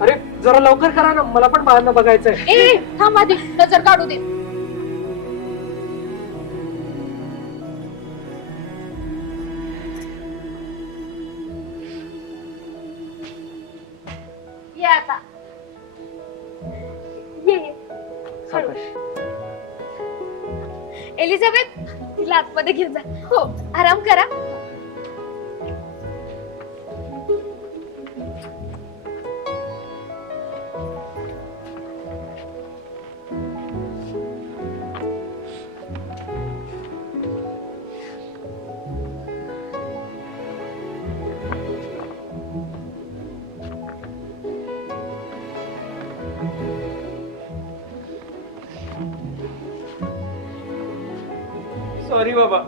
अरे जरा लवकर करा ना, मला पण बाळांना बघायचंय. ए थांब आधी, नजर काढू दे. ये आता, ये ये. एलिझाबेथ, तिला आतमध्ये घेऊन जा. हो, आराम करा. सॉरी बाबा,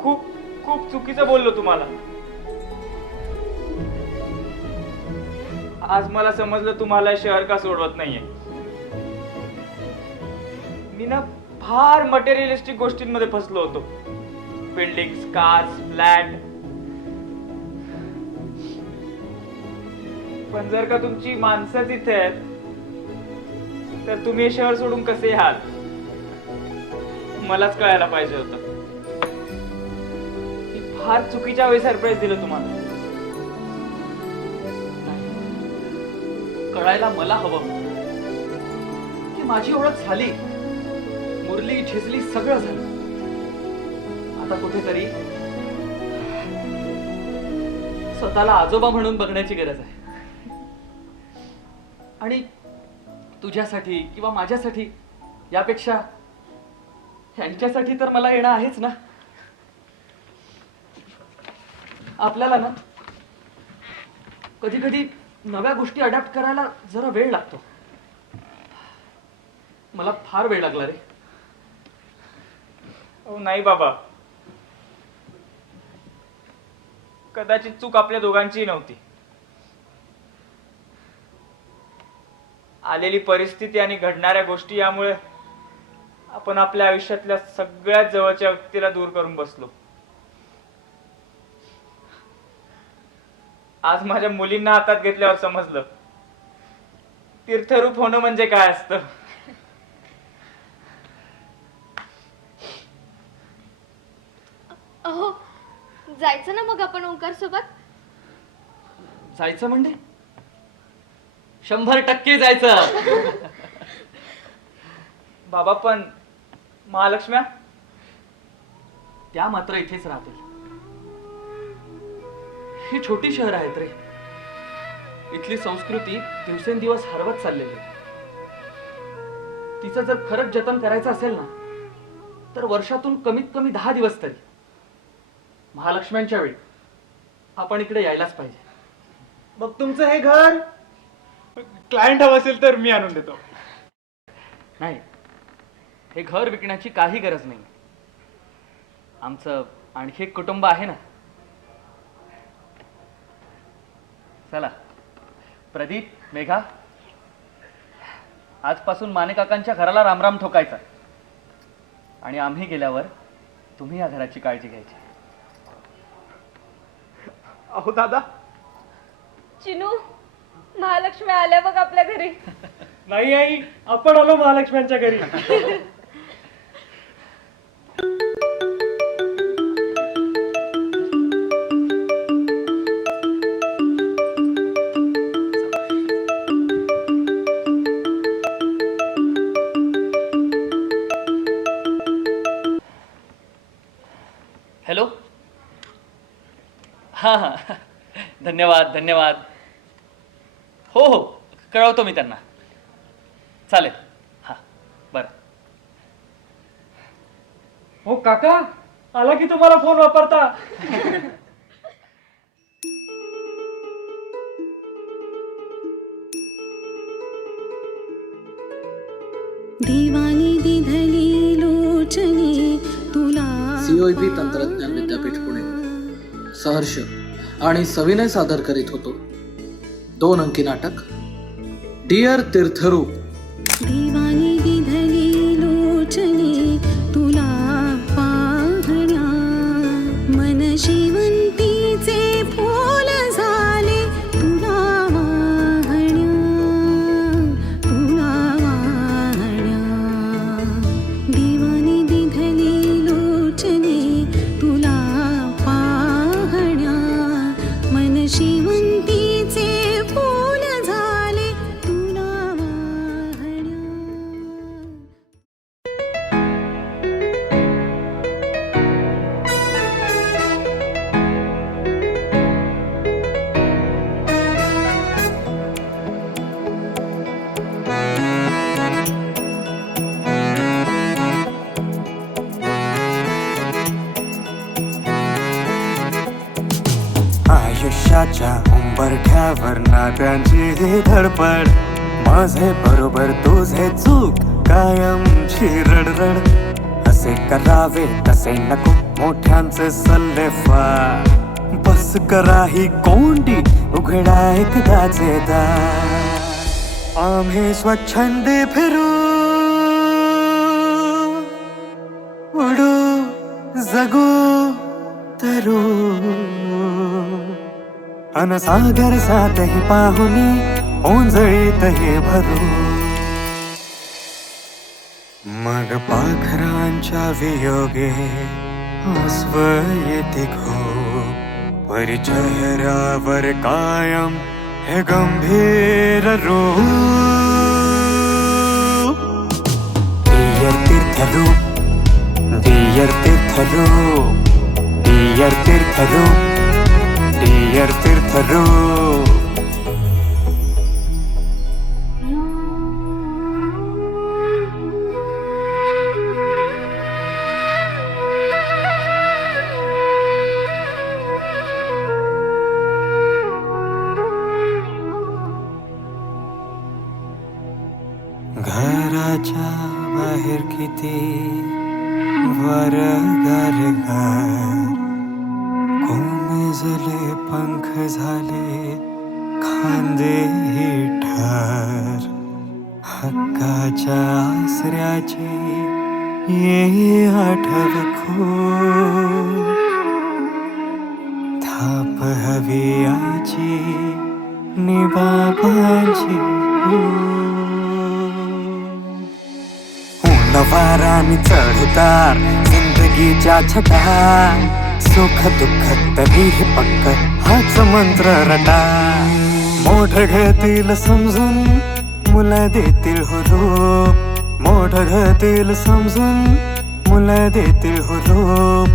खूप खूप चुकीचं बोललो तुम्हाला. आज मला समजलं तुम्हाला शहर का सोडवत नाहीये. मी ना फार मटेरियलिस्टिक गोष्टींमध्ये फसलो होतो. Buildings, cars, flat. पण जर का तुमची माणसंच इथे आहेत तर तुम्ही हे शहर सोडून कसे याल? मलाच कळायला पाहिजे होतं. मी फार चुकीच्या वेळी सरप्राईज दिलं तुम्हाला. कळायला मला हवं की माझी ओळख झाली, मुरली, झिजली, सगळं झालं. आता कुठेतरी स्वतःला आजोबा म्हणून बघण्याची गरज आहे. आणि तुझ्यासाठी किंवा माझ्यासाठी, यापेक्षा यांच्यासाठी तर मला येणं आहेच ना. आपल्याला ना कधी कधी नव्या गोष्टी अडॅप्ट करायला जरा वेळ लागतो. मला फार वेळ लागला रे. हो नाही बाबा, कदाचित चूक आपल्या दोघांचीही नव्हती. आलेली परिस्थिती आणि घडणाऱ्या गोष्टी यामुळे आपण आपल्या आयुष्यातल्या सगळ्यात जवळच्या व्यक्तीला दूर करून बसलो. आज माझ्या मुलींना हातात घेतल्यावर समजलं तीर्थरूप होणं म्हणजे काय असतं. अहो, जायचं ना मग आपण ओंकार सोबत? जायचं म्हणजे 100% जायचं. बाबा पण महालक्ष्म्या? त्या मात्र इथेच राहतील. ही छोटी शहर आहेत रे. इथली संस्कृती दिवसेंदिवस हरवत चाललेली. तिचं जर खरंच जतन करायचं असेल ना तर वर्षातून कमीत कमी 10 दिवस तरी महालक्ष्म्यांच्या वेळी आपण इकडे यायलाच पाहिजे. मग तुमचं हे घर क्लायंट हवं असेल तर मी आणून देतो. नाही, हे घर विकण्याची काही गरज नाही. आमचं आणखी एक कुटुंब आहे ना. चला प्रदीप, मेघा, आजपासून माने काकांच्या घराला रामराम ठोकायचा आणि आम्ही गेल्यावर तुम्ही या घराची काळजी घ्यायची. अहो दादा. चिनू, महालक्ष्मी आल्या बघ आपल्या घरी. नाही आई, आपण आलो महालक्ष्म्यांच्या घरी. हॅलो. हां हां, धन्यवाद धन्यवाद. हो हो, कळवतो मी त्यांना. चालेल. हां बरं. हो काका, आला की तुम्हाला फोन वापरता. दिवाणी दिधली लोचनी तुला सीओईपी तंत्रज्ञान विद्यापीठ पुणे सहर्ष आणि सविनय सादर करीत होतो 2 अंकी नाटक डिअर तीर्थरूप. दिवाणी दिधली लोचनी तुला पाहण्या मन शिवंतीचे फूल झाले तुला वाहण्या तुला वाहण्या. दिवाणी दिधली लोचनी तुला पाहण्या मन शिवंतीचे फूल झाले तुला वाहण्या. आयुष्याच्या उंबरठ्यावर नात्यांची ही धडपड, माझे बरोबर तुझे चूक कायमची रडरड. असे करावे तसे नको मोठ्यांचे सल्ले फार, बस करा ही कोंडी उघडा एकदाचे दार. आम्ही स्वच्छंदी फिरू उडू जगू तरू अनसागर सातही पाहुनी ओंजळीतही भरू. मग पाखरांच्या वियोगे अस्व येते खूप, परिचयरावर कायम हे गंभीर रूप. डियर तीर्थरूप, डियर तीर्थरूप, डियर तीर्थरूप, डियर तीर्थरूप. घराच्या बाहेर किती वर गारगार, कोमेजले पंख झाले खांदे ठार. हक्काच्या आसऱ्याची ये आठव खूप, थाप हवी आईची नि बाबांची. वारानी चढउतार जिंदगीच्या छटा, सुख दुःख तरी पक्क हाच मंत्र रटा. मोठ घेतील समजून मुलं देतील हो रूप, मोठ घेतील समजून मुलं देतील हो रूप.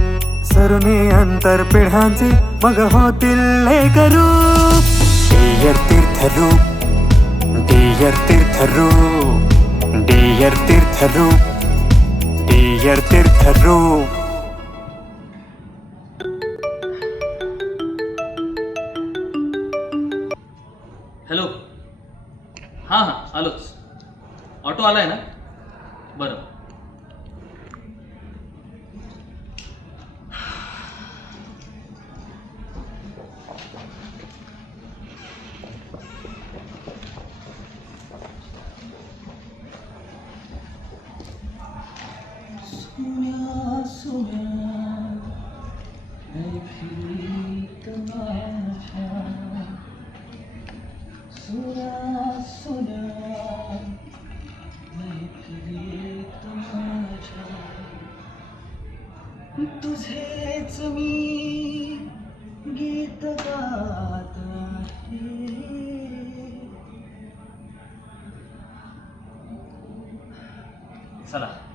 सरुनी अंतर पिढ्यांचे मग होतील एक रूप. डियर तीर्थरूप, डियर तीर्थरूप, डियर तीर्थरूप, डियर तीर्थरूप. हॅलो, हां हां आलोच. ऑटो आलाय ना? बरं. तुझेच मी गीत गात आहे. चला